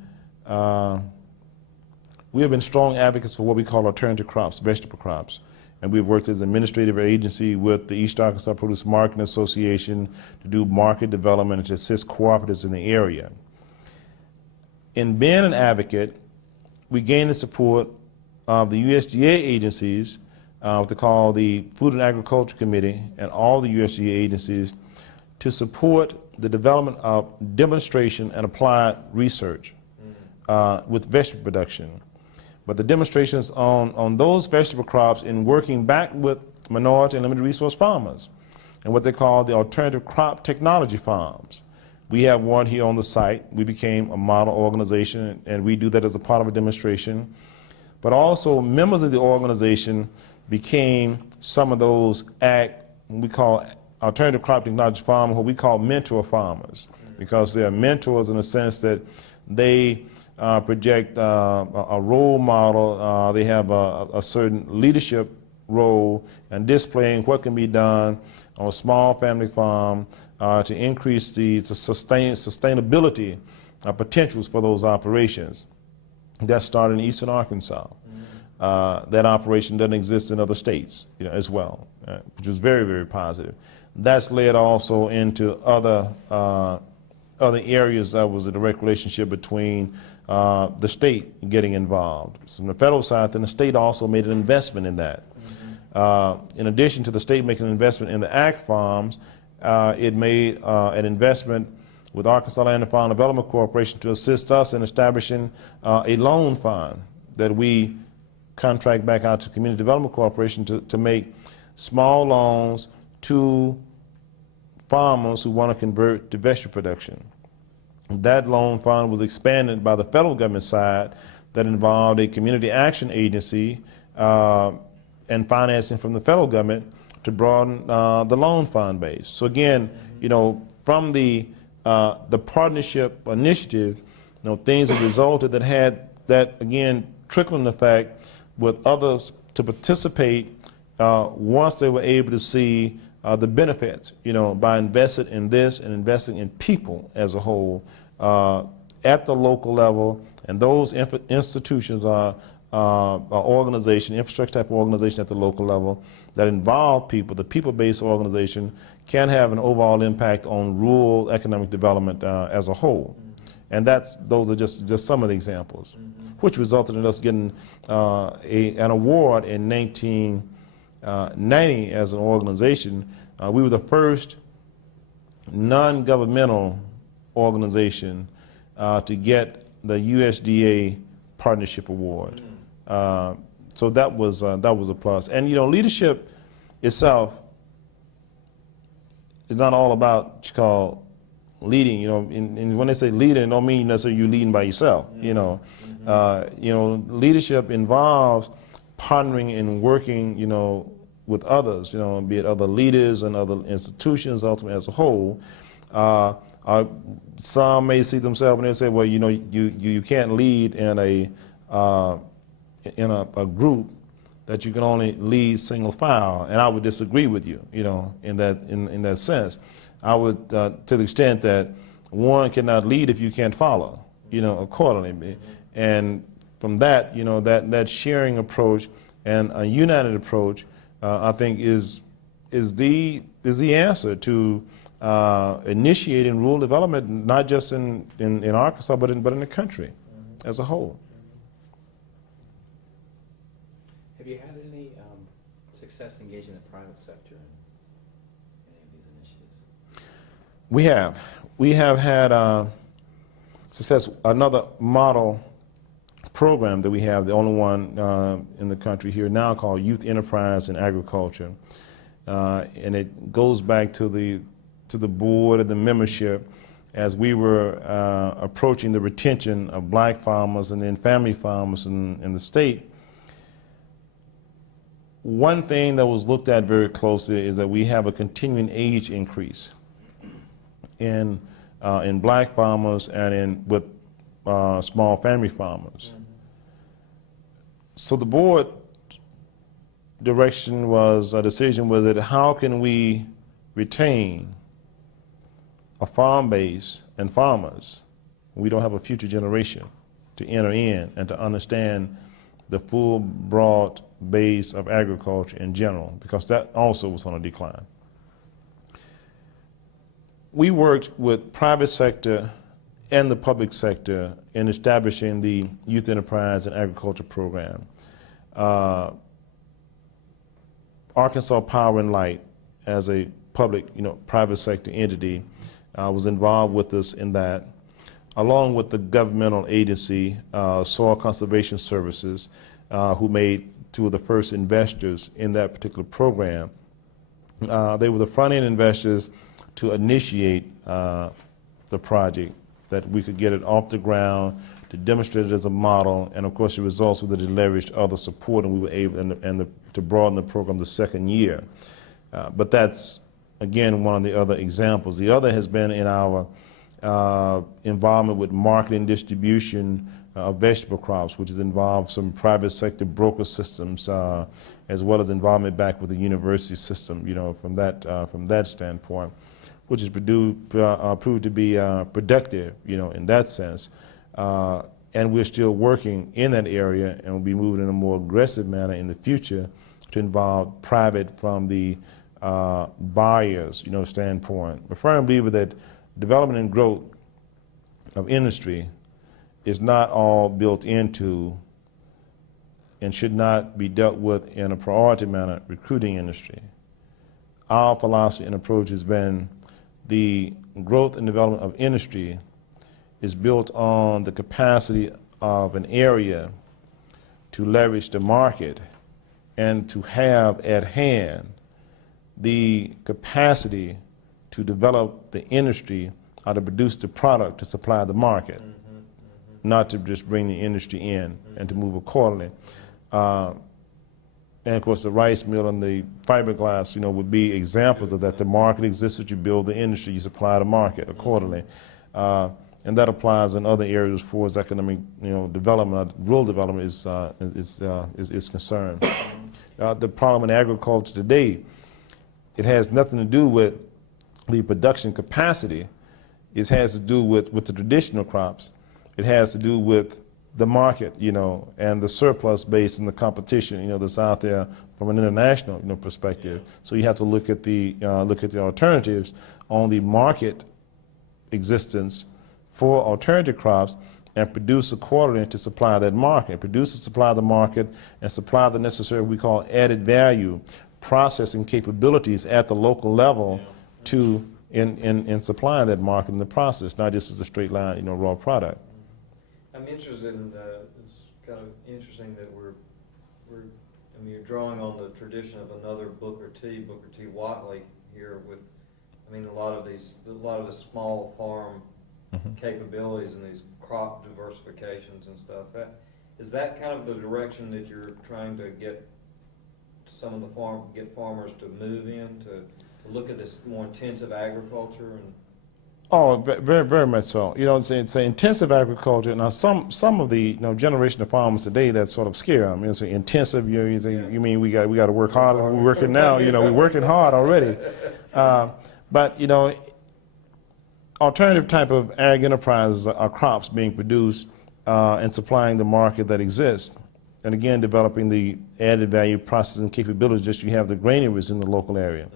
we have been strong advocates for what we call alternative crops, vegetable crops. And we've worked as an administrative agency with the East Arkansas Produce Marketing Association to do market development and to assist cooperatives in the area. In being an advocate, we gained the support of the USDA agencies, what they call the Food and Agriculture Committee, and all the USDA agencies to support the development of demonstration and applied research with vegetable production. But the demonstrations on those vegetable crops in working back with minority and limited resource farmers and what they call the alternative crop technology farms. We have one here on the site. We became a model organization, and we do that as a part of a demonstration. But also members of the organization became some of those we call alternative crop technology farmers, what we call mentor farmers, because they are mentors in the sense that they project a role model. They have a certain leadership role and displaying what can be done on a small family farm to increase the sustainability potentials for those operations. That started in eastern Arkansas. That operation doesn't exist in other states, as well, which was very, very positive. That's led also into other areas. That was a direct relationship between the state getting involved. So on the federal side, then the state also made an investment in that. In addition to the state making an investment in the ag farms, it made an investment with Arkansas Land and Farm Development Corporation to assist us in establishing a loan fund that we contract back out to Community Development Corporation to make small loans to farmers who want to convert to vegetable production. That loan fund was expanded by the federal government side that involved a community action agency and financing from the federal government to broaden the loan fund base. So again, from the partnership initiative, things have resulted that had that, again, trickling effect with others to participate once they were able to see the benefits, by investing in this and investing in people as a whole at the local level. And those institutions are organization, infrastructure type of organization at the local level that involve people. The people-based organization can have an overall impact on rural economic development as a whole. And those are just some of the examples, which resulted in us getting an award in 1990 as an organization. We were the first non-governmental organization to get the USDA Partnership Award. So that was a plus. And leadership itself is not all about what you call leading. And when they say leader, it don't mean necessarily you leading by yourself. Leadership involves partnering and working, with others. Be it other leaders and other institutions, ultimately as a whole. Some may see themselves and they say, well, you can't lead in a group that you can only lead single file, and I would disagree with you, in that sense. I would, to the extent that one cannot lead if you can't follow, accordingly. And from that, that sharing approach and a united approach, I think is the answer to initiating rural development, not just in Arkansas, but in the country as a whole. Have you had any success engaging the private sector in any of these initiatives? We have had success. Another model program that we have, the only one in the country here now, called Youth Enterprise in Agriculture, and it goes back to the board and the membership as we were approaching the retention of black farmers and then family farmers in the state. One thing that was looked at very closely is that we have a continuing age increase in black farmers and with small family farmers. So the board decision was that how can we retain a farm base and farmers we don't have a future generation to enter in and to understand the full broad base of agriculture in general, because that also was on a decline. We worked with private sector and the public sector in establishing the Youth Enterprise and Agriculture Program. Arkansas Power and Light, as a public, private sector entity, was involved with us in that, along with the governmental agency, Soil Conservation Services, who made two of the first investors in that particular program. They were the front-end investors to initiate the project, that we could get it off the ground, to demonstrate it as a model, and of course the results were that it leveraged other support, and we were able to broaden the program the second year. But that's, again, one of the other examples. The other has been in our involvement with marketing distribution of vegetable crops, which has involved some private sector broker systems, as well as involvement back with the university system, from that standpoint, which has proved to be productive, in that sense. And we're still working in that area, and we'll be moving in a more aggressive manner in the future to involve private from the buyers, standpoint. We're a firm believer that development and growth of industry is not all built into and should not be dealt with in a priority manner recruiting industry. Our philosophy and approach has been the growth and development of industry is built on the capacity of an area to leverage the market and to have at hand the capacity to develop the industry or to produce the product to supply the market, not to just bring the industry in and to move accordingly. And of course the rice mill and the fiberglass, would be examples of that. The market exists, that you build the industry, you supply the market accordingly. And that applies in other areas as far as economic, development, rural development is concerned. The problem in agriculture today, it has nothing to do with the production capacity. It has to do with the traditional crops. It has to do with the market, and the surplus base and the competition, that's out there from an international, perspective. So you have to look at the alternatives on the market existence for alternative crops and produce accordingly to supply that market. Produce and supply the market and supply the necessary, we call added value, processing capabilities at the local level to in supplying that market in the process, not just as a straight line, raw product. I'm interested in, it's kind of interesting that you're drawing on the tradition of another Booker T. Whatley here with, a lot of the small farm capabilities and these crop diversifications and stuff. Is that kind of the direction that you're trying to get some of the farmers to move in, to look at this more intensive agriculture? And oh, very, very much so. It's intensive agriculture. Now, some of the generation of farmers today that sort of scare them. It's intensive. You mean we got to work hard? We're working now. We're working hard already. But alternative type of ag enterprises are crops being produced and supplying the market that exists. And again, developing the added value processing capabilities just you have the granaries in the local area.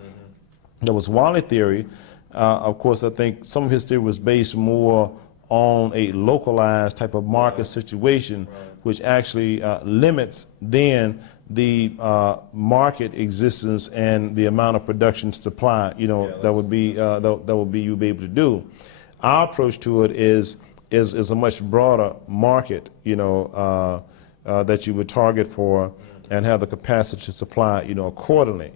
There was Whatley theory. Of course, I think some of his theory was based more on a localized type of market situation, which actually limits then the market existence and the amount of production supply, that would be you'll be able to do. Our approach to it is a much broader market, that you would target for and have the capacity to supply, accordingly.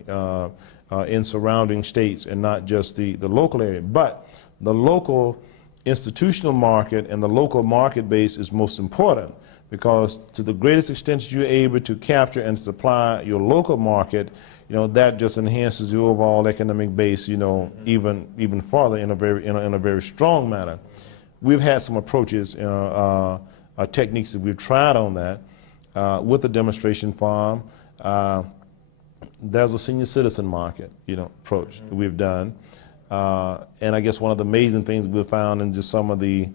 In surrounding states and not just the local area. But the local institutional market and the local market base is most important, because to the greatest extent you're able to capture and supply your local market, that just enhances the overall economic base, even farther in a very strong manner. We've had some approaches, techniques that we've tried on that with the demonstration farm. There's a senior citizen market, approach that we've done. And I guess one of the amazing things we've found in just some of the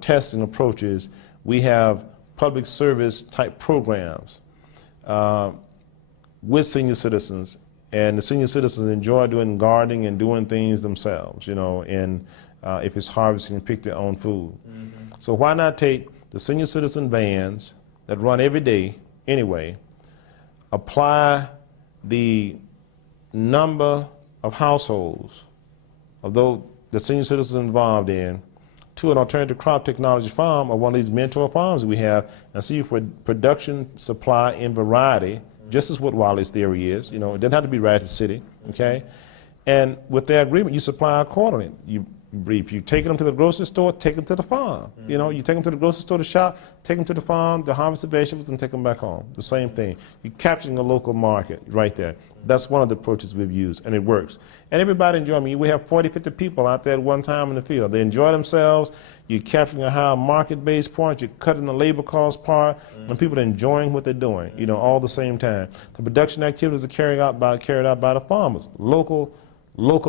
testing approaches. We have public service type programs with senior citizens, and the senior citizens enjoy doing gardening and doing things themselves, you know, and if it's harvesting and pick their own food. So why not take the senior citizen vans that run every day anyway, apply the number of households, although the senior citizens involved in, to an alternative crop technology farm or one of these mentor farms we have, and see if production, supply, and variety, just as what Wallace's theory is. You know, it doesn't have to be right at the city, okay? And with their agreement, you supply accordingly. If you take them to the grocery store, take them to the farm. You know, you take them to the grocery store to shop, take them to the farm to harvest the vegetables and take them back home. The same thing. You're capturing a local market right there. That's one of the approaches we've used, and it works. And everybody enjoys. I mean, we have 40, 50 people out there at one time in the field. They enjoy themselves. You're capturing a higher market-based part. You're cutting the labor cost part, and people are enjoying what they're doing, you know, all at the same time. The production activities are carried out by the farmers, local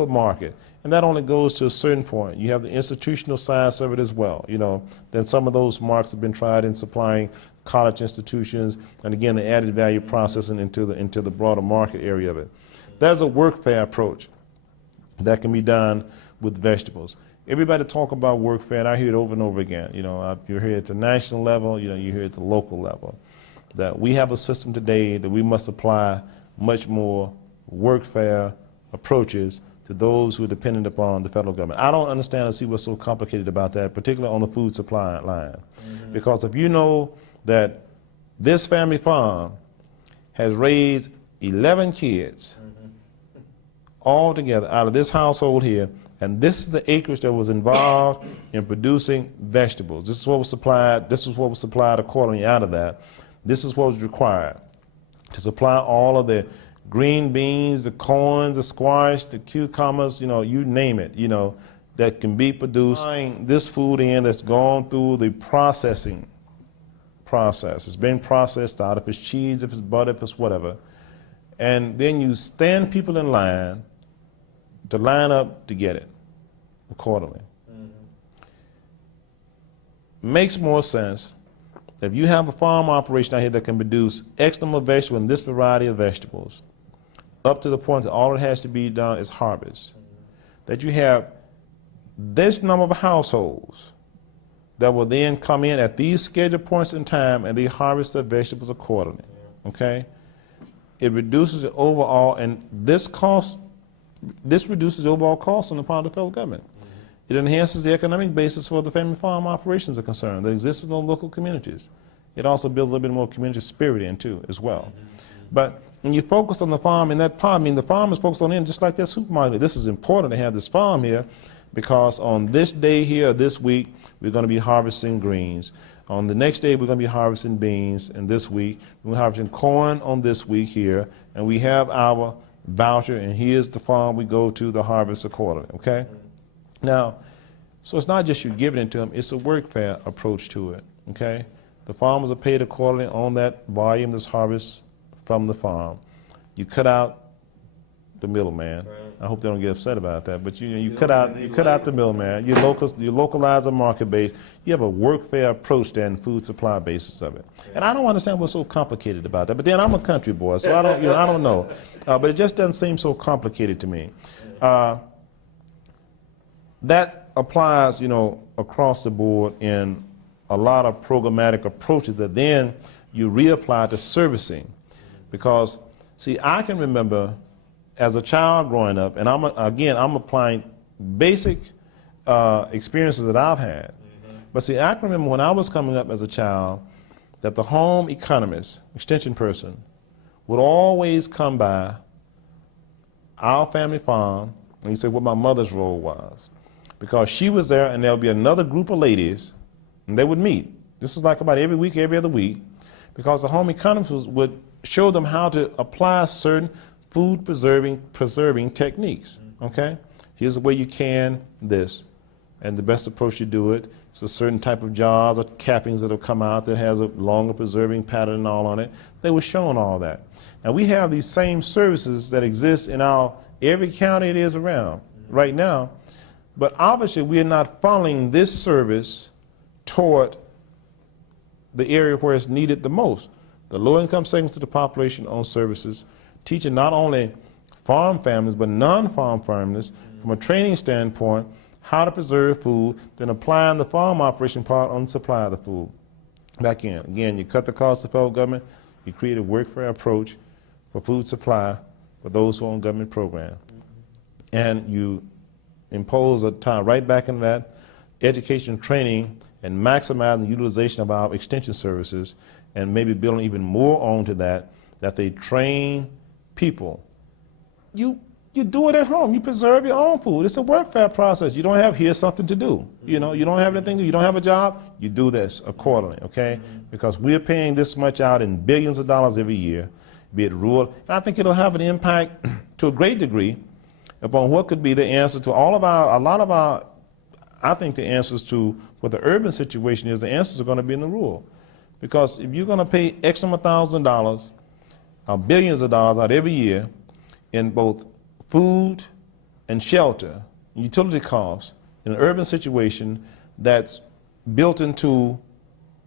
market. And that only goes to a certain point. You have the institutional side of it as well. You know, then some of those marks have been tried in supplying college institutions, and again, the added value processing into the broader market area of it. There's a work fair approach that can be done with vegetables. Everybody talk about work fair, and I hear it over and over again. You know, you hear it at the national level, you know, you hear it at the local level. That we have a system today that we must apply much more work fair approaches to those who are dependent upon the federal government. I don't understand and see what's so complicated about that, particularly on the food supply line. Because if you know that this family farm has raised 11 kids all together out of this household here, and this is the acreage that was involved in producing vegetables. This is what was supplied accordingly out of that. This is what was required to supply all of the green beans, the corns, the squash, the cucumbers, you know, you name it, you know, that can be produced. This food in that's gone through the processing process. It's been processed out, if it's cheese, if it's butter, if it's whatever. And then you stand people in line to line up to get it accordingly. Makes more sense if you have a farm operation out here that can produce X number of vegetables and this variety of vegetables, up to the point that all it has to be done is harvest. That you have this number of households that will then come in at these scheduled points in time and they harvest their vegetables accordingly, okay? It reduces the overall, and this reduces the overall cost on the part of the federal government. It enhances the economic basis for the family farm operations are concerned that exists in the local communities. It also builds a little bit more community spirit in too, as well. But when you focus on the farm in that part, I mean, the farm is focused on it just like that supermarket. This is important to have this farm here because on this day here, this week, we're going to be harvesting greens. On the next day, we're going to be harvesting beans, and this week, we're harvesting corn on this week here, and we have our voucher, and here's the farm we go to the harvest accordingly, okay? Now, so it's not just you giving it to them, it's a work fair approach to it, okay? The farmers are paid accordingly on that volume that's harvest from the farm. You cut out the middleman. Right. I hope they don't get upset about that, but you cut out the middleman. You localize the market base. You have a work fair approach to the food supply basis of it. Yeah. And I don't understand what's so complicated about that. But then I'm a country boy, so I don't know. But it just doesn't seem so complicated to me. That applies, you know, across the board in a lot of programmatic approaches that then you reapply to servicing. Because, see, I can remember as a child growing up, and I'm applying basic experiences that I've had. But see, I can remember when I was coming up as a child that the home economist, extension person, would always come by our family farm and he'd say what my mother's role was. Because she was there and there'll be another group of ladies and they would meet. This was like about every week, every other week, because the home economist would show them how to apply certain food preserving techniques, okay? Here's the way you can this, and the best approach to do it. So a certain type of jars or cappings that will come out that has a longer preserving pattern and all on it. They were shown all that. Now we have these same services that exist in every county it is around right now, but obviously we are not following this service toward the area where it's needed the most. The low-income segments of the population on services, teaching not only farm families but non-farm families from a training standpoint how to preserve food, then applying the farm operation part on the supply of the food. Back in. Again, you cut the cost of federal government, you create a workfare approach for food supply for those who are on government program. And you impose a time right back into that education, training, and maximizing the utilization of our extension services, and maybe building even more onto that they train people. You do it at home. You preserve your own food. It's a workfare process. You don't have, here's something to do. You know, you don't have anything to do. You don't have a job, you do this accordingly, okay? Because we're paying this much out in billions of dollars every year, be it rural. And I think it'll have an impact to a great degree upon what could be the answer to a lot of our, I think the answers to what the urban situation is, the answers are going to be in the rural. Because if you're going to pay X number $1,000, billions of dollars out every year in both food and shelter, utility costs, in an urban situation that's built into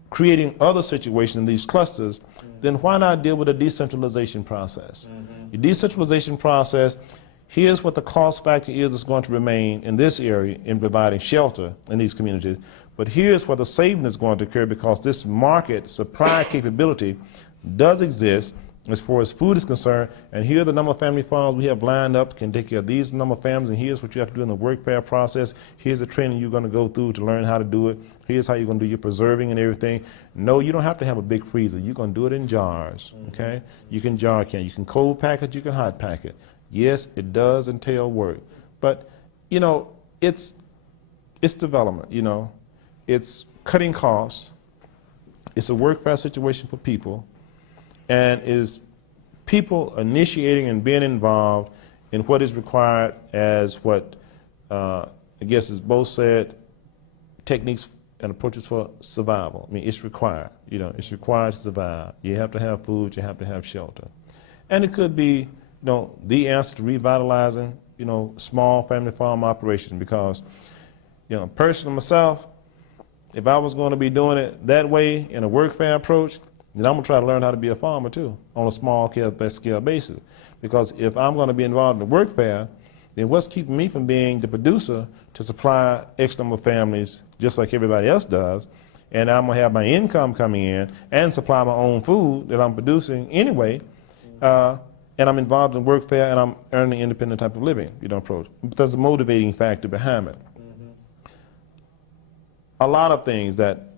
creating other situations in these clusters, then why not deal with a decentralization process? The decentralization process, here's what the cost factor is that's going to remain in this area in providing shelter in these communities, but here's where the saving is going to occur because this market supply capability does exist as far as food is concerned, and here are the number of family farms we have lined up can take care of these number of families, and here's what you have to do in the workfare process. Here's the training you're going to go through to learn how to do it. Here's how you're going to do your preserving and everything. No, you don't have to have a big freezer. You're going to do it in jars, okay? You can jar can. You can cold pack it, you can hot pack it. Yes, it does entail work, but, you know, it's development, you know. It's cutting costs. It's a workfare situation for people, and is people initiating and being involved in what is required as what I guess is both said, techniques and approaches for survival. I mean, it's required. You know, it's required to survive. You have to have food. You have to have shelter, and it could be, you know, the answer to revitalizing, you know, small family farm operation. Because, you know, personally myself, if I was going to be doing it that way in a workfare approach, then I'm going to try to learn how to be a farmer too, on a small scale basis. Because if I'm going to be involved in the workfare, then what's keeping me from being the producer to supply X number of families just like everybody else does, and I'm going to have my income coming in and supply my own food that I'm producing anyway, and I'm involved in workfare and I'm earning independent type of living, you know, approach. But there's a motivating factor behind it. A lot of things that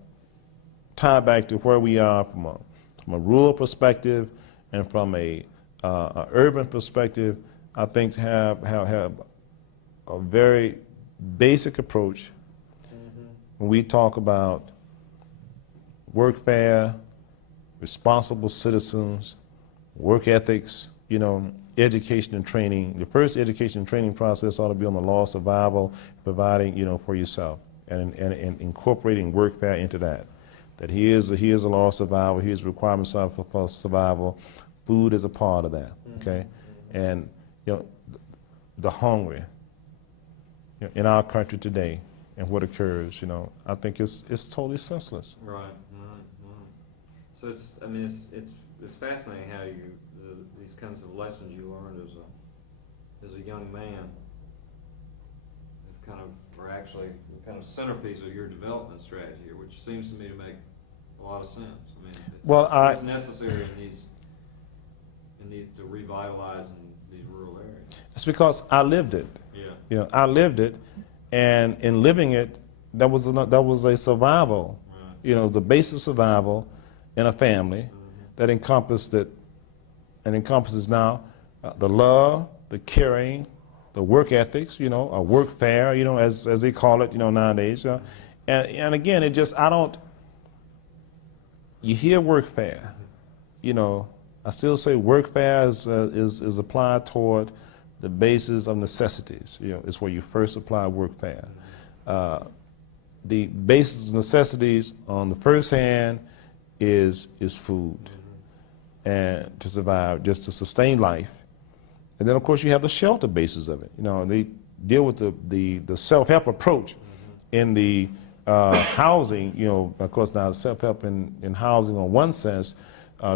tie back to where we are from a rural perspective and from a urban perspective, I think have a very basic approach when we talk about workfare, responsible citizens, work ethics, you know, education and training. The first education and training process ought to be on the law of survival, providing, you know, for yourself, and incorporating workfare into that. That here's a law of survival, here's requirements for survival. Food is a part of that, okay? And, you know, the hungry, you know, in our country today and what occurs, you know, I think it's totally senseless. Right. So it's, I mean, it's fascinating how these kinds of lessons you learned as a young man kind of are actually kind of centerpiece of your development strategy here, which seems to me to make a lot of sense. I mean, it's necessary in these to revitalize in these rural areas. It's because I lived it. Yeah. You know, I lived it, and in living it, that was a survival. Right. You know, the basic survival in a family that encompassed it, and encompasses now the love, the caring, the work ethics, you know, a work fair, you know, as they call it, you know, nowadays. And again, it just, you hear work fair, you know, I still say work fair is applied toward the basis of necessities, you know, is where you first apply work fair. The basis of necessities on the first hand is food, and to survive, just to sustain life. And then, of course, you have the shelter basis of it. You know, they deal with the self-help approach in the Housing, of course now self-help in housing on one sense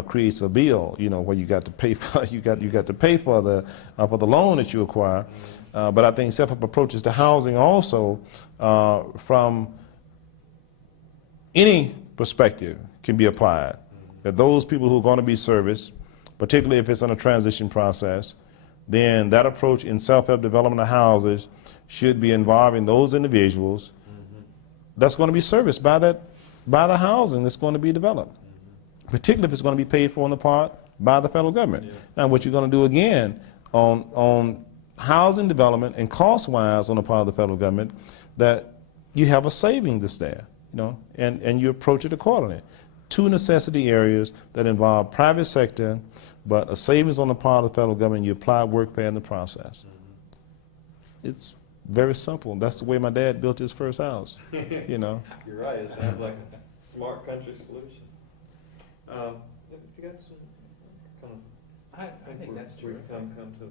creates a bill, where you got to pay for you got to pay for the loan that you acquire. But I think self-help approaches to housing also from any perspective can be applied. That those people who are going to be serviced, particularly if it's in a transition process, then that approach in self-help development of houses should be involving those individuals that's going to be serviced by the housing that's going to be developed, particularly if it's going to be paid for in the part by the federal government. Yeah. Now, what you're going to do again on housing development and cost-wise on the part of the federal government, that you have a savings that's there, and you approach it accordingly. Two necessity areas that involve private sector, but a savings on the part of the federal government, you apply workfare in the process. It's very simple. That's the way my dad built his first house, You're right. It sounds like a smart country solution. Have you got some kind of? I think that's true. We've come to the